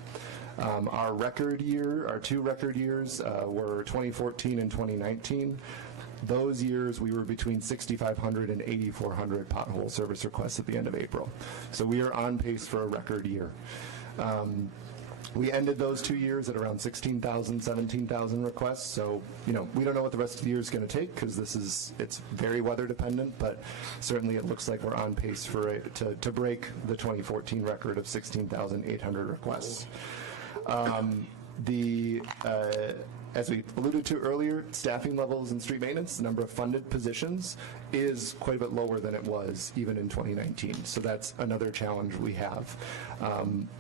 Our record year, our two record years were 2014 and 2019. Those years, we were between 6,500 and 8,400 pothole service requests at the end of April. So we are on pace for a record year. We ended those 2 years at around 16,000, 17,000 requests. So, we don't know what the rest of the year is going to take because it's very weather dependent, but certainly it looks like we're on pace for it to break the 2014 record of 16,800 requests. As we alluded to earlier, staffing levels in street maintenance, the number of funded positions, is quite a bit lower than it was even in 2019. So that's another challenge we have.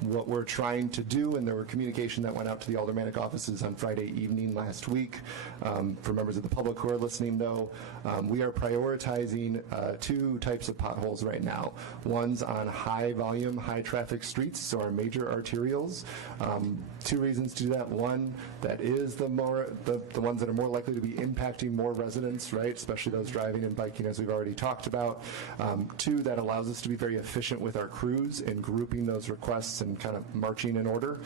What we're trying to do, and there were communication that went out to the aldermanic offices on Friday evening last week. For members of the public who are listening, though, we are prioritizing two types of potholes right now. One's on high volume, high traffic streets, so our major arterials. Two reasons to do that. One, that is the ones that are more likely to be impacting more residents, right? Especially those driving and biking, as we've already talked about. Two, that allows us to be very efficient with our crews in grouping those requests and kind of marching in order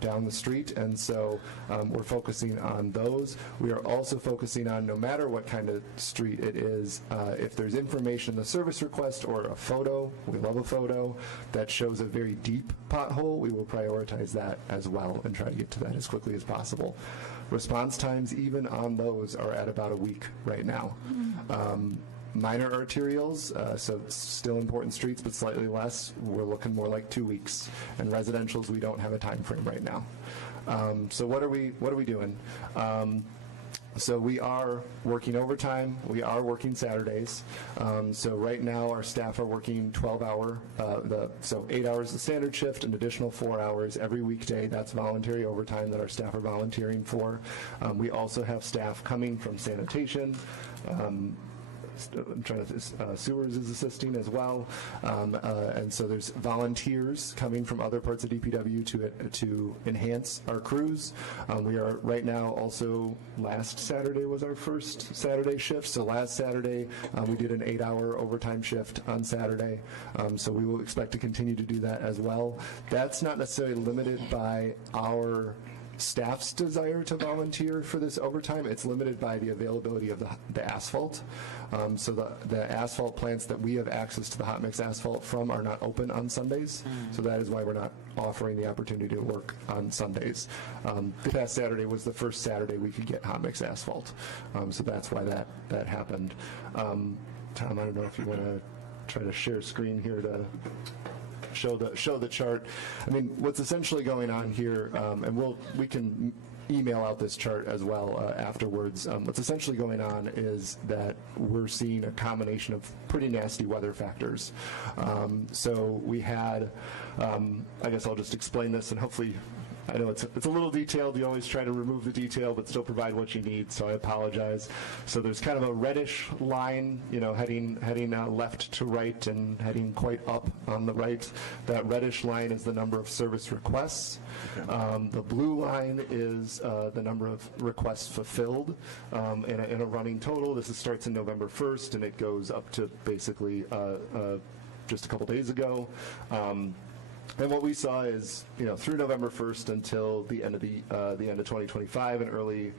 down the street. And so we're focusing on those. We are also focusing on, no matter what kind of street it is, if there's information in the service request or a photo, we love a photo, that shows a very deep pothole, we will prioritize that as well and try to get to that as quickly as possible. Response times even on those are at about a week right now. Minor arterials, so still important streets, but slightly less, we're looking more like 2 weeks. And residentials, we don't have a time frame right now. So what are we doing? So we are working overtime. We are working Saturdays. So right now our staff are working 12-hour, so 8 hours the standard shift, an additional 4 hours every weekday. That's voluntary overtime that our staff are volunteering for. We also have staff coming from sanitation. I'm trying to, sewers is assisting as well, and so there's volunteers coming from other parts of DPW to enhance our crews. We are right now also, last Saturday was our first Saturday shift, so last Saturday we did an 8-hour overtime shift on Saturday, so we will expect to continue to do that as well. That's not necessarily limited by our staff's desire to volunteer for this overtime. It's limited by the availability of the asphalt. So the asphalt plants that we have access to the hot mix asphalt from are not open on Sundays. So that is why we're not offering the opportunity to work on Sundays. This past Saturday was the first Saturday we could get hot mix asphalt. So that's why that happened. Tom, I don't know if you want to try to share screen here to show the chart. I mean, what's essentially going on here, and we can email out this chart as well afterwards. What's essentially going on is that we're seeing a combination of pretty nasty weather factors. So we had, I guess I'll just explain this, and hopefully, I know it's a little detailed. You always try to remove the detail but still provide what you need, so I apologize. So there's kind of a reddish line, heading left to right and heading quite up on the right. That reddish line is the number of service requests. The blue line is the number of requests fulfilled in a running total. This starts in November 1st, and it goes up to basically just a couple days ago. And what we saw is, through November 1st until the end of the end of 2025 and early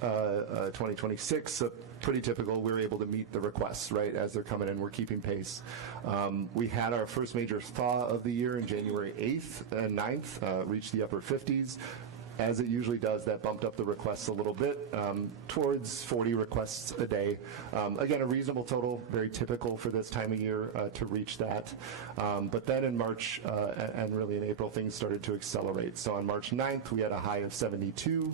2026, pretty typical. We're able to meet the requests right as they're coming in. We're keeping pace. We had our first major thaw of the year in January 8th and 9th, reached the upper 50s. As it usually does, that bumped up the requests a little bit, towards 40 requests a day. Again, a reasonable total, very typical for this time of year to reach that. But then in March and really in April, things started to accelerate. So on March 9th, we had a high of 72.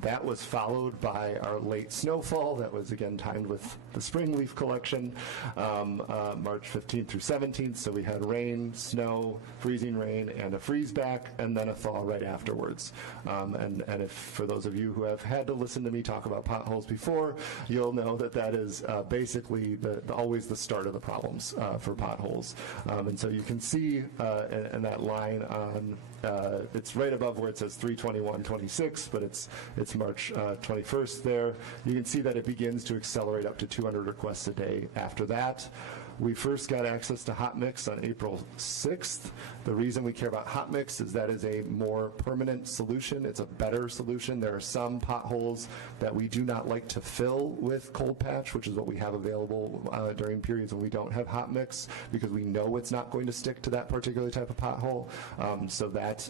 That was followed by our late snowfall. That was, again, timed with the spring leaf collection, March 15th through 17th. So we had rain, snow, freezing rain, and a freeze back, and then a thaw right afterwards. And if for those of you who have had to listen to me talk about potholes before, you'll know that is basically always the start of the problems for potholes. And so you can see in that line on it's right above where it says 3/21/26, but it's March 21st there. You can see that it begins to accelerate up to 200 requests a day after that. We first got access to hot mix on April 6th. The reason we care about hot mix is that is a more permanent solution. It's a better solution. There are some potholes that we do not like to fill with cold patch, which is what we have available during periods when we don't have hot mix, because we know it's not going to stick to that particular type of pothole. So that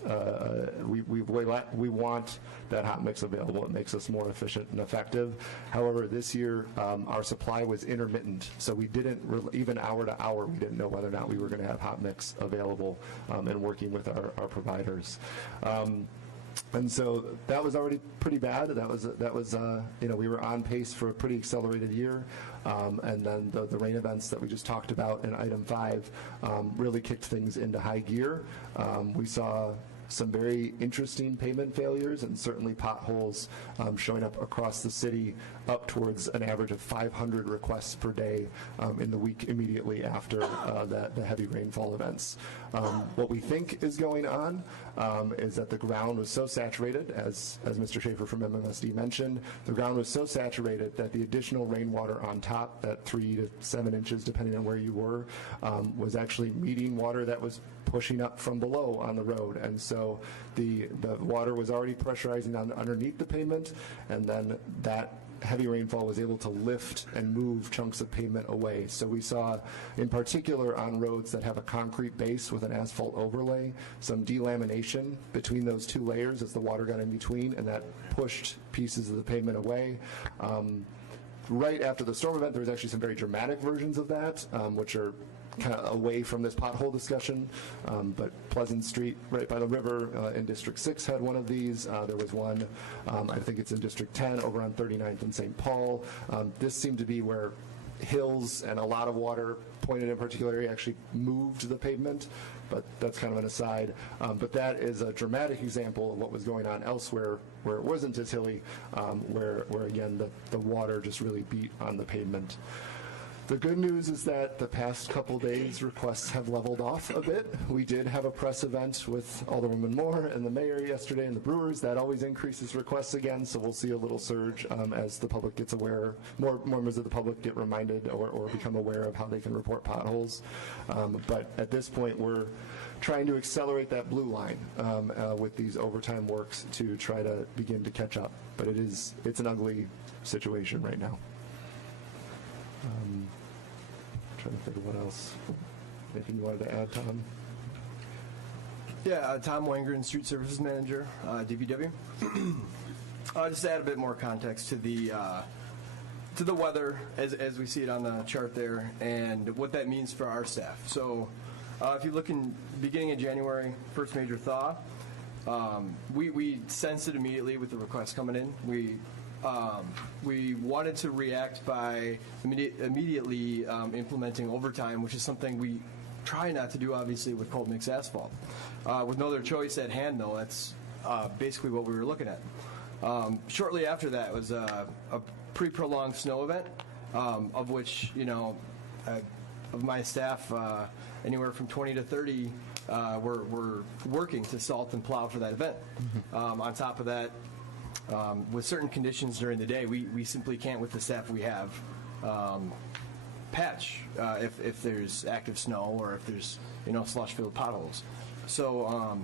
we want that hot mix available. It makes us more efficient and effective. However, this year our supply was intermittent, so we didn't even hour to hour, we didn't know whether or not we were going to have hot mix available and working with our providers. And so that was already pretty bad. That was we were on pace for a pretty accelerated year. And then the rain events that we just talked about in item 5 really kicked things into high gear. We saw some very interesting pavement failures and certainly potholes showing up across the city, up towards an average of 500 requests per day in the week immediately after the heavy rainfall events. What we think is going on is that the ground was so saturated, as Mr. Schaefer from MMSD mentioned, the ground was so saturated that the additional rainwater on top, that 3 to 7 inches depending on where you were, was actually meeting water that was pushing up from below on the road. And so the water was already pressurizing underneath the pavement, and then that heavy rainfall was able to lift and move chunks of pavement away. So we saw, in particular on roads that have a concrete base with an asphalt overlay, some delamination between those two layers as the water got in between, and that pushed pieces of the pavement away. Right after the storm event, there was actually some very dramatic versions of that, which are kind of away from this pothole discussion, but Pleasant Street right by the river in District 6 had one of these. There was one, I think it's in District 10 over on 39th and St. Paul. This seemed to be where hills and a lot of water pointed in a particular area actually moved the pavement, but that's kind of an aside. But that is a dramatic example of what was going on elsewhere where it wasn't as hilly, where again the water just really beat on the pavement. The good news is that the past couple days requests have leveled off a bit. We did have a press event with Alderwoman Moore and the mayor yesterday and the Brewers. That always increases requests again, so we'll see a little surge as the public gets aware, more members of the public get reminded or become aware of how they can report potholes. But at this point, we're trying to accelerate that blue line with these overtime works to try to begin to catch up. But it's an ugly situation right now. Trying to think of what else. Anything you wanted to add, Tom? Yeah, Tom Wangren, Street Services Manager, DPW. Just to add a bit more context to the weather as we see it on the chart there, and what that means for our staff. So, if you look in beginning of January, first major thaw. We sensed it immediately with the request coming in. We wanted to react by immediately implementing overtime, which is something we try not to do, obviously, with cold mix asphalt. With no other choice at hand, though, that's basically what we were looking at. Shortly after that was a pretty prolonged snow event, of which, of my staff, anywhere from 20 to 30 were working to salt and plow for that event. On top of that, with certain conditions during the day, we simply can't, with the staff we have, patch if there's active snow or if there's slush-filled potholes. So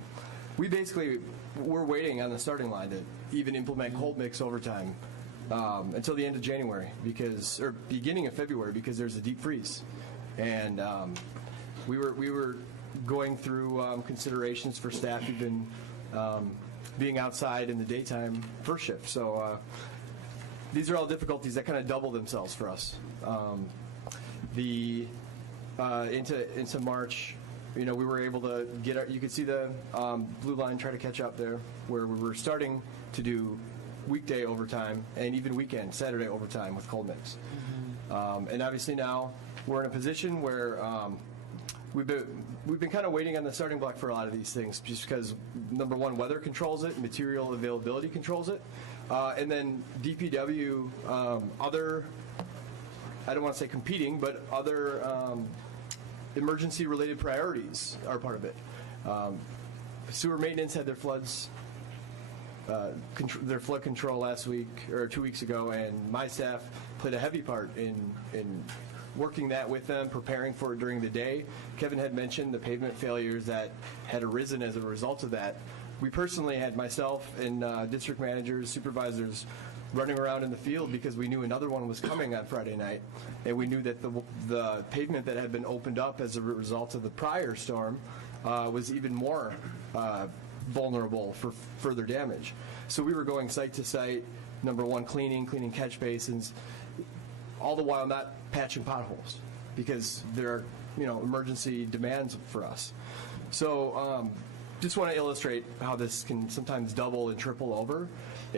we're waiting on the starting line to even implement cold mix overtime until the end of January, or beginning of February, because there's a deep freeze, and we were going through considerations for staff even being outside in the daytime first shift. So these are all difficulties that kind of double themselves for us. Into March, we were able to get you could see the blue line try to catch up there, where we were starting to do weekday overtime and even weekend Saturday overtime with cold mix. And obviously now we're in a position where we've been kind of waiting on the starting block for a lot of these things, just because, number one, weather controls it, material availability controls it, and then DPW, I don't want to say competing, but other emergency-related priorities are part of it. Sewer maintenance had their floods, their flood control last week or 2 weeks ago, and my staff played a heavy part in working that with them, preparing for it during the day. Kevin had mentioned the pavement failures that had arisen as a result of that. We personally had, myself and district managers, supervisors, running around in the field because we knew another one was coming on Friday night, and we knew that the pavement that had been opened up as a result of the prior storm was even more vulnerable for further damage. So we were going site to site, number one, cleaning catch basins, all the while not patching potholes because there are emergency demands for us. So just want to illustrate how this can sometimes double and triple over.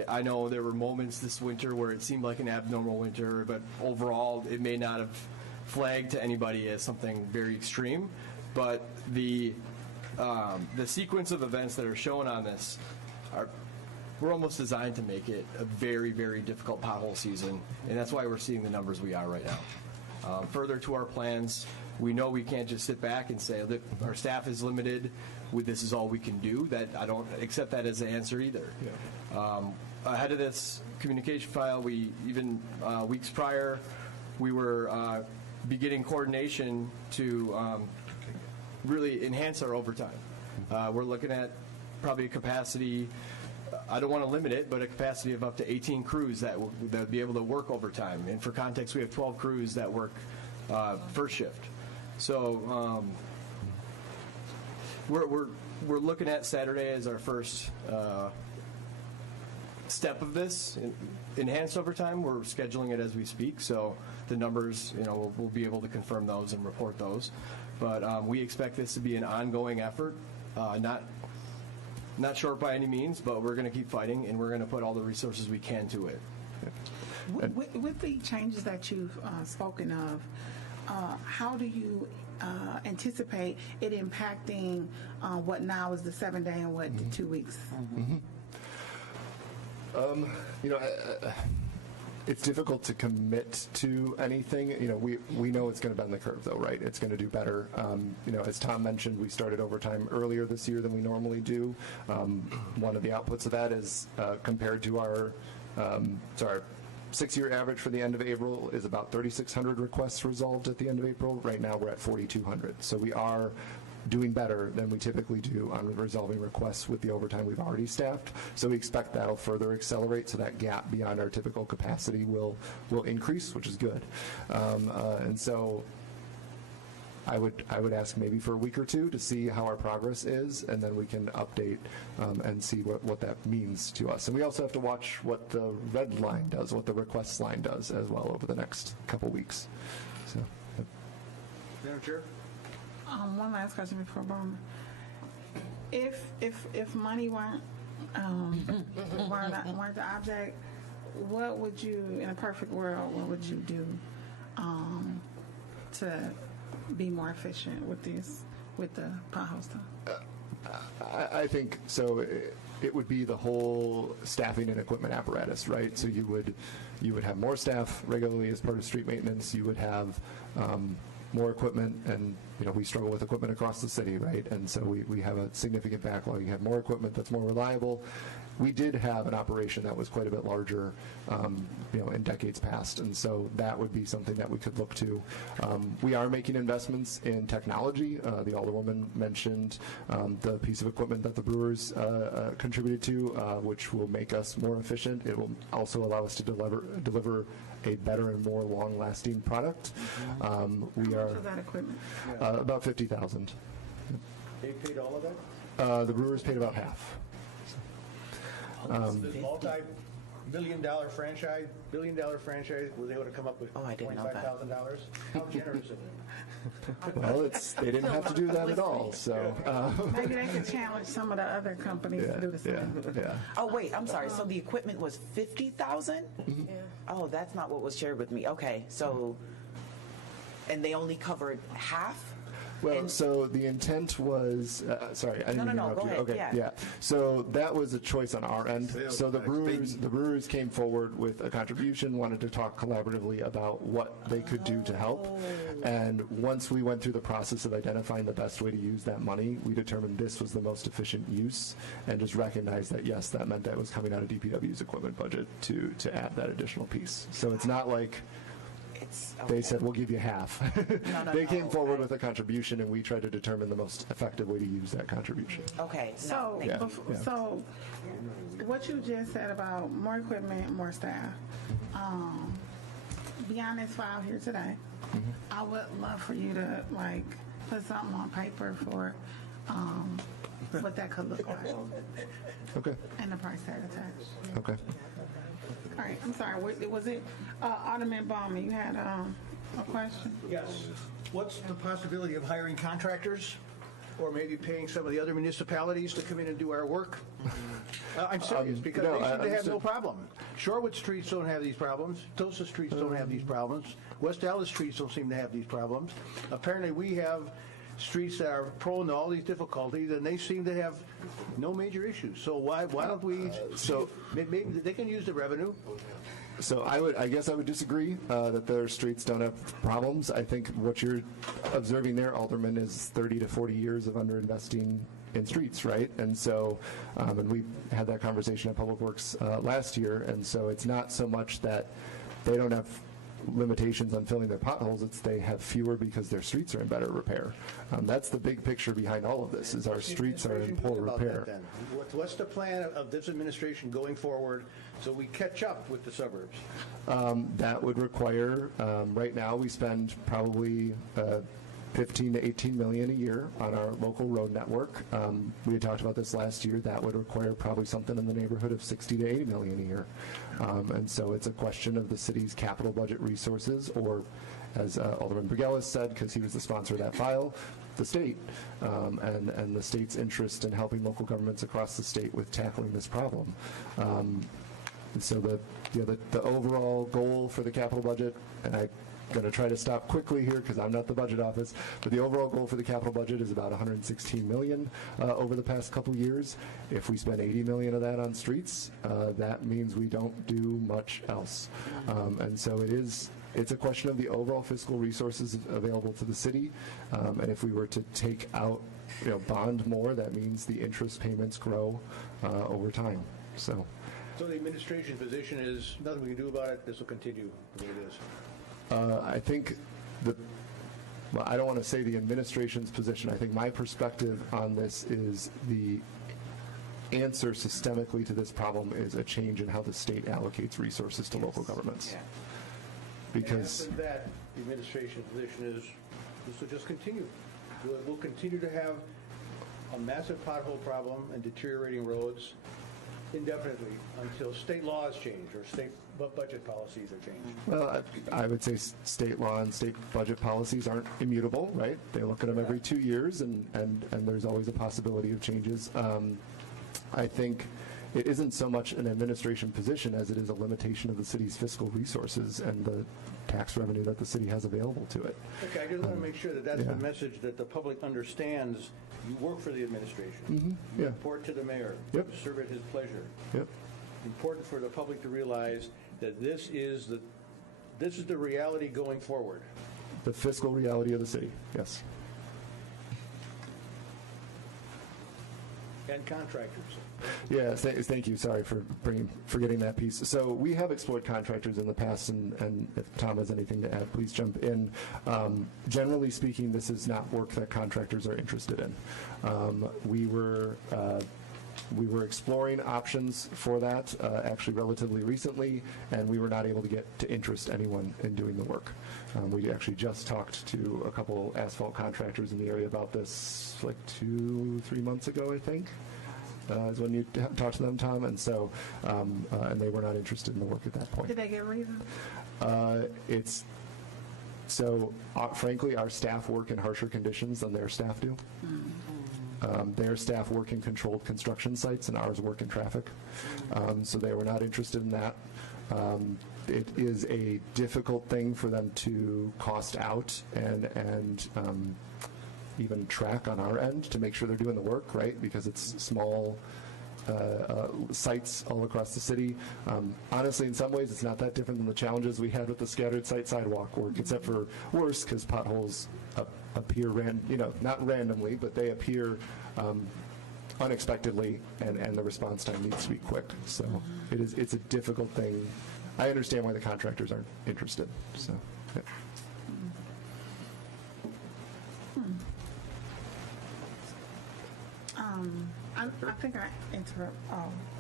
I know there were moments this winter where it seemed like an abnormal winter, but overall it may not have flagged to anybody as something very extreme. But the sequence of events that are shown on this we're almost designed to make it a very, very difficult pothole season, and that's why we're seeing the numbers we are right now. Further to our plans, we know we can't just sit back and say that our staff is limited with this is all we can do. That I don't accept that as the answer either. Yeah. Ahead of this communication file, we even weeks prior, we were beginning coordination to really enhance our overtime. We're looking at probably a capacity, I don't want to limit it, but a capacity of up to 18 crews that would be able to work overtime. And for context, we have 12 crews that work first shift. So we're looking at Saturday as our first step of this enhanced overtime. We're scheduling it as we speak, so the numbers, we'll be able to confirm those and report those. But we expect this to be an ongoing effort, not short by any means, but we're going to keep fighting, and we're going to put all the resources we can to it. With the changes that you've spoken of, how do you anticipate it impacting what now is the 7-day and what the 2 weeks? It's difficult to commit to anything. We know it's going to bend the curve, though, right? It's going to do better. As Tom mentioned, we started overtime earlier this year than we normally do. One of the outputs of that is compared to our 6-year average for the end of April is about 3,600 requests resolved at the end of April. Right now, we're at 4,200. So we are doing better than we typically do on resolving requests with the overtime we've already staffed. So we expect that'll further accelerate, so that gap beyond our typical capacity will increase, which is good. And so I would ask maybe for a week or two to see how our progress is, and then we can update and see what that means to us. And we also have to watch what the red line does, what the requests line does as well over the next couple weeks. So, Madam Chair? One last question before Bowman. if money weren't the object, what would you, in a perfect world, what would you do to be more efficient with the pothole stuff? I think so. It would be the whole staffing and equipment apparatus, right? So you would have more staff regularly as part of street maintenance. You would have more equipment, and we struggle with equipment across the city, right? And so we have a significant backlog. You have more equipment that's more reliable. We did have an operation that was quite a bit larger, in decades past, and so that would be something that we could look to. We are making investments in technology. The Alderwoman mentioned the piece of equipment that the brewers contributed to, which will make us more efficient. It will also allow us to deliver a better and more long-lasting product. We How much are is that equipment? about $50,000. They paid all of that? The brewers paid about half. This multi-billion-dollar franchise, billion-dollar franchise, was able to come up with $25,000? How generous of them. Well, they didn't have to do that at all. So Maybe they could challenge some of the other companies to do the same. yeah. Oh, wait, I'm sorry. So the equipment was 50,000? Yeah. Oh, that's not what was shared with me. Okay, so, and they only covered half? Well, so the intent was, sorry, I didn't mean to interrupt you. Go ahead, Okay, yeah. So that was a choice on our end. So the brewers came forward with a contribution, wanted to talk collaboratively about what they could do to help. And once we went through the process of identifying the best way to use that money, we determined this was the most efficient use, and just recognized that, yes, that meant that it was coming out of DPW's equipment budget to add that additional piece. So it's not like they said, we'll give you half. They came forward with a contribution, and we tried to determine the most effective way to use that contribution. Okay. So, so what you just said about more equipment, more staff, beyond this file here today, I would love for you to put something on paper for what that could look like. Okay. And the price tag attached. Okay. All right, I'm sorry. Was it Alderman Bauman? You had a question? Yes. What's the possibility of hiring contractors, or maybe paying some of the other municipalities to come in and do our work? I'm serious, because they seem to have no problem. Shorewood streets don't have these problems. Tosa streets don't have these problems. West Dallas streets don't seem to have these problems. Apparently, we have streets that are prone to all these difficulties, and they seem to have no major issues. So why don't we? So maybe they can use the revenue. So I guess I would disagree that their streets don't have problems. I think what you're observing there, Alderman, is 30 to 40 years of underinvesting in streets, right? And so, and we had that conversation at Public Works last year, and so it's not so much that they don't have limitations on filling their potholes, it's they have fewer because their streets are in better repair. That's the big picture behind all of this, is our streets are in poor repair. What's the plan of this administration going forward so we catch up with the suburbs? That would require, right now we spend probably 15 to 18 million a year on our local road network. We had talked about this last year. That would require probably something in the neighborhood of 60 to 80 million a year. And so it's a question of the city's capital budget resources, or as Alderman Brigella said, because he was the sponsor of that file, the state, and the state's interest in helping local governments across the state with tackling this problem. And so the overall goal for the capital budget, and I'm going to try to stop quickly here because I'm not the budget office, but the overall goal for the capital budget is about $116 million over the past couple years. If we spend $80 million of that on streets, that means we don't do much else. And so it's a question of the overall fiscal resources available to the city. And if we were to take out, bond more, that means the interest payments grow over time. So the administration position is nothing we can do about it. This will continue the way it is. I think I don't want to say the administration's position. I think my perspective on this is the answer systemically to this problem is a change in how the state allocates resources to local governments. Yeah. Because and after that, the administration position is this will just continue. We'll continue to have a massive pothole problem and deteriorating roads indefinitely until state laws change or state But budget policies are changing. Well, I would say state law and state budget policies aren't immutable, right? They look at them every 2 years, and there's always a possibility of changes. I think it isn't so much an administration position as it is a limitation of the city's fiscal resources and the tax revenue that the city has available to it. Okay, I just want to make sure that that's the message that the public understands. You work for the administration. You report to the mayor. Yep. You serve at his pleasure. Yep. Important for the public to realize that this is the reality going forward. The fiscal reality of the city, yes. And contractors. Yeah, thank you. Sorry for forgetting that piece. So we have explored contractors in the past, and if Tom has anything to add, please jump in. Generally speaking, this is not work that contractors are interested in. We were exploring options for that actually relatively recently, and we were not able to get to interest anyone in doing the work. We actually just talked to a couple asphalt contractors in the area about this like 2-3 months ago, I think. Is when you talked to them, Tom, and so and they were not interested in the work at that point. Did they give reasons? Frankly, our staff work in harsher conditions than their staff do. Their staff work in controlled construction sites, and ours work in traffic. So they were not interested in that. It is a difficult thing for them to cost out and even track on our end to make sure they're doing the work, right? Because it's small sites all across the city. Honestly, in some ways, it's not that different than the challenges we had with the scattered site sidewalk work, except for worse because potholes appear not randomly, but they appear unexpectedly, and the response time needs to be quick. So it's a difficult thing. I understand why the contractors aren't interested. So. Yeah. I think I interrupt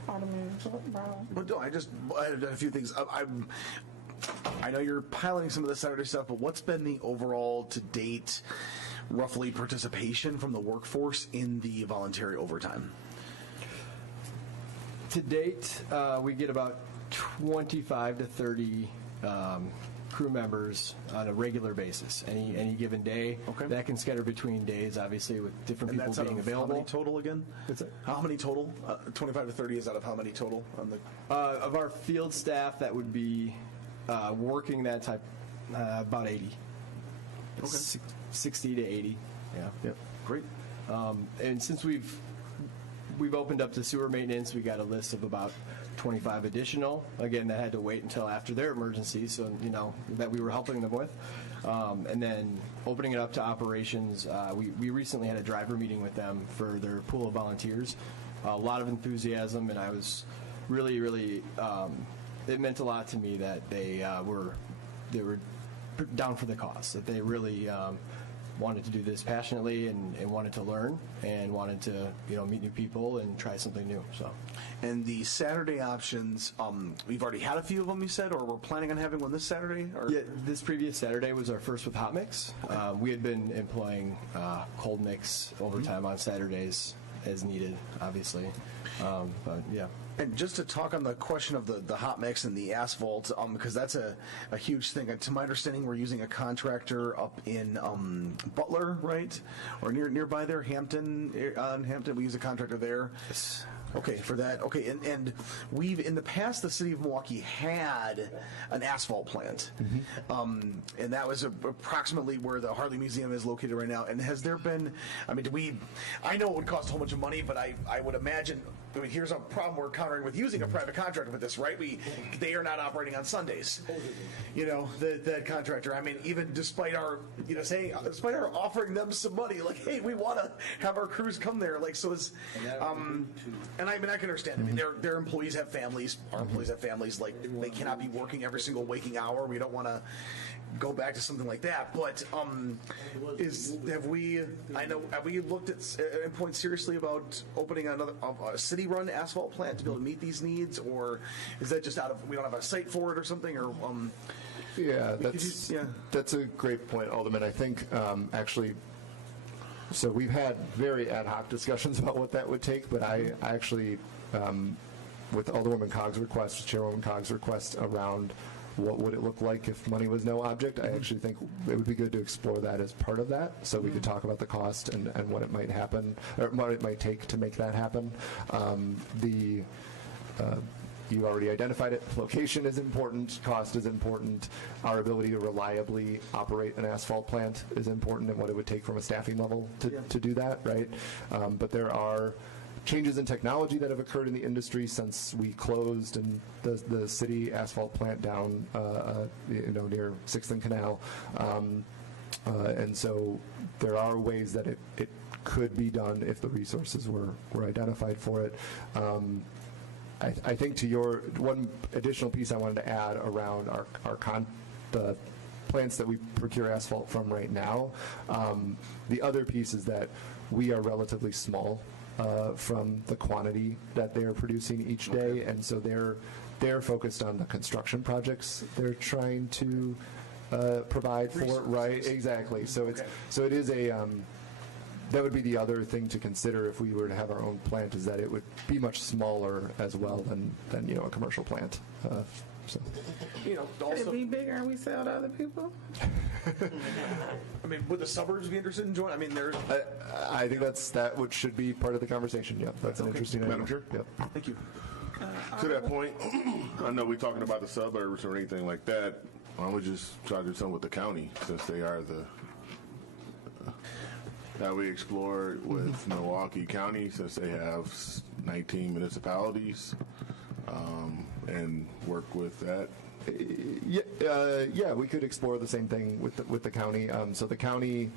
Alderman Brown. But no, I had a few things. I know you're piloting some of the Saturday stuff, but what's been the overall to date, roughly, participation from the workforce in the voluntary overtime? To date, we get about 25 to 30 crew members on a regular basis, any given day. Okay. That can scatter between days, obviously, with different people being available. How many total again? How many total? 25 to 30 is out of how many total? On the of our field staff, that would be working that type, about 80. Okay. 60 to 80. Yeah. Yep. Great. And since we've opened up to sewer maintenance, we got a list of about 25 additional. Again, that had to wait until after their emergency, so that we were helping them with. And then opening it up to operations, we recently had a driver meeting with them for their pool of volunteers. A lot of enthusiasm, and I was really, really. It meant a lot to me that they were down for the cause. That they really wanted to do this passionately and wanted to learn and wanted to meet new people and try something new. So. And the Saturday options, we've already had a few of them, you said, or we're planning on having one this Saturday? Or? Yeah, this previous Saturday was our first with hot mix. Okay. We had been employing cold mix overtime on Saturdays as needed, obviously. But yeah. And just to talk on the question of the hot mix and the asphalt, because that's a huge thing. To my understanding, we're using a contractor up in Butler, right? Or nearby there, Hampton. We use a contractor there. Yes. Okay, for that. Okay, and we've, in the past, the city of Milwaukee had an asphalt plant. Mm-hmm. And that was approximately where the Harley Museum is located right now. And has there been, I know it would cost a whole bunch of money, but I would imagine, here's a problem we're encountering with using a private contractor with this, right? They are not operating on Sundays. That contractor, even despite our, despite our offering them some money, like, hey, we want to have our crews come there. Like, so it's, and I can understand. Their employees have families. Our employees have families. Like, they cannot be working every single waking hour. We don't want to go back to something like that. But have we looked at point seriously about opening a city-run asphalt plant to be able to meet these needs, or is that just we don't have a site for it or something, or? Yeah, that's a great point, Alderman. I think actually. So we've had very ad hoc discussions about what that would take, but I actually with Alderwoman Cogg's request, Chairwoman Cogg's request around what would it look like if money was no object, I actually think it would be good to explore that as part of that, so we could talk about the cost and what it might happen, or what it might take to make that happen. You already identified it. Location is important. Cost is important. Our ability to reliably operate an asphalt plant is important, and what it would take from a staffing level to do that, right? But there are changes in technology that have occurred in the industry since we closed and the city asphalt plant down, near 6th and Canal, and so there are ways that it could be done if the resources were identified for it. I think to your one additional piece I wanted to add around the plants that we procure asphalt from right now. The other piece is that we are relatively small from the quantity that they're producing each day, and so they're focused on the construction projects they're trying to provide for. Right, exactly. So it is a that would be the other thing to consider if we were to have our own plant, is that it would be much smaller as well than a commercial plant. So. Could it be bigger and we sell to other people? I mean, would the suburbs be interested in joining? I mean, there's. I think that should be part of the conversation. Yep, that's an interesting idea. Madam Chair? Yep. Thank you. To that point, I know we're talking about the suburbs or anything like that. Why don't we just try to do something with the county, since they are that we explored with Milwaukee County, since they have 19 municipalities, and work with that. Yeah, we could explore the same thing with the county. So the county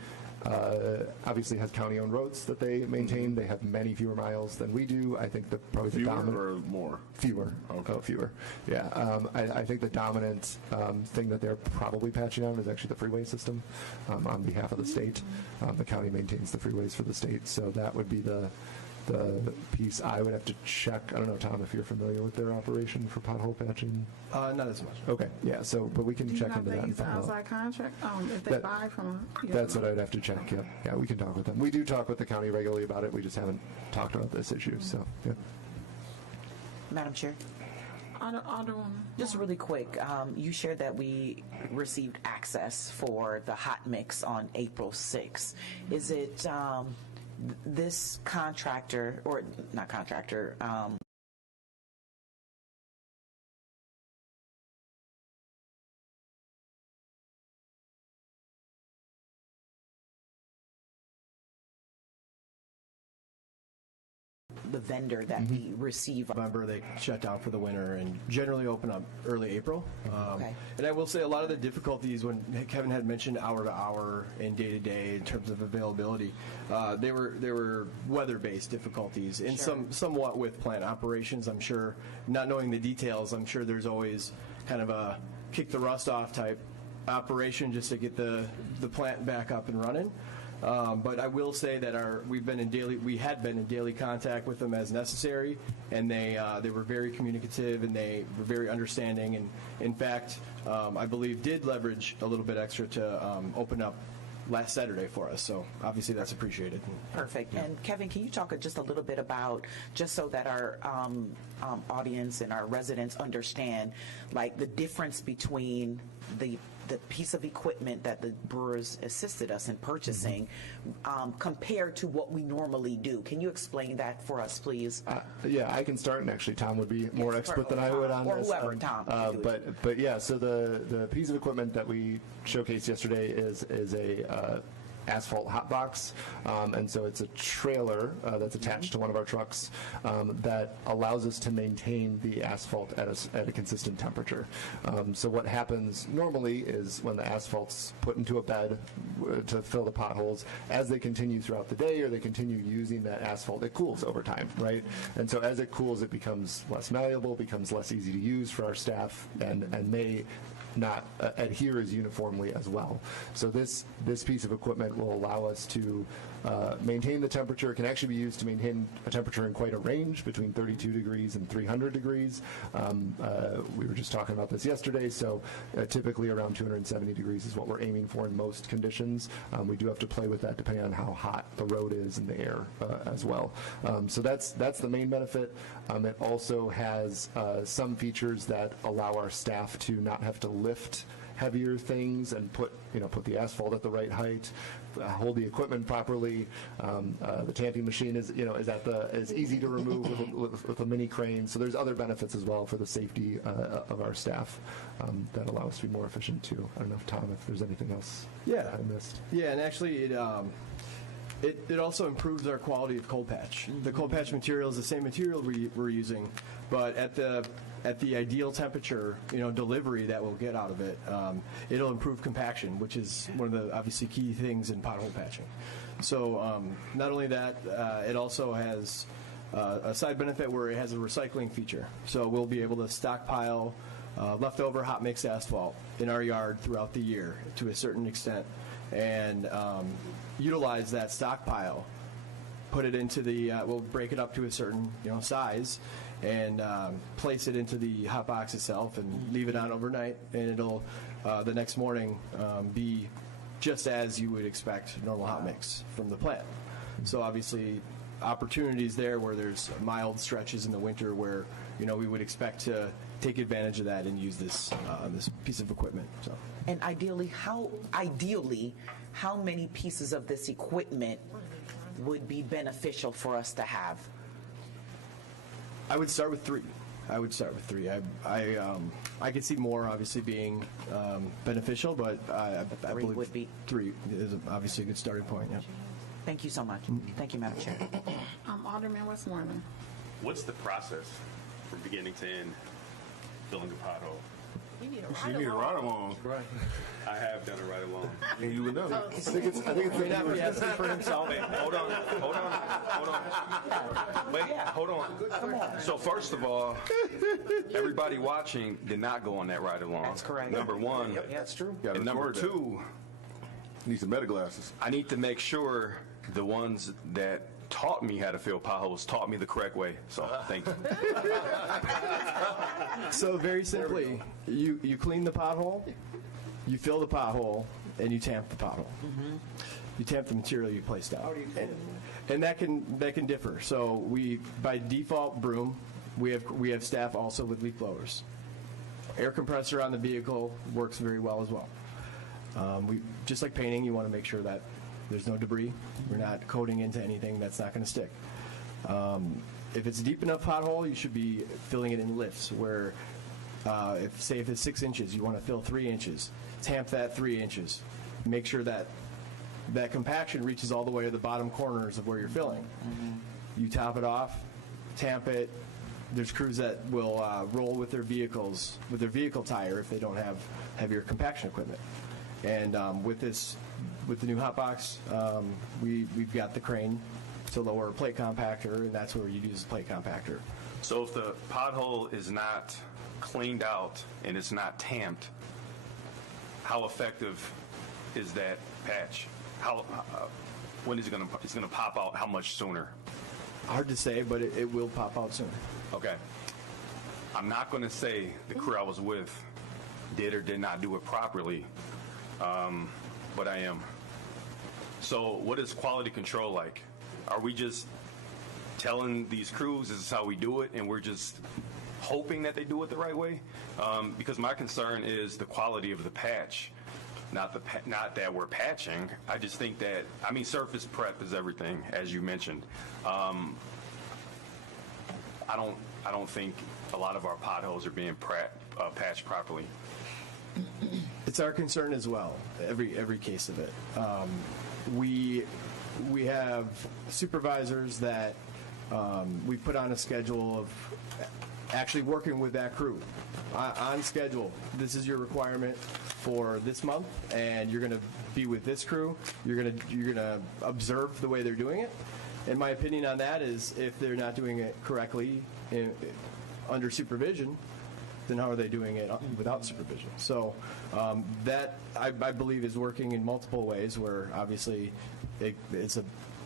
obviously has county-owned roads that they maintain. They have many fewer miles than we do. I think probably the dominant. Fewer or more? Fewer. Okay. Oh, fewer. Yeah. I think the dominant thing that they're probably patching on is actually the freeway system on behalf of the state. The county maintains the freeways for the state, so that would be the piece I would have to check. I don't know, Tom, if you're familiar with their operation for pothole patching. Not as much. Okay, yeah. So, but we can check into that and find out. Outside contract? If they buy from That's what I'd have to check. Yeah, yeah. We can talk with them. We do talk with the county regularly about it. We just haven't talked about this issue. So, yeah. Madam Chair. Just really quick, you shared that we received access for the hot mix on April 6th. Is it this contractor, or not contractor, the vendor that we receive? November, they shut down for the winter and generally open up early April. Okay. And I will say a lot of the difficulties, when Kevin had mentioned hour to hour and day to day in terms of availability, they were weather-based difficulties, and somewhat with plant operations. I'm sure, not knowing the details, I'm sure there's always kind of a kick the rust off type operation just to get the plant back up and running. But I will say that we had been in daily contact with them as necessary, and they were very communicative, and they were very understanding, and in fact, I believe did leverage a little bit extra to open up last Saturday for us. So obviously that's appreciated. Perfect. Yeah. And Kevin, can you talk just a little bit about, just so that our audience and our residents understand, like the difference between the piece of equipment that the brewers assisted us in purchasing compared to what we normally do? Can you explain that for us, please? Yeah, I can start, and actually Tom would be more expert than I would on this. Or whoever, Tom. But yeah, so the piece of equipment that we showcased yesterday is a asphalt hot box, and so it's a trailer that's attached to one of our trucks that allows us to maintain the asphalt at a consistent temperature. So what happens normally is when the asphalt's put into a bed to fill the potholes, as they continue throughout the day or they continue using that asphalt, it cools over time, right? And so as it cools, it becomes less malleable, becomes less easy to use for our staff, and may not adhere as uniformly as well. So this piece of equipment will allow us to maintain the temperature. It can actually be used to maintain a temperature in quite a range between 32 degrees and 300 degrees. We were just talking about this yesterday, so typically around 270 degrees is what we're aiming for in most conditions. We do have to play with that depending on how hot the road is and the air as well. So that's the main benefit. It also has some features that allow our staff to not have to lift heavier things and put the asphalt at the right height, hold the equipment properly. The tamping machine is easy to remove with a mini crane. So there's other benefits as well for the safety of our staff that allow us to be more efficient too. I don't know, Tom, if there's anything else I missed. Yeah, and actually it also improves our quality of cold patch. The cold patch material is the same material we're using, but at the ideal temperature, delivery that we'll get out of it, it'll improve compaction, which is one of the obviously key things in pothole patching. So not only that, it also has a side benefit where it has a recycling feature. So we'll be able to stockpile leftover hot mix asphalt in our yard throughout the year to a certain extent, and utilize that stockpile, put it into we'll break it up to a certain size, and place it into the hot box itself and leave it on overnight, and it'll the next morning be just as you would expect normal hot mix from the plant. So obviously opportunities there where there's mild stretches in the winter where we would expect to take advantage of that and use this piece of equipment. So. And ideally, how many pieces of this equipment would be beneficial for us to have? I would start with 3. I could see more obviously being beneficial, but I believe would be. 3 is obviously a good starting point. Yeah. Thank you so much. Thank you, Madam Chair. Alderman Westmoreland. What's the process from beginning to end filling a pothole? You need a ride along. Right. I have done a ride along. And you would know. I think it's for himself. Wait, hold on. Wait, hold on. So first of all, everybody watching did not go on that ride along. That's correct. Number one. Yep, that's true. And number 2, need some meta glasses. I need to make sure the ones that taught me how to fill potholes taught me the correct way. So thank you. So very simply, you clean the pothole, you fill the pothole, and you tamp the pothole. You tamp the material you placed out. And that can differ. So we, by default, broom. We have staff also with leaf blowers. Air compressor on the vehicle works very well as well. We just like painting, you want to make sure that there's no debris. We're not coating into anything that's not going to stick. If it's a deep enough pothole, you should be filling it in lifts where, if it's 6 inches, you want to fill 3 inches. Tamp that 3 inches. Make sure that compaction reaches all the way to the bottom corners of where you're filling. You top it off, tamp it. There's crews that will roll with their vehicles, with their vehicle tire if they don't have heavier compaction equipment. And with the new hot box, we've got the crane to lower a plate compactor, and that's where you use the plate compactor. So if the pothole is not cleaned out and it's not tamped, how effective is that patch? When is it's going to pop out? How much sooner? Hard to say, but it will pop out sooner. Okay. I'm not going to say the crew I was with did or did not do it properly, but I am. So what is quality control like? Are we just telling these crews this is how we do it and we're just hoping that they do it the right way? Because my concern is the quality of the patch, not that we're patching. I just think that, surface prep is everything, as you mentioned. I don't think a lot of our potholes are being patched properly. It's our concern as well, every case of it. We have supervisors that we put on a schedule of actually working with that crew on schedule. This is your requirement for this month, and you're going to be with this crew. You're going to observe the way they're doing it. And my opinion on that is, if they're not doing it correctly under supervision, then how are they doing it without supervision? So that, I believe, is working in multiple ways where obviously it's a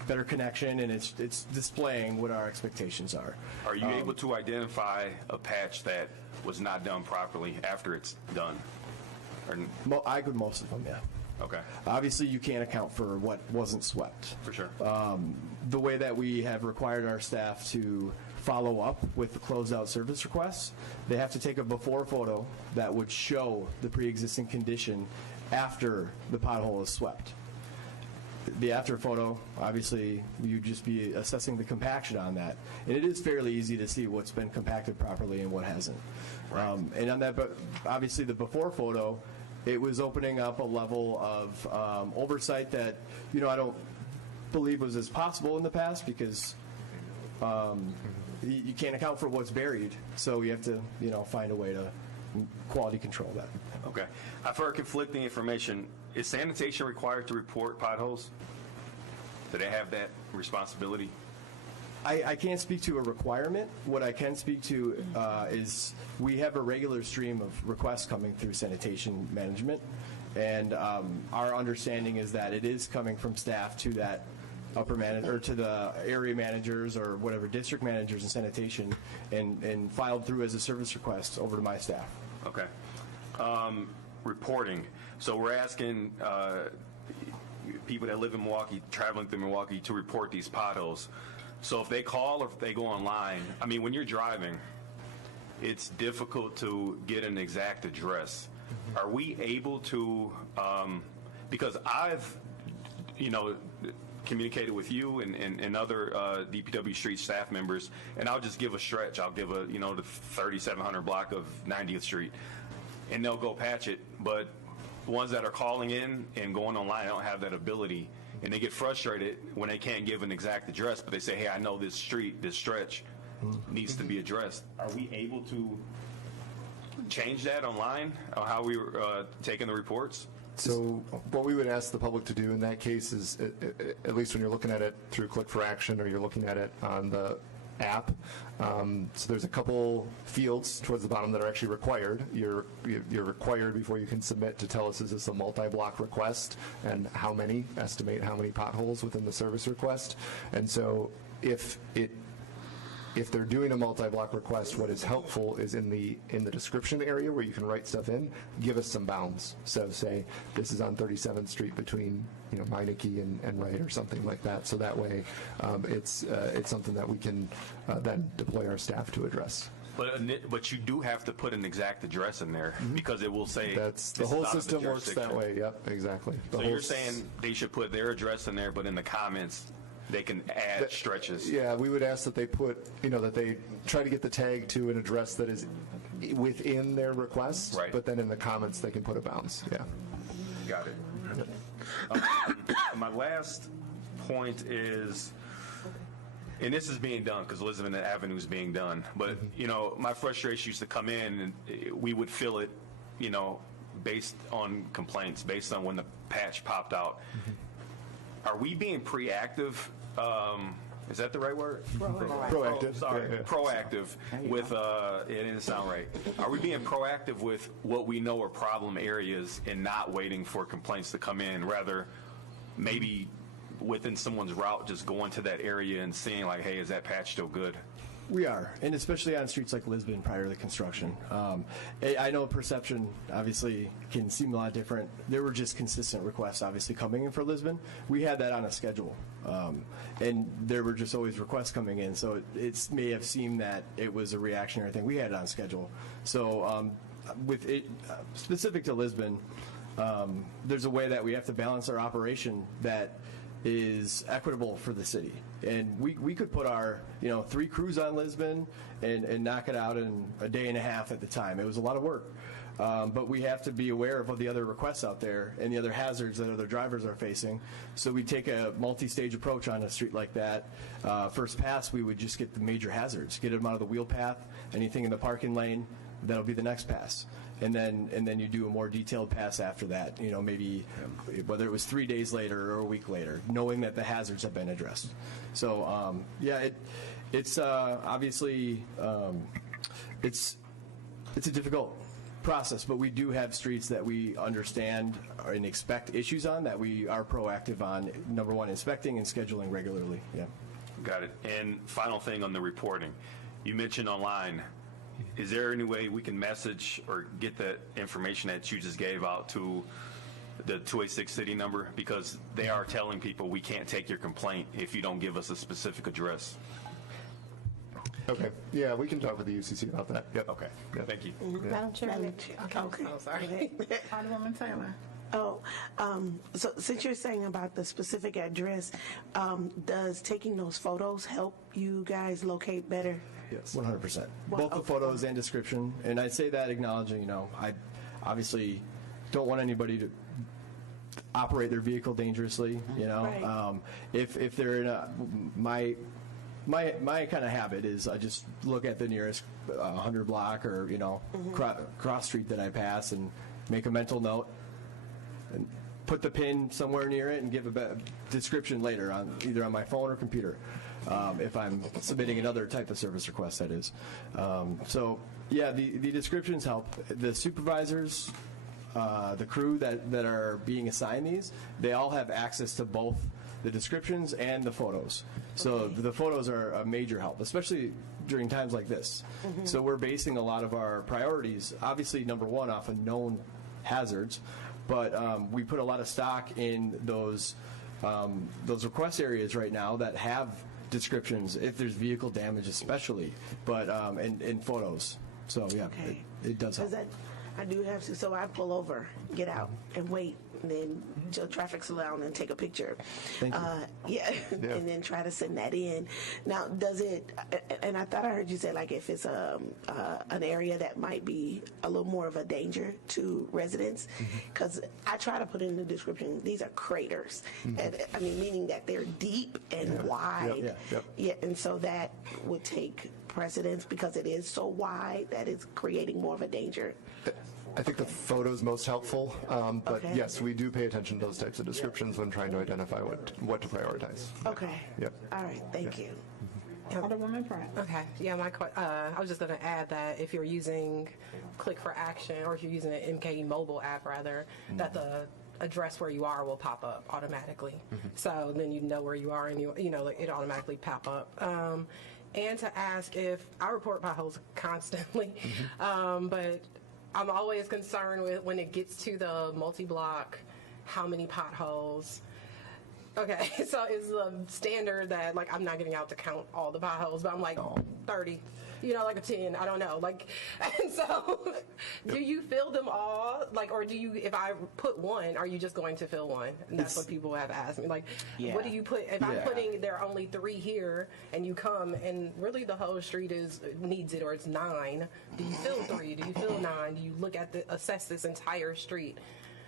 better connection and it's displaying what our expectations are. Are you able to identify a patch that was not done properly after it's done? I could most of them, yeah. Okay. Obviously, you can't account for what wasn't swept. For sure. The way that we have required our staff to follow up with the closeout service requests, they have to take a before photo that would show the pre-existing condition after the pothole is swept. The after photo, obviously, you'd just be assessing the compaction on that. And it is fairly easy to see what's been compacted properly and what hasn't. And on that, but obviously the before photo, it was opening up a level of oversight that, I don't believe was as possible in the past because you can't account for what's buried. So you have to, find a way to quality control that. Okay. I've heard conflicting information. Is sanitation required to report potholes? Do they have that responsibility? I can't speak to a requirement. What I can speak to is we have a regular stream of requests coming through sanitation management, and our understanding is that it is coming from staff to that upper manager, or to the area managers or whatever district managers in sanitation, and filed through as a service request over to my staff. Okay. Reporting. So we're asking people that live in Milwaukee, traveling through Milwaukee, to report these potholes. So if they call or if they go online, when you're driving, it's difficult to get an exact address. Are we able to, because I've, communicated with you and other DPW street staff members, and I'll just give a stretch. I'll give the 3700 block of 90th Street, and they'll go patch it. But the ones that are calling in and going online don't have that ability. And they get frustrated when they can't give an exact address, but they say, hey, I know this street, this stretch needs to be addressed. Are we able to change that online, or how we were taking the reports? So what we would ask the public to do in that case is, at least when you're looking at it through Click for Action or you're looking at it on the app, so there's a couple fields towards the bottom that are actually required. You're required before you can submit to tell us, is this a multi-block request, and estimate how many potholes within the service request. And so if they're doing a multi-block request, what is helpful is in the description area where you can write stuff in, give us some bounds. So say this is on 37th Street between Meineke and Wright or something like that. So that way it's something that we can then deploy our staff to address. But you do have to put an exact address in there because it will say the whole system works that way. Yep, exactly. So you're saying they should put their address in there, but in the comments they can add stretches. Yeah, we would ask that they put, that they try to get the tag to an address that is within their request, right. But then in the comments they can put a bounds. Yeah. Got it. My last point is, and this is being done because Elizabeth Avenue is being done, but my frustration used to come in and we would fill it, based on complaints, based on when the patch popped out. Are we being proactive? Is that the right word? Proactive. Sorry, Yeah. Proactive with, it didn't sound right. Are we being proactive with what we know are problem areas and not waiting for complaints to come in, rather maybe within someone's route just going to that area and seeing like, hey, is that patch still good? We are, and especially on streets like Lisbon prior to the construction. I know perception obviously can seem a lot different. There were just consistent requests obviously coming in for Lisbon. We had that on a schedule, and there were just always requests coming in, so it may have seemed that it was a reactionary thing. We had it on schedule. So with it specific to Lisbon, there's a way that we have to balance our operation that is equitable for the city. And we could put our 3 crews on Lisbon and knock it out in a day and a half at the time. It was a lot of work. But we have to be aware of the other requests out there and the other hazards that other drivers are facing. So we take a multi-stage approach on a street like that. First pass, we would just get the major hazards, get them out of the wheel path, anything in the parking lane, that'll be the next pass. And then you do a more detailed pass after that, maybe whether it was 3 days later or a week later, knowing that the hazards have been addressed. So, it's obviously, it's it's a difficult process, but we do have streets that we understand and expect issues on that we are proactive on. Number one, inspecting and scheduling regularly. Yeah. Got it. And final thing on the reporting. You mentioned online. Is there any way we can message or get the information that you just gave out to the 286 city number? Because they are telling people we can't take your complaint if you don't give us a specific address. Okay. Yeah, we can talk with the UCC about that. Yep. Okay. Yep. Thank you. Madam Chair. Okay. Oh, sorry. Alderwoman Taylor. Oh, so since you're saying about the specific address, does taking those photos help you guys locate better? Yes, 100%. Both the photos and description. And I say that acknowledging, I obviously don't want anybody to operate their vehicle dangerously, Right. If they're in my kind of habit is I just look at the nearest 100 block or, cross street that I pass and make a mental note and put the pin somewhere near it and give a description later either on my phone or computer. If I'm submitting another type of service request, that is. So, yeah, the descriptions help. The supervisors, the crew that are being assigned these, they all have access to both the descriptions and the photos. So the photos are a major help, especially during times like this. So we're basing a lot of our priorities, obviously, number one, off of known hazards, but we put a lot of stock in those request areas right now that have descriptions, if there's vehicle damage especially, but and photos. So yeah, it does help. I do have to, so I pull over, get out, and wait, and then till traffic's allowed and take a picture. Thank you. Yeah, and then try to send that in. Now, does it, and I thought I heard you say, like, if it's an area that might be a little more of a danger to residents, because I try to put in the description, these are craters, and I mean, meaning that they're deep and wide. Yeah, and so that would take precedence because it is so wide that it's creating more of a danger. I think the photo's most helpful, but yes, we do pay attention to those types of descriptions when trying to identify what to prioritize. Okay. Yep. All right. Thank you. Alderwoman Pratt. Okay. Yeah, I was just going to add that if you're using Click for Action or if you're using an MKE mobile app, rather, that the address where you are will pop up automatically. So then you know where you are and it automatically pop up. And to ask if I report potholes constantly, but I'm always concerned with when it gets to the multi-block, how many potholes. Okay, so it's the standard that, like, I'm not getting out to count all the potholes, but I'm like 30, like a 10, I don't know. Like, and so do you fill them all? Like, or do you, if I put one, are you just going to fill one? And that's what people have asked me. Like, what do you put? If I'm putting, there are only 3 here, and you come, and really the whole street needs it, or it's 9. Do you fill 3? Do you fill 9? Do you look at assess this entire street?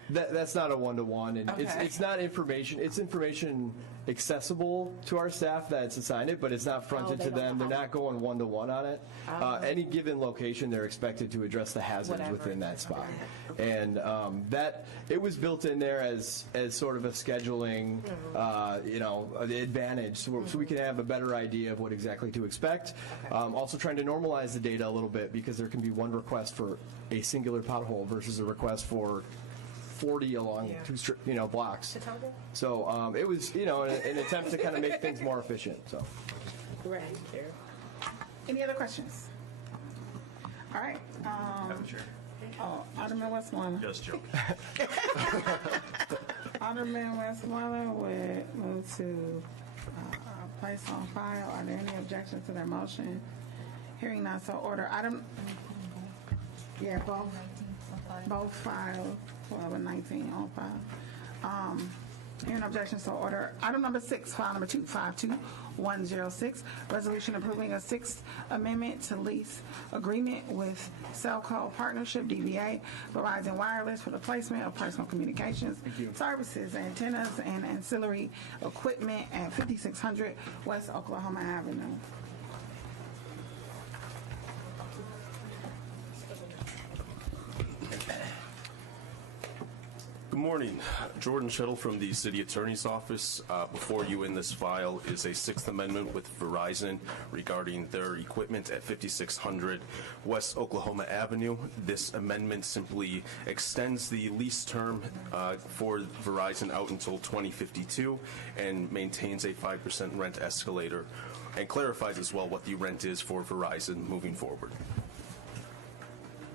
That's not a one-to-one, and it's not information. It's information accessible to our staff that's assigned it, but it's not fronted to them. They're not going one-to-one on it. Any given location, they're expected to address the hazards within that spot, and that it was built in there as sort of a scheduling, advantage, so we can have a better idea of what exactly to expect. Also, trying to normalize the data a little bit because there can be one request for a singular pothole versus a request for 40 along 2 blocks. So it was, an attempt to kind of make things more efficient. So. Right. Any other questions? All right. Alderman Westmoreland. Just joking. Alderman Westmoreland would move to place on file. Are there any objections to their motion? Hearing none, so order. Both files. 12 and 19 on file. Hearing objections to order. Item number 6, file number 252106, resolution approving a 6th amendment to lease agreement with Cellco Partnership, DBA, Verizon Wireless for the placement of personal communications services, antennas, and ancillary equipment at 5600 West Oklahoma Avenue. Good morning. Jordan Shettle from the City Attorney's Office. Before you in this file is a Sixth Amendment with Verizon regarding their equipment at 5600 West Oklahoma Avenue. This amendment simply extends the lease term for Verizon out until 2052 and maintains a 5% rent escalator and clarifies as well what the rent is for Verizon moving forward.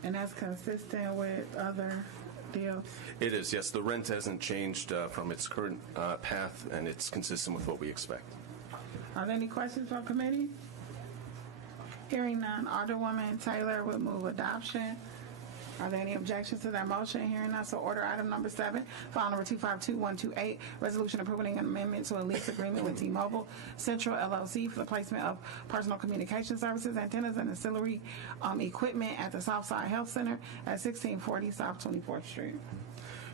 And that's consistent with other deals? It is, yes. The rent hasn't changed from its current path, and it's consistent with what we expect. Are there any questions from committee? Hearing none, Alderwoman Taylor will move adoption. Are there any objections to that motion? Hearing none, so order item number 7, file number 252128, resolution approving an amendment to a lease agreement with T-Mobile Central LLC for the placement of personal communication services, antennas, and ancillary equipment at the Southside Health Center at 1640 South 24th Street.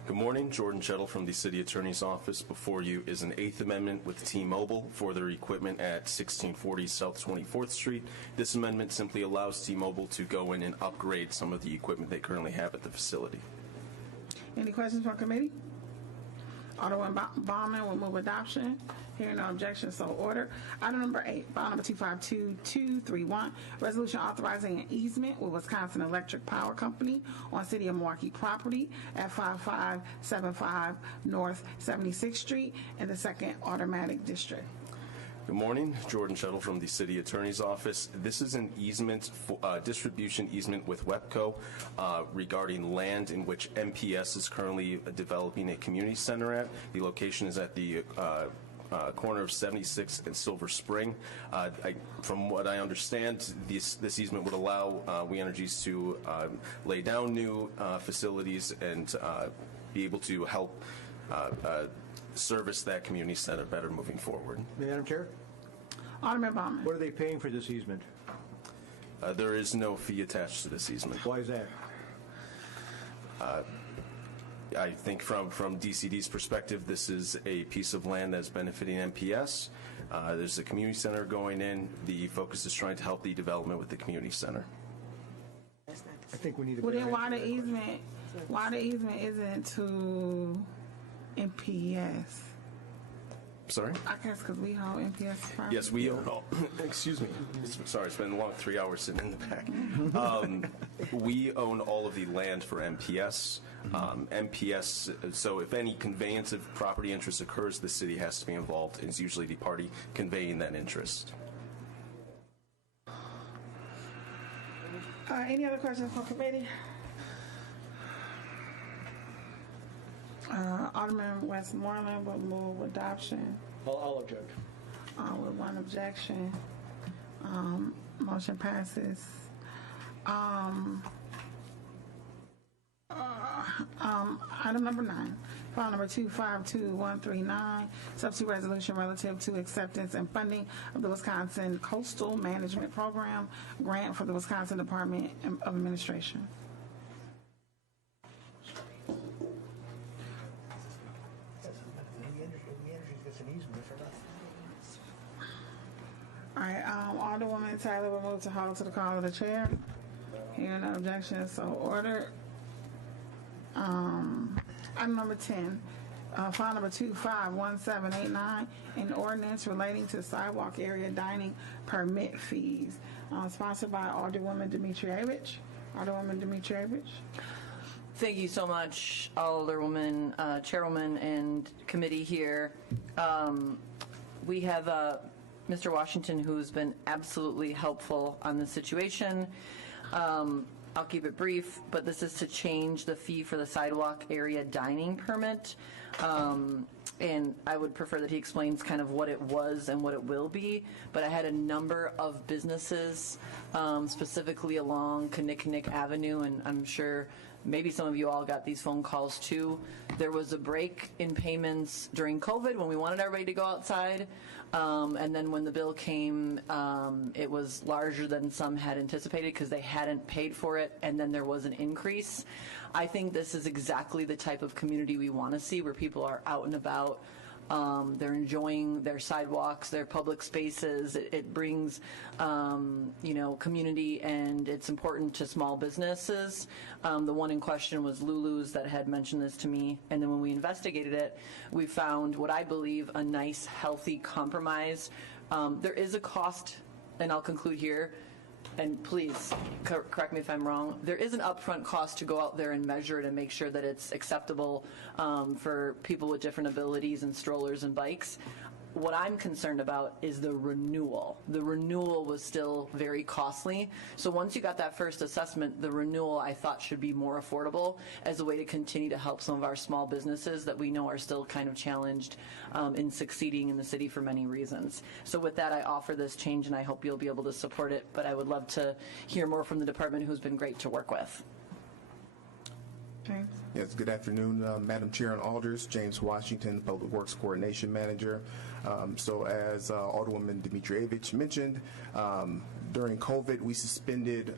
Good morning. Jordan Shettle from the City Attorney's Office. Before you is an Eighth Amendment with T-Mobile for their equipment at 1640 South 24th Street. This amendment simply allows T-Mobile to go in and upgrade some of the equipment they currently have at the facility. Any questions from committee? Alderman Baumann will move adoption. Hearing no objection, so order. Item number 8, file number 252231, resolution authorizing an easement with Wisconsin Electric Power Company on City of Milwaukee property at 5575 North 76th Street in the 2nd Automatic District. Good morning. Jordan Shettle from the City Attorney's Office. This is an easement, distribution easement with WEPCO regarding land in which MPS is currently developing a community center at. The location is at the corner of 76th and Silver Spring. From what I understand, this easement would allow We Energies to lay down new facilities and be able to help service that community center better moving forward. Madam Chair? Alderman Baumann. What are they paying for this easement? There is no fee attached to this easement. Why is that? I think from DCD's perspective, this is a piece of land that's benefiting MPS. There's a community center going in. The focus is trying to help the development with the community center. I think we need to. Well, then why the easement isn't to MPS? Sorry? I guess because we hold MPS property. Yes, we own all. Excuse me. Sorry, it's been a long 3 hours sitting in the back. We own all of the land for MPS. MPS, so if any conveyance of property interest occurs, the city has to be involved. It's usually the party conveying that interest. Any other questions from committee? Alderman Westmoreland will move adoption. I'll object. With one objection. Motion passes. Item number 9, file number 252139, substitute resolution relative to acceptance and funding of the Wisconsin Coastal Management Program grant for the Wisconsin Department of Administration. All right, Alderwoman Taylor will move to hold to the call of the chair. Hearing no objection, so ordered. Item number 10, file number 251789, an ordinance relating to sidewalk area dining permit fees, sponsored by Alderwoman Dimitrievich. Alderwoman Dimitrievich. Thank you so much, Alderwoman, Chairwoman, and committee here. We have Mr. Washington, who's been absolutely helpful on this situation. I'll keep it brief, but this is to change the fee for the sidewalk area dining permit. And I would prefer that he explains kind of what it was and what it will be. But I had a number of businesses, specifically along Kinnick Avenue, and I'm sure maybe some of you all got these phone calls too. There was a break in payments during COVID when we wanted everybody to go outside. And then when the bill came, it was larger than some had anticipated because they hadn't paid for it, and then there was an increase. I think this is exactly the type of community we want to see, where people are out and about, They're enjoying their sidewalks, their public spaces. It brings, community, and it's important to small businesses. The one in question was Lulu's that had mentioned this to me, and then when we investigated it, we found what I believe a nice, healthy compromise. There is a cost, and I'll conclude here, and please correct me if I'm wrong, there is an upfront cost to go out there and measure it and make sure that it's acceptable for people with different abilities and strollers and bikes. What I'm concerned about is the renewal. The renewal was still very costly. So once you got that first assessment, the renewal I thought should be more affordable as a way to continue to help some of our small businesses that we know are still kind of challenged in succeeding in the city for many reasons. So with that, I offer this change, and I hope you'll be able to support it, but I would love to hear more from the department, who's been great to work with. James? Yes, good afternoon, Madam Chair and Alders. James Washington, Public Works Coordination Manager. So as Alderwoman Dimitrievich mentioned, during COVID, we suspended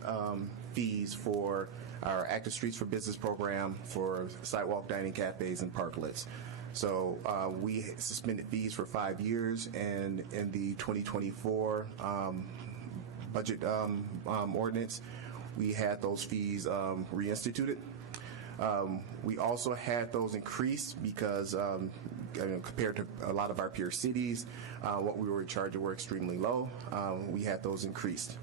fees for our Active Streets for Business program for sidewalk dining cafes and parklets. So we suspended fees for 5 years, and in the 2024 budget ordinance, we had those fees reinstituted. We also had those increased because compared to a lot of our peer cities, what we were charging were extremely low. We had those increased.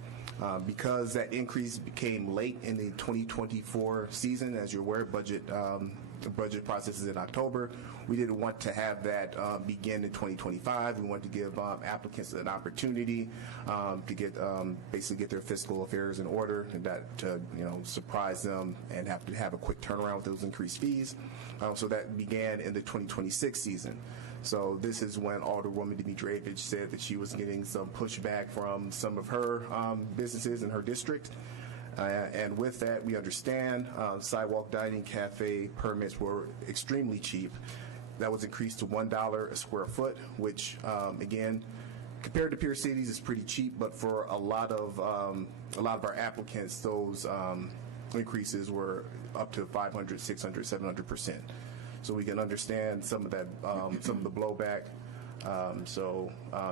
Because that increase came late in the 2024 season, as you're aware, the budget process is in October. We didn't want to have that begin in 2025. We wanted to give applicants an opportunity to get basically get their fiscal affairs in order, and that to surprise them and have to have a quick turnaround with those increased fees. So that began in the 2026 season. So this is when Alderwoman Dimitrievich said that she was getting some pushback from some of her businesses in her district. And with that, we understand sidewalk dining cafe permits were extremely cheap. That was increased to $1 a square foot, which, again, compared to peer cities, is pretty cheap. But for a lot of our applicants, those increases were up to 500, 600, 700%. So we can understand some of that, some of the blowback. So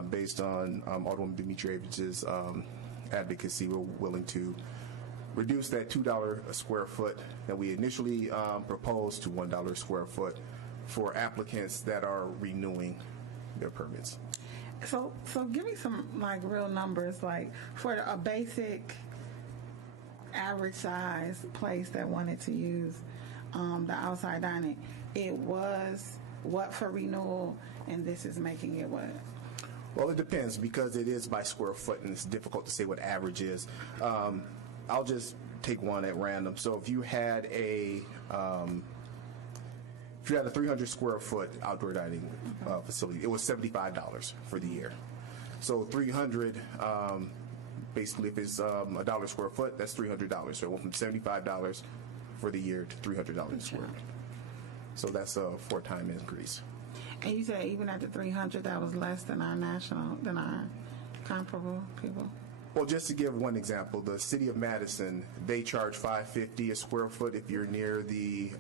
based on Alderwoman Dimitrievich's advocacy, we're willing to reduce that $2 a square foot that we initially proposed to $1 a square foot for applicants that are renewing their permits. So give me some real numbers, for a basic average size place that wanted to use the outside dining. It was what for renewal, and this is making it what? Well, it depends because it is by square foot, and it's difficult to say what average is. I'll just take one at random. So if you had a 300 square foot outdoor dining facility, it was $75 for the year. So 300, basically, if it's $1 square foot, that's $300. So it went from $75 for the year to $300 a square. So that's a 4-time increase. And you said even at the 300, that was less than our comparable people? Well, just to give one example, the city of Madison, they charge $5.50 a square foot if you're near the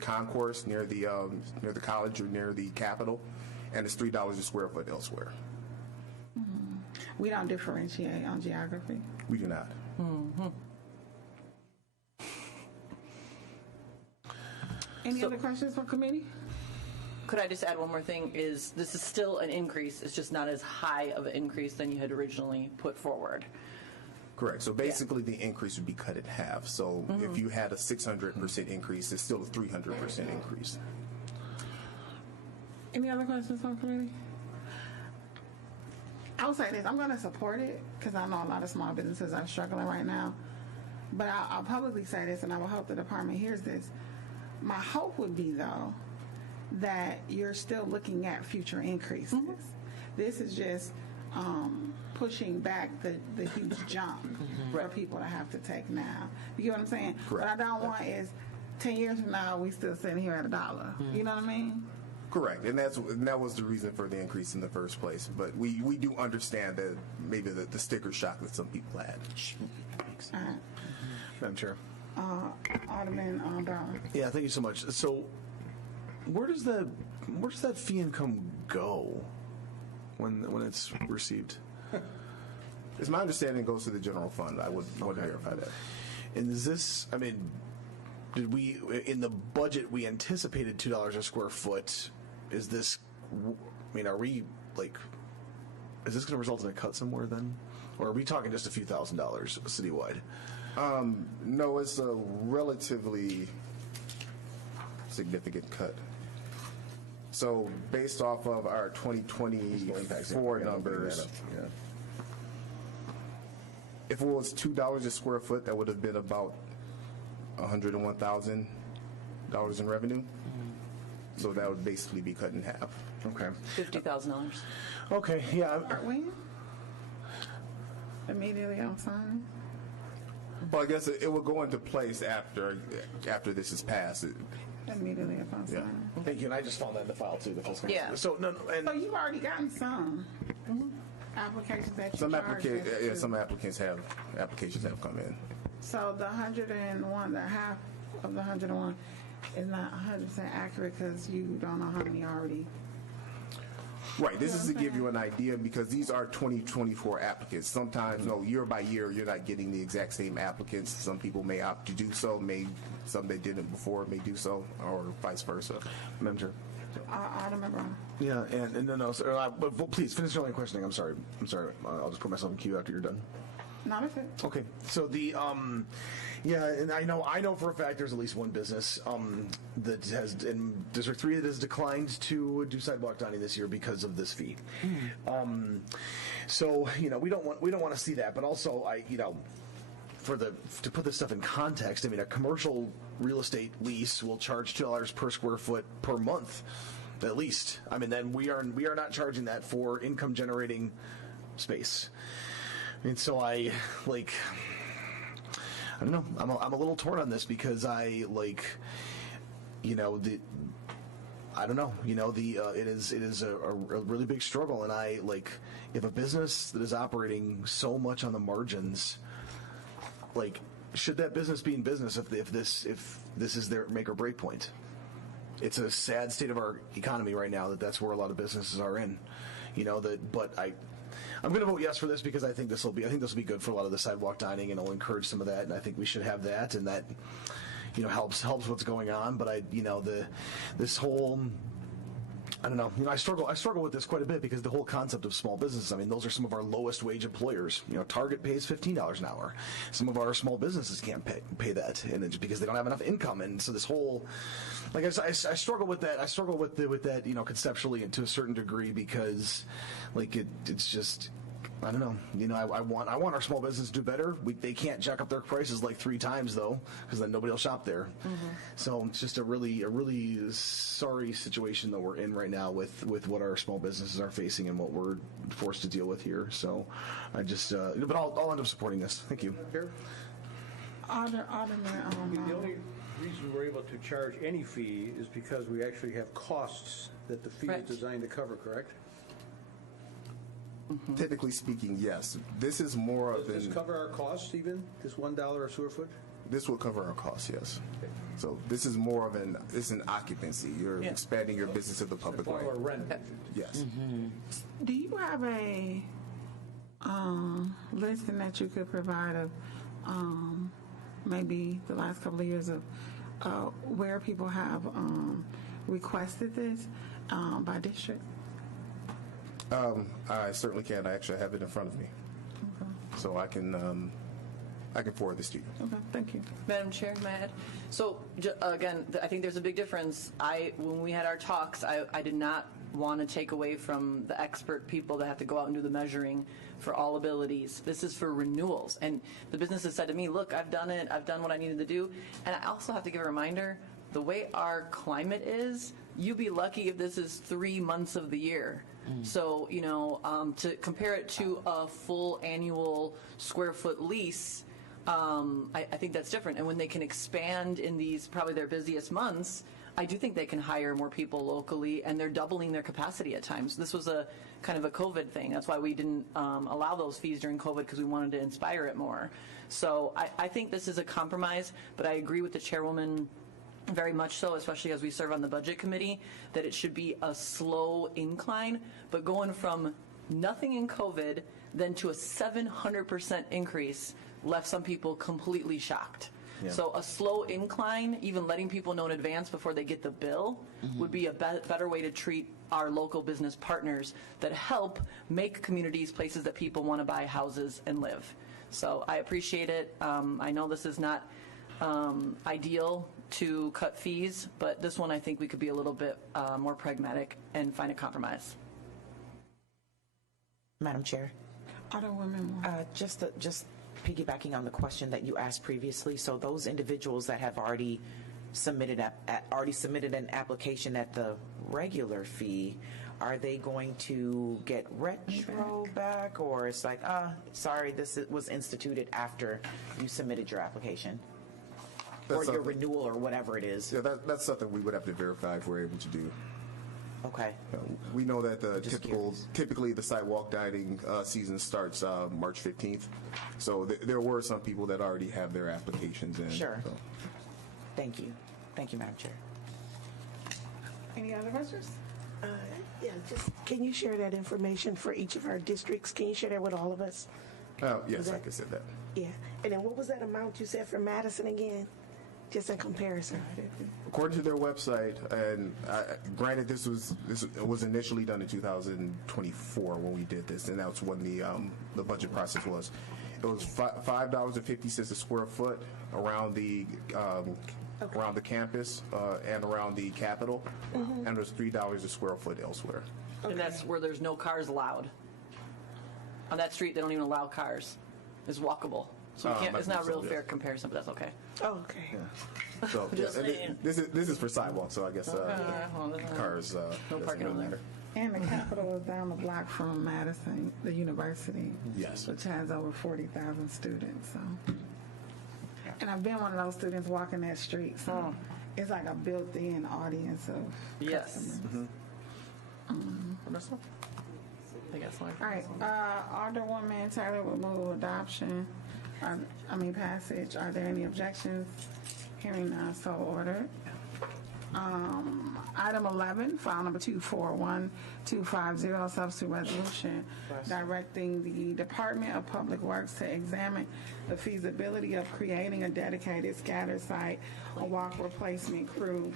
concourse, near the college or near the Capitol, and it's $3 a square foot elsewhere. Mm-hmm. We don't differentiate on geography. We do not. Mm-hmm. Any other questions from committee? Could I just add one more thing? This is still an increase. It's just not as high of an increase than you had originally put forward. Correct. So basically, the increase would be cut in half. So if you had a 600% increase, it's still a 300% increase. Any other questions from committee? I'll say this. I'm going to support it because I know a lot of small businesses are struggling right now. But I'll publicly say this, and I will hope the department hears this. My hope would be, though, that you're still looking at future increases. Mm-hmm. This is just pushing back the huge jump for people to have to take now. You get what I'm saying? Correct. What I don't want is 10 years from now, we still sitting here at $1. Mm-hmm. You know what I mean? Correct, and that was the reason for the increase in the first place. But we do understand that maybe the sticker shock that some people had. All right. Madam Chair. Alderman Brown. Yeah, thank you so much. So where does the that fee income go when it's received? It's my understanding it goes to the general fund. I would verify that. And is this, I mean, did we, in the budget, we anticipated $2 a square foot. Is this, I mean, are we, like, is this going to result in a cut somewhere then? Or are we talking just a few $1,000s citywide? No, it's a relatively significant cut. So based off of our 2024 numbers, if it was $2 a square foot, that would have been about $101,000 in revenue. So that would basically be cut in half. Okay. $50,000. Okay, yeah. Aren't we? Immediately on signing? Well, I guess it will go into place after this is passed. Immediately upon signing. Thank you, and I just found that in the file too. The fiscal. Yeah. So no, and So you've already gotten some applications that you Some charged us to. some applications have come in. So the 101, the half of the 101 is not 100% accurate because you don't know how many already. Right. This is to give you an idea because these are 2024 applicants. Sometimes, year by year, you're not getting the exact same applicants. Some people may opt to do so. Some that didn't before may do so, or vice versa. Madam Chair. Alderman Brown. Yeah, and no, sir, but please finish your only questioning. I'm sorry. I'll just put myself in queue after you're done. No, that's it. Okay. So the yeah, and I know for a fact there's at least one business that has in District 3 that has declined to do sidewalk dining this year because of this fee. So we don't want to see that, but also to put this stuff in context, I mean, a commercial real estate lease will charge $2 per square foot per month, at least. I mean, then we are not charging that for income generating space. And so I don't know. I'm a little torn on this because I don't know. It is a really big struggle, and if a business that is operating so much on the margins, should that business be in business if this is their make or break point? It's a sad state of our economy right now that's where a lot of businesses are in. I'm going to vote yes for this because I think this will be good for a lot of the sidewalk dining, and it'll encourage some of that, and I think we should have that, and that helps what's going on. But this whole, I don't know. I struggle with this quite a bit because the whole concept of small businesses. I mean, those are some of our lowest wage employers. Target pays $15 an hour. Some of our small businesses can't pay that, and it's because they don't have enough income. And so this whole, I struggle with that. I struggle with that, conceptually and to a certain degree because, it's just. I don't know. I want our small business to do better. They can't jack up their prices 3 times though, because then nobody will shop there. So it's just a really sorry situation that we're in right now with what our small businesses are facing and what we're forced to deal with here. So I just, but I'll end up supporting this. Thank you. The only reason we're able to charge any fee is because we actually have costs that the fee is designed to cover. Correct? Technically speaking, yes. This is more of Does this cover our costs even? This $1 a square foot? This will cover our costs, yes. So this is more of an occupancy. You're expanding your business to the public way. Or rent. Yes. Do you have a listing that you could provide of maybe the last couple of years of where people have requested this by district? I certainly can. I actually have it in front of me. Okay. So I can forward this to you. Okay, thank you. Madam Chair, may I add? So again, I think there's a big difference. When we had our talks, I did not want to take away from the expert people that have to go out and do the measuring for all abilities. This is for renewals. And the business has said to me, look, I've done it. I've done what I needed to do. And I also have to give a reminder, the way our climate is, you'd be lucky if this is 3 months of the year. So, to compare it to a full annual square foot lease, I think that's different. And when they can expand in these probably their busiest months, I do think they can hire more people locally, and they're doubling their capacity at times. This was a kind of a COVID thing. That's why we didn't allow those fees during COVID, because we wanted to inspire it more. So I think this is a compromise, but I agree with the chairwoman very much so, especially as we serve on the budget committee, that it should be a slow incline, but going from nothing in COVID then to a 700% increase left some people completely shocked. Yeah. So a slow incline, even letting people know in advance before they get the bill, would be a better way to treat our local business partners that help make communities places that people want to buy houses and live. So I appreciate it. I know this is not ideal to cut fees, but this one I think we could be a little bit more pragmatic and find a compromise. Madam Chair. Just piggybacking on the question that you asked previously, so those individuals that have already submitted an application at the regular fee, are they going to get retro back, or it's like, sorry, was instituted after you submitted your application? Or your renewal or whatever it is? Yeah, that's something we would have to verify if we're able to do. Okay. We know that typically the sidewalk dining season starts March 15th. So there were some people that already have their applications in. Sure. So. Thank you. Thank you, Madam Chair. Any other questions? Yeah, just can you share that information for each of our districts? Can you share that with all of us? Yes, I can say that. Yeah. And then what was that amount you said for Madison again? Just in comparison. According to their website, and granted, this was initially done in 2024 when we did this, and that's when the budget process was. It was $5.50 a square foot around the campus and around the Capitol, and it was $3 a square foot elsewhere. And that's where there's no cars allowed. On that street, they don't even allow cars. It's walkable. So we can't, it's not a real fair comparison, but that's okay. Oh, okay. Yeah. So Just this is for sidewalks, so I guess cars no parking on there. And the Capitol is down the block from Madison, the university. Yes. Which has over 40,000 students. So, and I've been one of those students walking that street, so it's like a built-in audience of customers. All right, Alderwoman Taylor will move adoption. Passage. Are there any objections? Hearing none, so ordered. Item 11, file number 241250, substitute resolution directing the Department of Public Works to examine the feasibility of creating a dedicated scatter site, a walk replacement crew.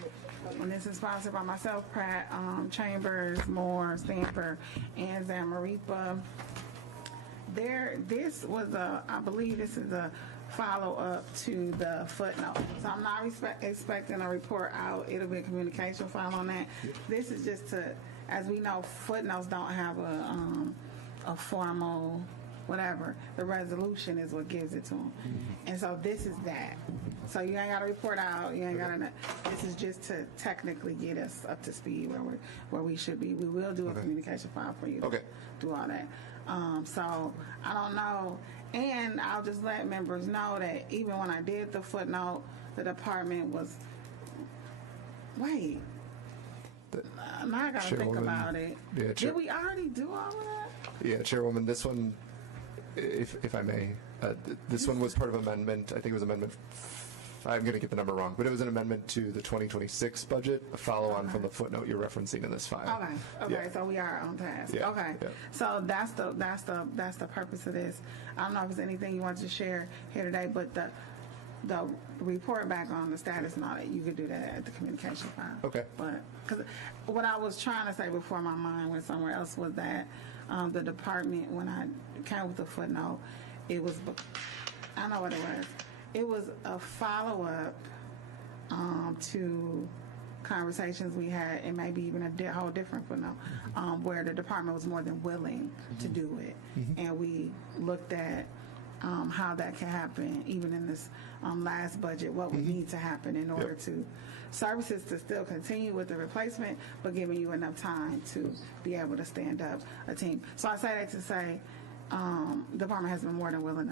And this is sponsored by myself, Pratt, Chambers, Moore, Stamper, and Zamaripa. This was I believe this is a follow-up to the footnote. So I'm not expecting a report out. It'll be a communication file on that. This is just to, as we know, footnotes don't have a formal whatever. The resolution is what gives it to them. And so this is that. So you ain't got to report out. You ain't got to. This is just to technically get us up to speed where we should be. We will do a communication file for you to do all that. So I don't know. And I'll just let members know that even when I did the footnote, the department was, wait, now I got to think about it. Yeah, did we already do all of that? Yeah, Chairwoman, this one, if I may, this one was part of amendment. I think it was amendment. I'm going to get the number wrong, but it was an amendment to the 2026 budget, a follow-on from the footnote you're referencing in this file. Okay. Yeah. So we are on task. Yeah. Okay. Yeah. So that's the purpose of this. I don't know if there's anything you want to share here today, but the report back on the status and all that, you could do that at the communication file. Okay. But because what I was trying to say before my mind went somewhere else was that the department, when I came with the footnote, it was, I know what it was. It was a follow-up to conversations we had, and maybe even a whole different footnote, where the department was more than willing to do it. And we looked at how that can happen, even in this last budget, what would need to happen in order to services to still continue with the replacement, but giving you enough time to be able to stand up a team. So I say that to say, the department has been more than willing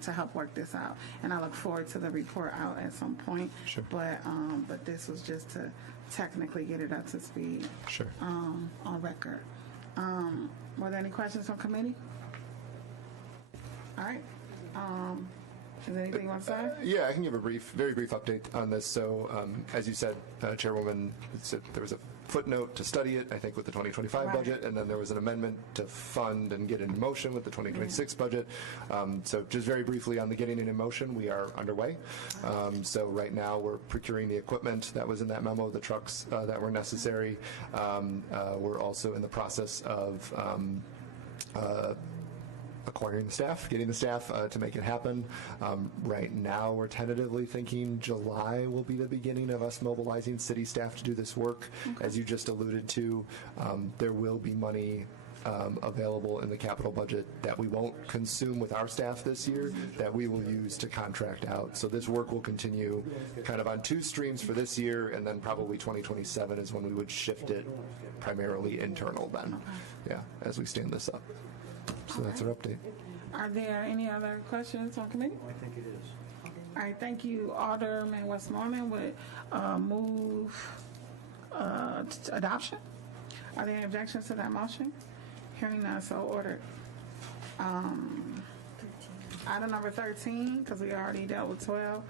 to help work this out, and I look forward to the report out at some point. Sure. But this was just to technically get it up to speed. Sure. On record. Were there any questions from committee? All right. Is there anything you want to say? Yeah, I can give a very brief update on this. So, as you said, Chairwoman, there was a footnote to study it, I think, with the 2025 budget, and then there was an amendment to fund and get it in motion with the 2026 budget. So just very briefly on the getting it in motion, we are underway. So right now we're procuring the equipment that was in that memo, the trucks that were necessary. We're also in the process of acquiring the staff, getting the staff to make it happen. Right now, we're tentatively thinking July will be the beginning of us mobilizing city staff to do this work. As you just alluded to, there will be money available in the capital budget that we won't consume with our staff this year that we will use to contract out. So this work will continue kind of on two streams for this year, and then probably 2027 is when we would shift it primarily internal then, as we stand this up. So that's our update. Are there any other questions on committee? I think it is. All right, thank you. Alderman Westmoreland would move adoption. Are there any objections to that motion? Hearing none, so ordered. Item number 13, because we already dealt with 12.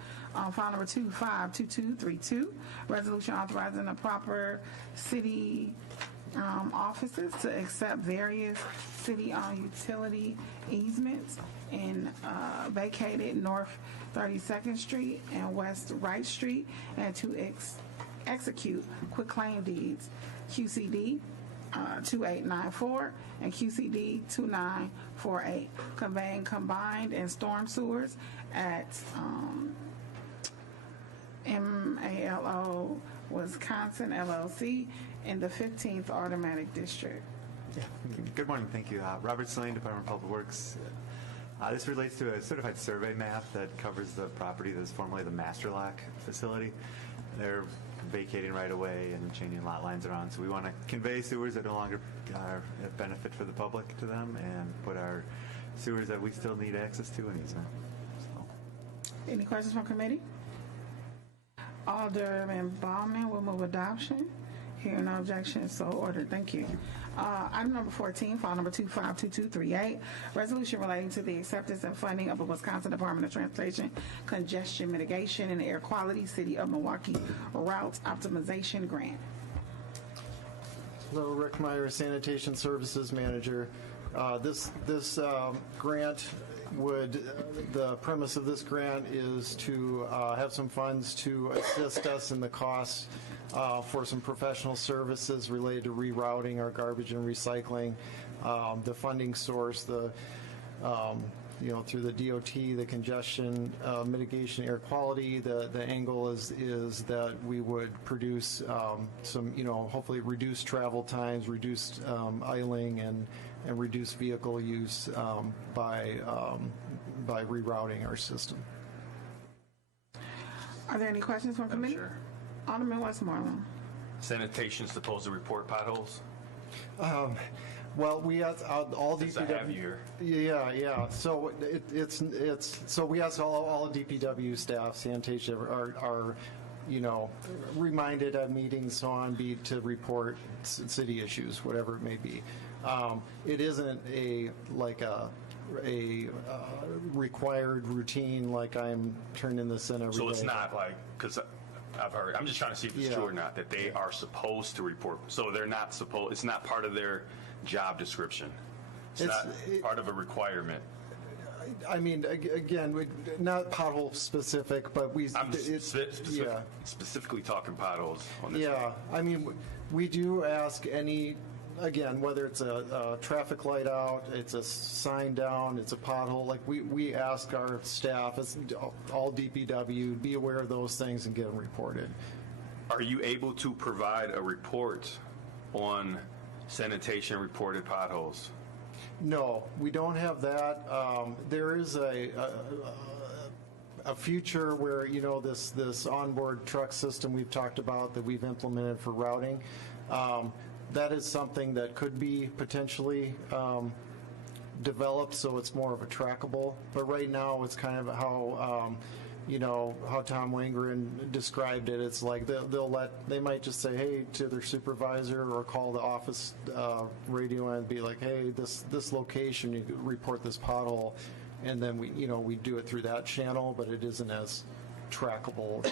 File number 252232, resolution authorizing the proper city offices to accept various city-owned utility easements in vacated North 32nd Street and West Wright Street, and to execute quitclaim deeds, QCD 2894 and QCD 2948, conveying combined and storm sewers at MALO Wisconsin LLC in the 15th Automatic District. Yeah. Good morning. Thank you. Robert Slane, Department of Public Works. This relates to a certified survey map that covers the property that is formerly the Master Lock facility. They're vacating right away and changing lot lines around, so we want to convey sewers that no longer are a benefit for the public to them and put our sewers that we still need access to in easement. Any questions from committee? Alderman Baumann will move adoption. Hearing no objection, so ordered. Thank you. Item number 14, file number 252238, resolution relating to the acceptance and funding of the Wisconsin Department of Transportation Congestion Mitigation and Air Quality City of Milwaukee Route Optimization Grant. Hello, Rick Meyer, Sanitation Services Manager. This grant the premise of this grant is to have some funds to assist us in the costs for some professional services related to rerouting our garbage and recycling. The funding source, through the DOT, the congestion mitigation, air quality. The angle is that we would produce some, hopefully reduced travel times, reduced idling, and reduce vehicle use by rerouting our system. Are there any questions from committee? Sure. Alderman Westmoreland. Sanitation's supposed to report potholes? Well, we asked all Since I have you here. Yeah. So so we asked all DPW staff, sanitation are reminded at meetings, so on, to report city issues, whatever it may be. It isn't a required routine like I'm turning this in every day. So it's not like, because I've heard, I'm just trying to see if it's true or not, that they are supposed to report. So they're not supposed, it's not part of their job description. It's not part of a requirement. I mean, again, not pothole specific, but I'm specifically talking potholes on this. Yeah, I mean, we do ask again, whether it's a traffic light out, it's a sign down, it's a pothole, we ask our staff, all DPW, be aware of those things and get them reported. Are you able to provide a report on sanitation reported potholes? No, we don't have that. There is a future where, this onboard truck system we've talked about that we've implemented for routing. That is something that could be potentially developed, so it's more of a trackable. But right now, it's kind of how Tom Wangren described it. It's like they might just say, hey, to their supervisor, or call the office radio and be like, hey, this location, you report this pothole, and then we do it through that channel, but it isn't as trackable.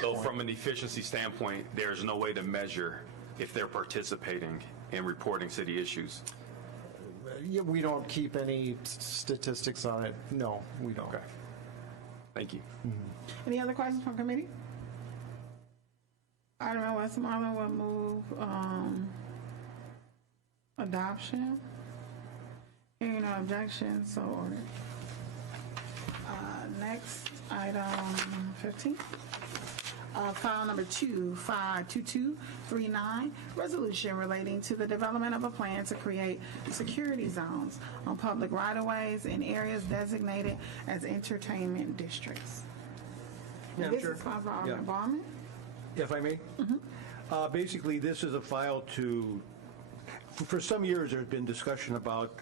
So from an efficiency standpoint, there's no way to measure if they're participating in reporting city issues? Yeah, we don't keep any statistics on it. No, we don't. Okay. Thank you. Any other questions from committee? Alderman Westmoreland will move adoption. Hearing no objection, so ordered. Next, item 15. File number 252239, resolution relating to the development of a plan to create security zones on public right-of-ways in areas designated as entertainment districts. Madam This Chair? is sponsored by Alderman Baumann. If I may? Basically, this is a file for some years there's been discussion about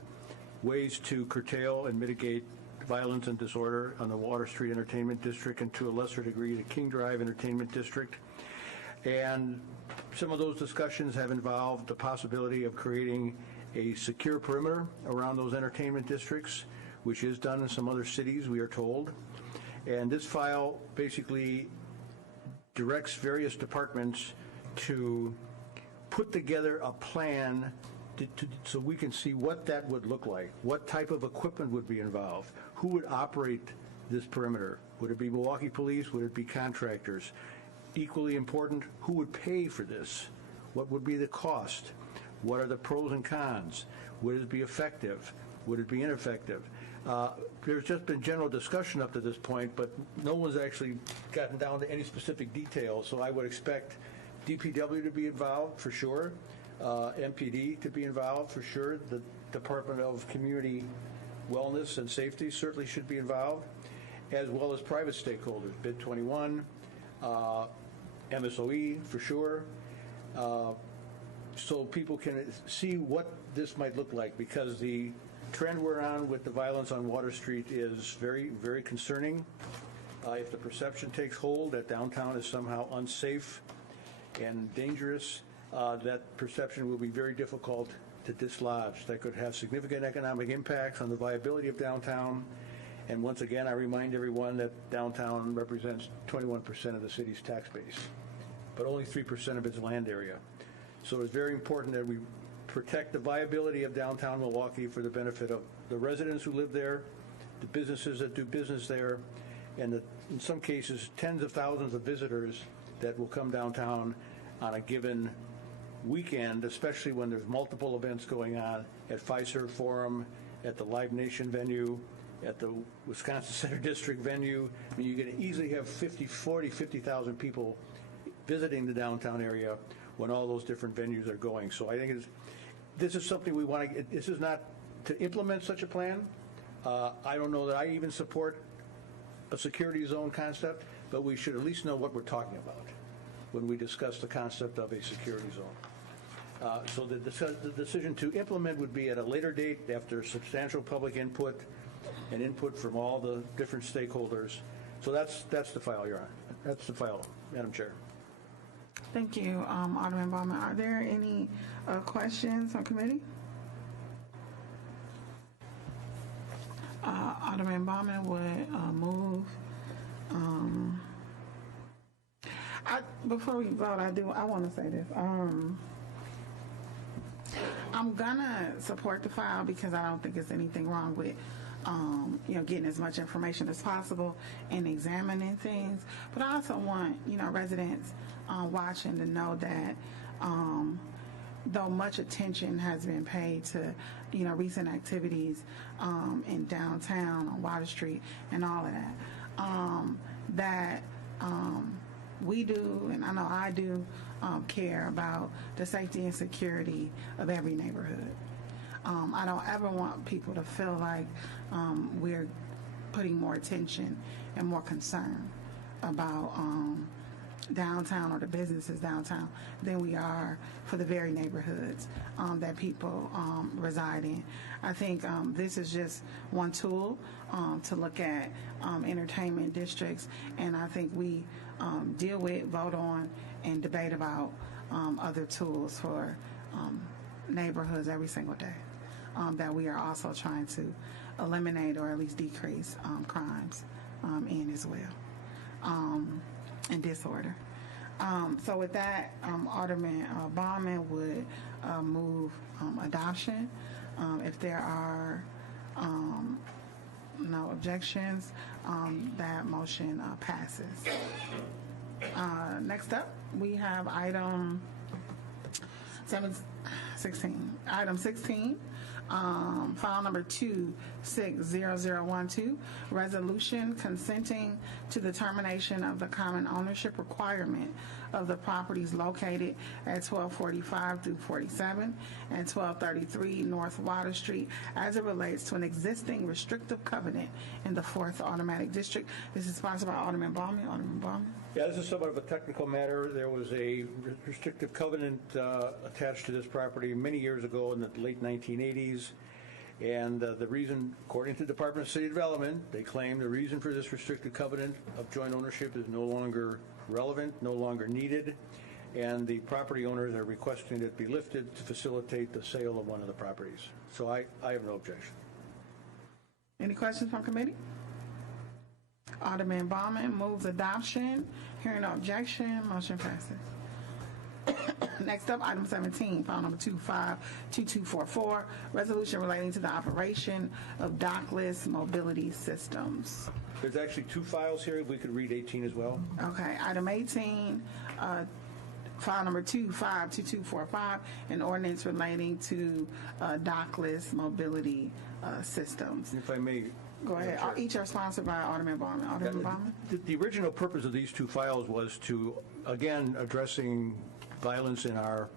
ways to curtail and mitigate violence and disorder on the Water Street Entertainment District, and to a lesser degree the King Drive Entertainment District. And some of those discussions have involved the possibility of creating a secure perimeter around those entertainment districts, which is done in some other cities, we are told. And this file basically directs various departments to put together a plan so we can see what that would look like, what type of equipment would be involved, who would operate this perimeter. Would it be Milwaukee Police? Would it be contractors? Equally important, who would pay for this? What would be the cost? What are the pros and cons? Would it be effective? Would it be ineffective? There's just been general discussion up to this point, but no one's actually gotten down to any specific details, so I would expect DPW to be involved for sure, MPD to be involved for sure, the Department of Community Wellness and Safety certainly should be involved, as well as private stakeholders, Bid 21, MSOE for sure, so people can see what this might look like, because the trend we're on with the violence on Water Street is very, very concerning. If the perception takes hold that downtown is somehow unsafe and dangerous, that perception will be very difficult to dislodge. That could have significant economic impacts on the viability of downtown. And once again, I remind everyone that downtown represents 21% of the city's tax base, but only 3% of its land area. So it's very important that we protect the viability of downtown Milwaukee for the benefit of the residents who live there, the businesses that do business there, and in some cases, tens of thousands of visitors that will come downtown on a given weekend, especially when there's multiple events going on at Fiserv Forum, at the Live Nation venue, at the Wisconsin Center District venue. I mean, you can easily have 50,000 people visiting the downtown area when all those different venues are going. So I think this is something we want to, this is not to implement such a plan. I don't know that I even support a security zone concept, but we should at least know what we're talking about when we discuss the concept of a security zone. So the decision to implement would be at a later date after substantial public input and input from all the different stakeholders. So that's the file, Your Honor. That's the file, Madam Chair. Thank you, Alderman Baumann. Are there any questions on committee? Alderman Baumann would move. Before we vote, I want to say this. I'm gonna support the file because I don't think there's anything wrong with getting as much information as possible and examining things. But I also want residents watching to know that though much attention has been paid to recent activities in downtown on Water Street and all of that, we do, and I know I do, care about the safety and security of every neighborhood. I don't ever want people to feel like we're putting more attention and more concern about downtown or the businesses downtown than we are for the very neighborhoods that people reside in. I think this is just one tool to look at entertainment districts, and I think we deal with, vote on, and debate about other tools for neighborhoods every single day. that we are also trying to eliminate or at least decrease crimes in as well, and disorder. So with that, Alderman Baumann would move adoption. If there are no objections, that motion passes. Next up, we have item 16. Item 16, file number 260012, resolution consenting to the termination of the common ownership requirement of the properties located at 1245 through 47 and 1233 North Water Street as it relates to an existing restrictive covenant in the 4th Automatic District. This is sponsored by Alderman Baumann. Alderman Baumann. Yeah, this is somewhat of a technical matter. There was a restrictive covenant attached to this property many years ago in the late 1980s. And the reason, according to the Department of City Development, they claim the reason for this restricted covenant of joint ownership is no longer relevant, no longer needed, and the property owners are requesting it be lifted to facilitate the sale of one of the properties. So I have no objection. Any questions from committee? Alderman Baumann moves adoption. Hearing no objection, motion passes. Next up, item 17, file number 252244, resolution relating to the operation of dockless mobility systems. There's actually 2 files here. We could read 18 as well. Okay, item 18, file number 252245, an ordinance relating to dockless mobility systems. If I may. Go ahead. Each are sponsored by Alderman Baumann. Alderman Baumann. The original purpose of these 2 files was to, again, addressing violence in our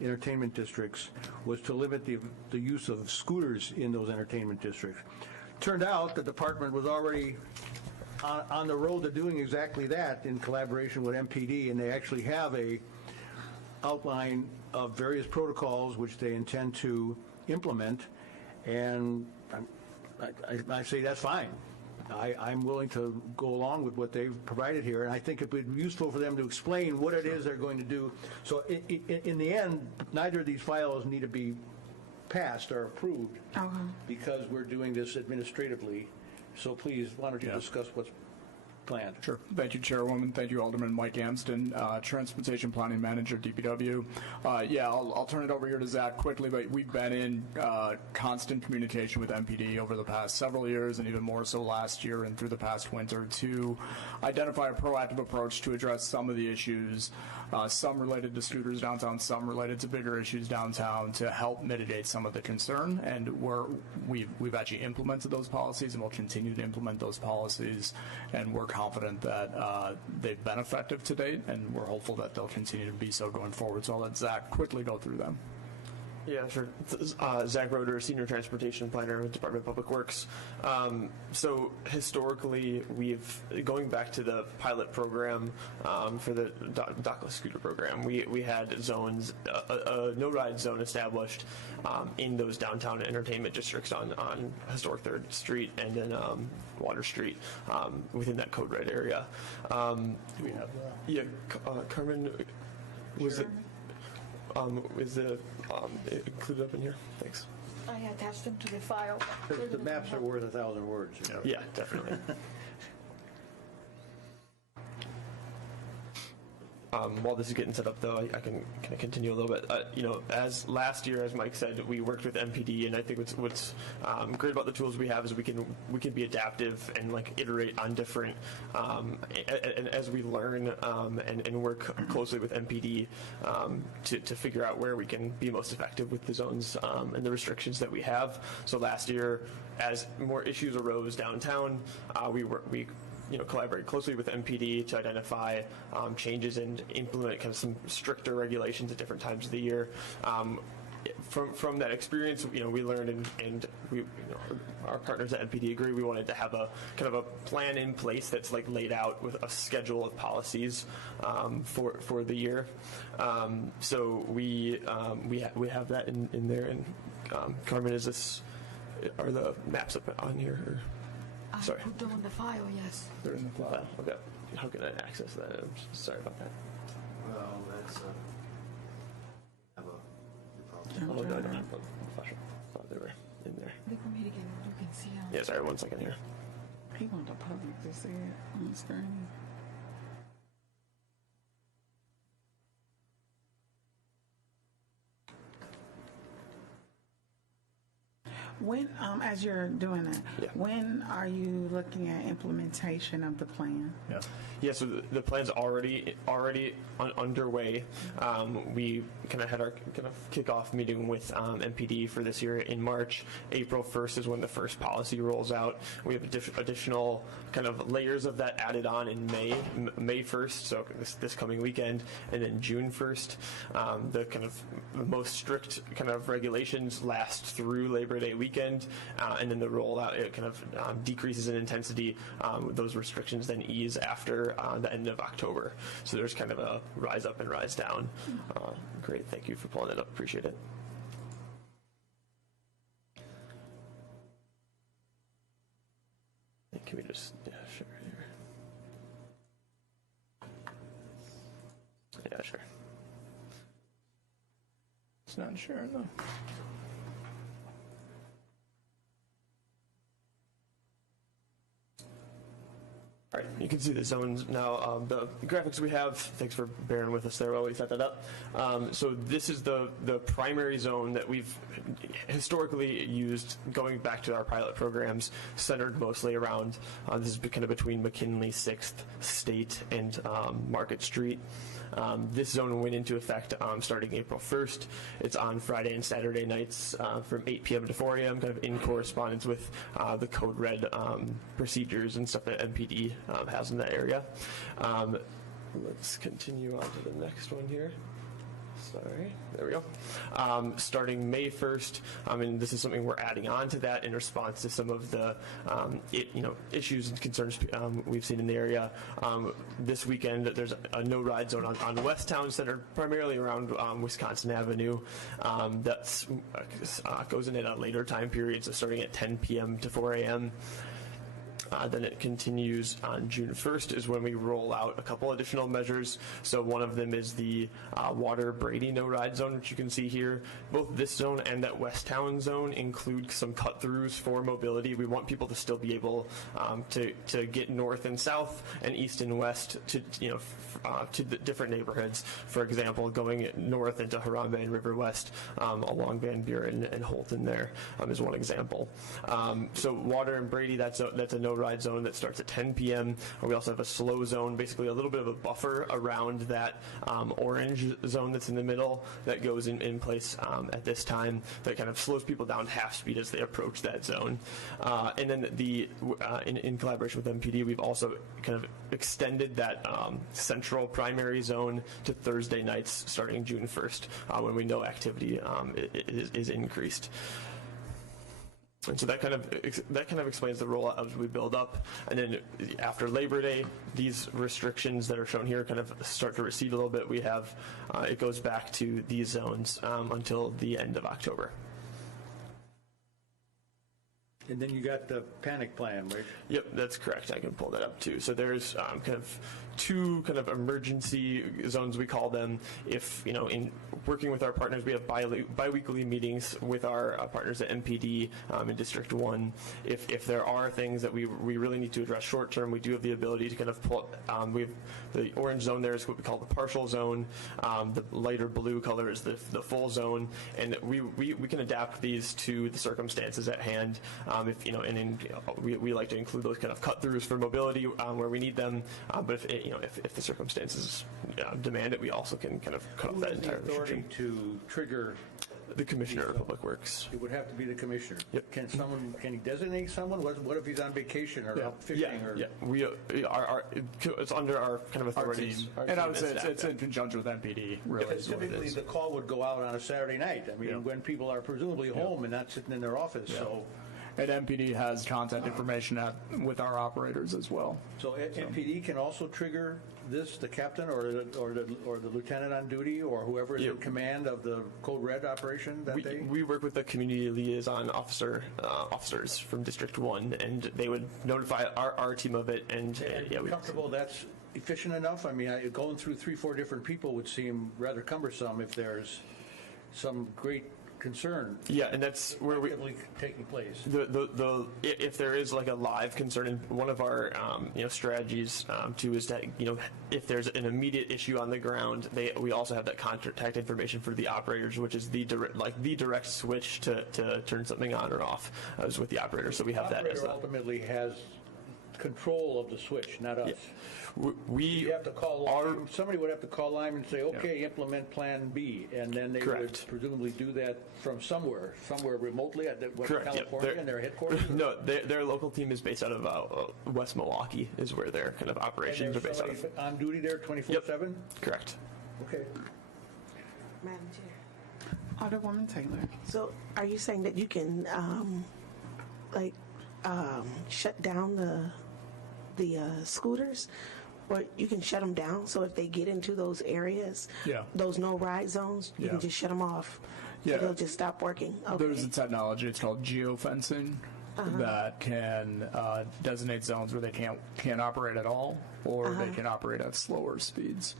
entertainment districts, was to limit the use of scooters in those entertainment districts. Turned out the department was already on the road to doing exactly that in collaboration with MPD, and they actually have a outline of various protocols which they intend to implement, and I say that's fine. I'm willing to go along with what they've provided here, and I think it would be useful for them to explain what it is they're going to do. So in the end, neither of these files need to be passed or approved because we're doing this administratively. So please, why don't you discuss what's planned? Sure. Thank you, Chairwoman. Thank you, Alderman Mike Amston, Transportation Planning Manager, DPW. I'll turn it over here to Zach quickly, but we've been in constant communication with MPD over the past several years, and even more so last year and through the past winter, to identify a proactive approach to address some of the issues, some related to scooters downtown, some related to bigger issues downtown, to help mitigate some of the concern. And we've actually implemented those policies, and we'll continue to implement those policies, and we're confident that they've been effective to date, and we're hopeful that they'll continue to be so going forward. So I'll let Zach quickly go through them. Yeah, sure. Zach Roeder, Senior Transportation Planner with Department of Public Works. So historically, going back to the pilot program for the dockless scooter program, we had zones, a no-ride zone established in those downtown entertainment districts on historic 3rd Street and then Water Street within that code red area. Do we have that? Yeah, Carmen, was it? Is the included up in here? Thanks. I attached them to the file. The maps are worth 1,000 words. Yeah, definitely. While this is getting set up, though, I can continue a little bit. As last year, as Mike said, we worked with MPD, and I think what's great about the tools we have is we can be adaptive and iterate on different, and as we learn and work closely with MPD to figure out where we can be most effective with the zones and the restrictions that we have. So last year, as more issues arose downtown, we collaborate closely with MPD to identify changes and implement kind of some stricter regulations at different times of the year. From that experience, we learned, and we, our partners at MPD agree. We wanted to have a kind of a plan in place that's laid out with a schedule of policies for the year. So we have that in there. And Carmen, are the maps up on here? Or? Sorry. I put them on the file, yes. They're in the file. Okay. How can I access that? I'm sorry about that. Well, that's have a problem. Oh, no, I don't have a flash. I thought they were. Yeah, sorry, 1 second here. He want the public to see it on the screen. When, as you're doing that, when are you looking at implementation of the plan? Yeah, so the plan's already underway. We kind of had our kickoff meeting with MPD for this year in March. April 1st is when the first policy rolls out. We have additional kind of layers of that added on in May 1st, so this coming weekend, and then June 1st. The kind of most strict kind of regulations last through Labor Day weekend, and then the rollout, it kind of decreases in intensity. Those restrictions then ease after the end of October. So there's kind of a rise up and rise down. Great, thank you for pulling that up. Appreciate it. Can we just, sure. Yeah, sure. It's not sharing though. All right, you can see the zones now. The graphics we have, thanks for bearing with us there while we set that up. So this is the primary zone that we've historically used going back to our pilot programs, centered mostly around, this is kind of between McKinley, 6th, State, and Market Street. This zone went into effect starting April 1st. It's on Friday and Saturday nights from 8 p.m. to 4 a.m., kind of in correspondence with the Code Red procedures and stuff that MPD has in that area. Let's continue on to the next one here. Sorry, there we go. Starting May 1st, and this is something we're adding on to that in response to some of the issues and concerns we've seen in the area. This weekend, there's a no-ride zone on West Town, centered primarily around Wisconsin Avenue. That goes in at a later time period, so starting at 10 p.m. to 4 a.m. Then it continues on June 1st is when we roll out a couple additional measures. So one of them is the Water Brady no-ride zone, which you can see here. Both this zone and that West Town zone include some cut-throughs for mobility. We want people to still be able to get north and south and east and west to the different neighborhoods. For example, going north into Harambe and River West along Van Buren and Holton there is one example. So Water and Brady, that's a no-ride zone that starts at 10 p.m. We also have a slow zone, basically a little bit of a buffer around that orange zone that's in the middle that goes in place at this time that kind of slows people down to half speed as they approach that zone. And then in collaboration with MPD, we've also kind of extended that central primary zone to Thursday nights starting June 1st when we know activity is increased. And so that kind of explains the rollout as we build up. And then after Labor Day, these restrictions that are shown here kind of start to recede a little bit. We have, it goes back to these zones until the end of October. And then you got the panic plan, right? Yep, that's correct. I can pull that up too. So there's kind of two kind of emergency zones, we call them. If, in working with our partners, we have bi-weekly meetings with our partners at MPD in District 1. If there are things that we really need to address short term, we do have the ability to kind of pull up. We have the orange zone there is what we call the partial zone. The lighter blue color is the full zone. And we can adapt these to the circumstances at hand. We like to include those kind of cut-throughs for mobility where we need them. But if the circumstances demand it, we also can kind of cut off that entire restriction. Who has the authority to trigger? The Commissioner of Public Works. It would have to be the Commissioner. Yep. Can he designate someone? What if he's on vacation or out fishing? It's under our kind of authorities. And I would say it's in conjunction with MPD, really. Because typically the call would go out on a Saturday night. I mean, when people are presumably home and not sitting in their office. Yeah. So. And MPD has contact information with our operators as well. So MPD can also trigger this, the captain or the lieutenant on duty or whoever is in command of the Code Red operation that day? We work with the community liaison officers from District 1, and they would notify our team of it. And we're comfortable that's efficient enough? I mean, going through 3-4 different people would seem rather cumbersome if there's some great concern. Yeah, and that's where we taking place. If there is like a live concern, and one of our strategies too is that if there's an immediate issue on the ground, we also have that contact information for the operators, which is the direct switch to turn something on or off is with the operator. So we have that as the operator ultimately has control of the switch, not us. Yeah. You have to call somebody would have to call Lyme and say, okay, implement Plan B, and then they would presumably do that from somewhere remotely at California and their headquarters. No, their local team is based out of West Milwaukee, is where their kind of operations are based out of. On duty there 24/7. Correct. Okay. Madam Chair. Alderwoman Taylor. So are you saying that you can shut down the scooters, or you can shut them down, so if they get into those areas, those no ride zones, you can just shut them off, so they'll just stop working? Okay. There's a technology, it's called geofencing, that can designate zones where they can't operate at all, or they can operate at slower speeds.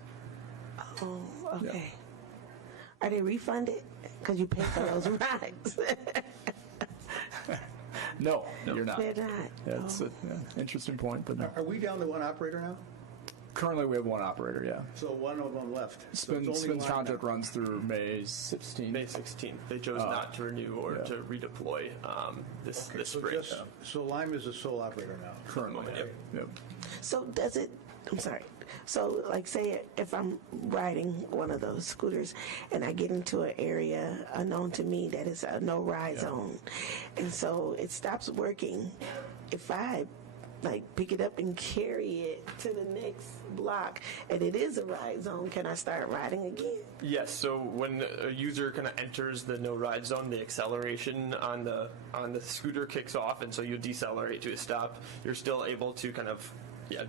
Oh, okay. Are they refunded? Because you pay for those rides. No, you're not. They're not. That's an interesting point, but no. Are we down to one operator now? Currently, we have one operator, yeah. So one of them left. Spin's contract runs through May 16th. May 16th. They chose not to renew or to redeploy this spring. So Lyme is the sole operator now? Currently, yep. So does it, I'm sorry, so like say if I'm riding one of those scooters and I get into an area unknown to me that is a no ride zone, and so it stops working, if I pick it up and carry it to the next block and it is a ride zone, can I start riding again? Yes, so when a user kind of enters the no ride zone, the acceleration on the scooter kicks off, and so you decelerate to a stop. You're still able to kind of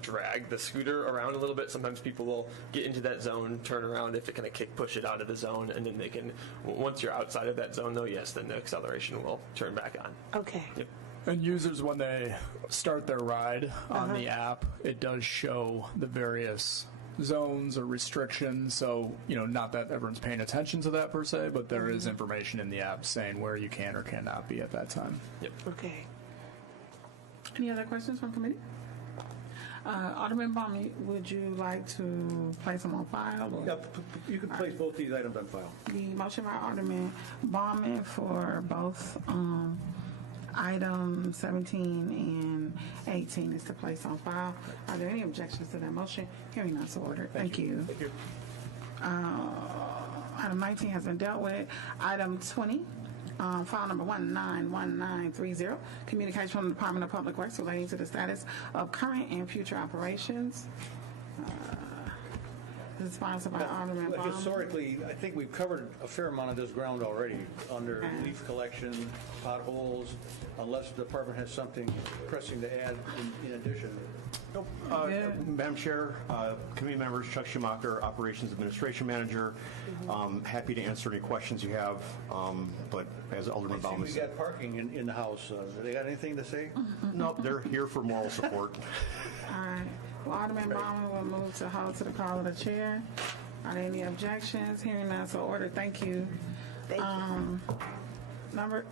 drag the scooter around a little bit. Sometimes people will get into that zone, turn around, if it kind of push it out of the zone, and then they can, once you're outside of that zone though, then the acceleration will turn back on. Okay. Yep. And users, when they start their ride on the app, it does show the various zones or restrictions. So, not that everyone's paying attention to that per se, but there is information in the app saying where you can or cannot be at that time. Yep. Okay. Any other questions from committee? Alderman Baum, would you like to place them on file? Or? Yeah, you can place both these items on file. The motion by Alderman Bauman for both item 17 and 18 is to place on file. Are there any objections to that motion? Hearing none, so ordered. Thank you. Thank you. Item 19 has been dealt with. Item 20. File number 191930, communication from the Department of Public Works relating to the status of current and future operations. This is sponsored by Alderman Baum. Historically, I think we've covered a fair amount of this ground already under leaf collection, potholes, unless the department has something pressing to add in addition. Nope. Madam Chair, committee members, Chuck Schumacher, Operations Administration Manager. Happy to answer any questions you have, but as Alderman Bauman said. We got parking in the house. They got anything to say? Nope, they're here for moral support. All right. Well, Alderman Bauman will move to hold to the call of the chair. Are there any objections? Hearing none, so ordered. Thank you. Thank you.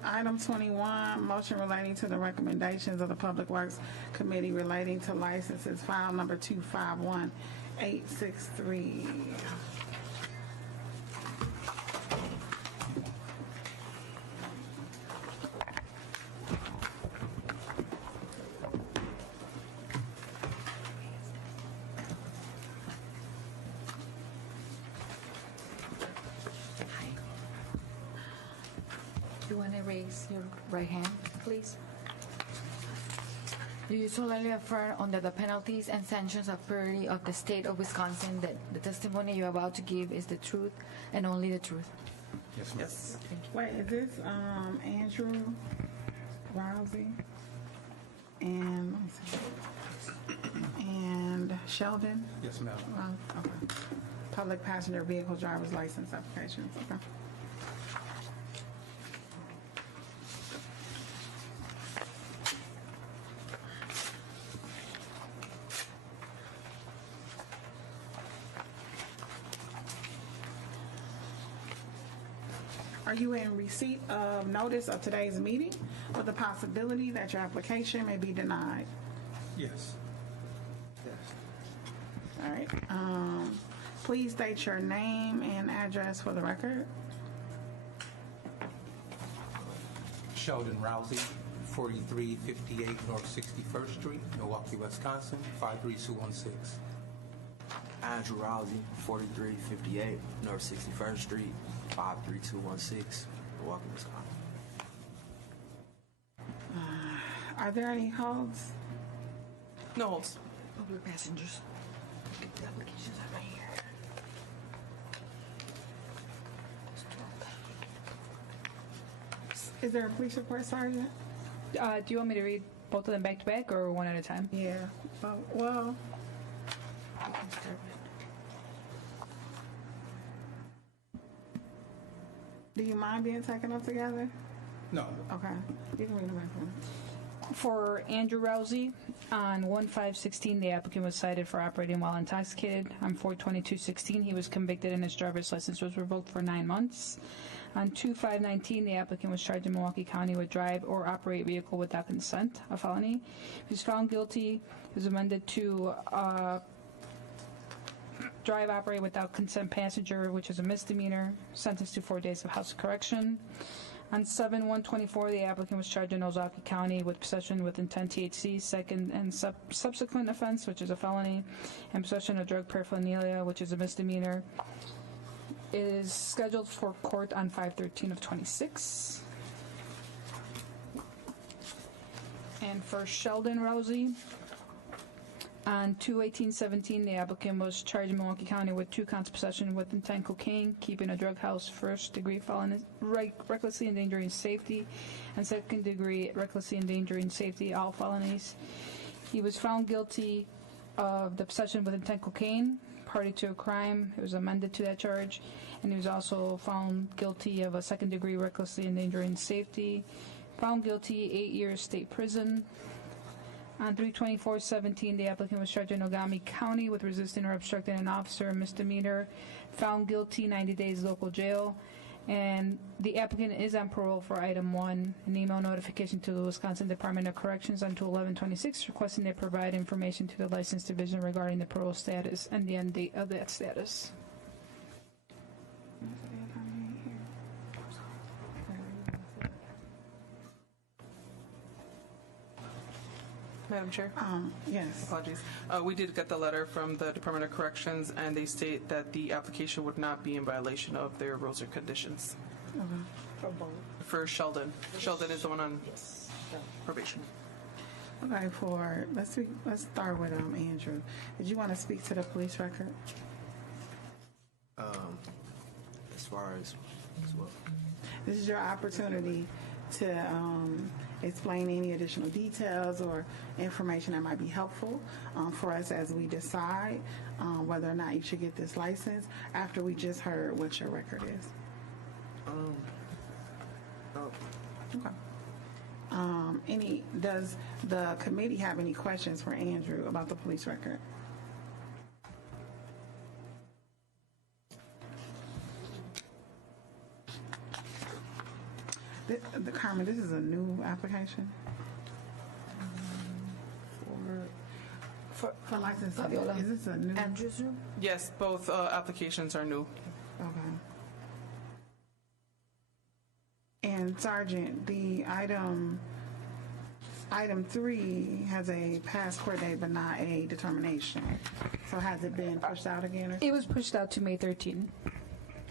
Item 21, motion relating to the recommendations of the Public Works Committee relating to licenses, file number 251863. You want to raise your right hand, please? Do you solemnly affirm under the penalties and sanctions of perjury of the state of Wisconsin that the testimony you're about to give is the truth and only the truth? Yes, ma'am. Yes. Thank you. Wait, is this Andrew Rousey and let me see, and Sheldon? Yes, ma'am. Okay. Public passenger vehicle driver's license applications. Okay. Are you in receipt of notice of today's meeting with the possibility that your application may be denied? Yes. All right. Please state your name and address for the record. Sheldon Rousey, 4358 North 61st Street, Milwaukee, Wisconsin, 53216. Andrew Rousey, 4358 North 61st Street, 53216, Milwaukee, Wisconsin. Are there any holds? No holds. Public passengers. The applications are right here. Is there a police report, Sergeant? Do you want me to read both of them back to back or one at a time? Yeah. Well, do you mind being taken up together? No. Okay. You can read them back. For Andrew Rousey, on 1/5/16, the applicant was cited for operating while intoxicated. On 4/22/16, he was convicted and his driver's license was revoked for 9 months. On 2/5/19, the applicant was charged in Milwaukee County with drive or operate vehicle without consent, a felony. He was found guilty. He was amended to drive, operate without consent passenger, which is a misdemeanor, sentenced to 4 days of house correction. On 7/1/24, the applicant was charged in Ozaukee County with possession with intent THC, second and subsequent offense, which is a felony, and possession of drug paraphernalia, which is a misdemeanor. It is scheduled for court on 5/13/26. And for Sheldon Rousey, on 2/18/17, the applicant was charged in Milwaukee County with 2 counts of possession with intent cocaine, keeping a drug house, first-degree felony, recklessly endangering safety, and second-degree recklessly endangering safety, all felonies. He was found guilty of the possession with intent cocaine, party to a crime. It was amended to that charge. And he was also found guilty of a second-degree recklessly endangering safety, found guilty 8 years state prison. On 3/24/17, the applicant was charged in Ogami County with resisting or obstructing an officer, a misdemeanor, found guilty 90 days local jail. And the applicant is on parole for item 1, an email notification to the Wisconsin Department of Corrections on 2/11/26 requesting they provide information to the License Division regarding the parole status and the end date of that status. Madam Chair? Yes. Apologies. We did get the letter from the Department of Corrections, and they state that the application would not be in violation of their rules or conditions. For Sheldon. Sheldon is the one on probation. Okay, let's start with Andrew. Did you want to speak to the police record? As far as what? This is your opportunity to explain any additional details or information that might be helpful for us as we decide whether or not you should get this license after we just heard what your record is. Okay. Does the committee have any questions for Andrew about the police record? Carmen, this is a new application? For license? Is this a new? Andrew's room? Yes, both applications are new. Okay. And Sergeant, the item 3 has a past court date but not a determination. So has it been pushed out again? It was pushed out to May 13.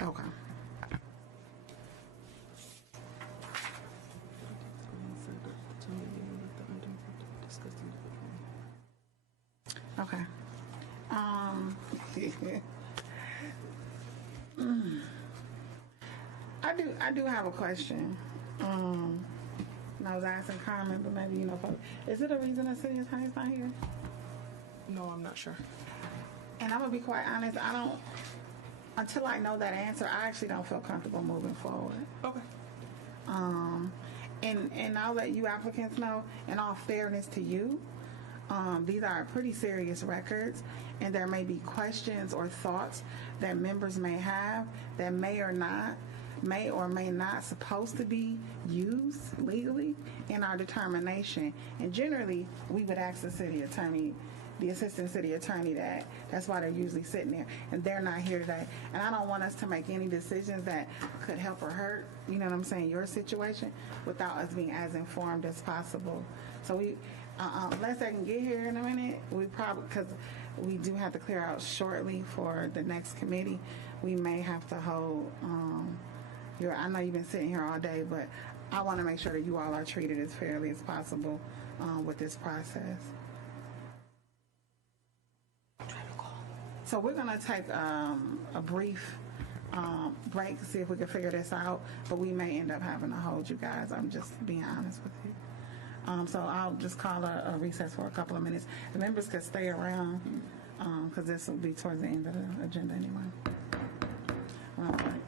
Okay. Okay. I do have a question. And I was asking Carmen, but maybe you know. Is it a reason the city attorney's not here? No, I'm not sure. And I'm gonna be quite honest. I don't. Until I know that answer, I actually don't feel comfortable moving forward. Okay. And I'll let you applicants know. In all fairness to you, these are pretty serious records, and there may be questions or thoughts that members may have that may or not may or may not supposed to be used legally in our determination. And generally, we would ask the city attorney, the assistant city attorney, that's why they're usually sitting there, and they're not here today. And I don't want us to make any decisions that could help or hurt, you know what I'm saying, your situation, without us being as informed as possible. So we, unless they can get here in a minute, we probably, because we do have to clear out shortly for the next committee, we may have to hold I know you've been sitting here all day, but I want to make sure that you all are treated as fairly as possible with this process. So we're going to take a brief break to see if we can figure this out, but we may end up having to hold you guys. I'm just being honest with you. So I'll just call a recess for a couple of minutes. The members could stay around because this will be towards the end of the agenda anyway. All right.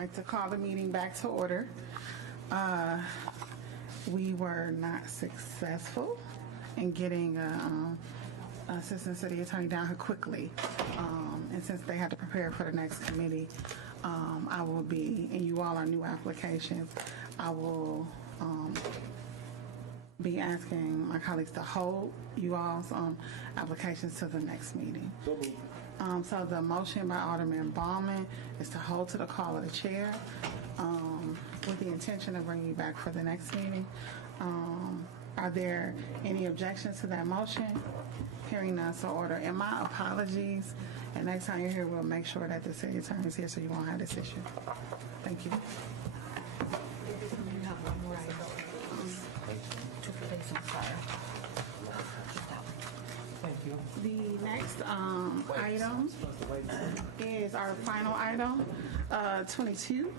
like to call the meeting back to order. We were not successful in getting Assistant City Attorney down here quickly. And since they had to prepare for the next committee, I will be, and you all are new applications, I will be asking my colleagues to hold you all's applications to the next meeting. So the motion by Alderman Baumann is to hold to the call of the chair with the intention of bringing you back for the next meeting. Are there any objections to that motion? Hearing none, so order. And my apologies. And next time you're here, we'll make sure that the city attorney is here so you won't have this issue. Thank you. The next item is our final item, 22,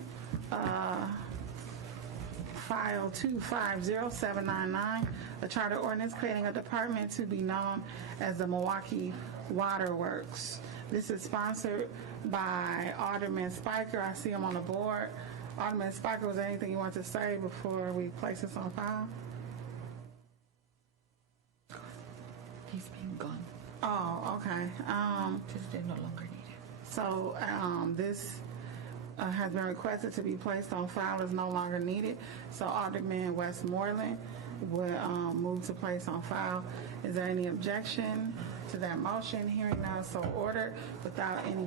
file 250799, a charter ordinance creating a department to be known as the Milwaukee Waterworks. This is sponsored by Alderman Spiker. I see him on the board. Alderman Spiker, was there anything you want to say before we place this on file? He's been gone. Oh, okay. Just they're no longer needed. So this has been requested to be placed on file, is no longer needed. So Alderman Westmoreland would move to place on file. Is there any objection to that motion? Hearing none, so ordered. Without any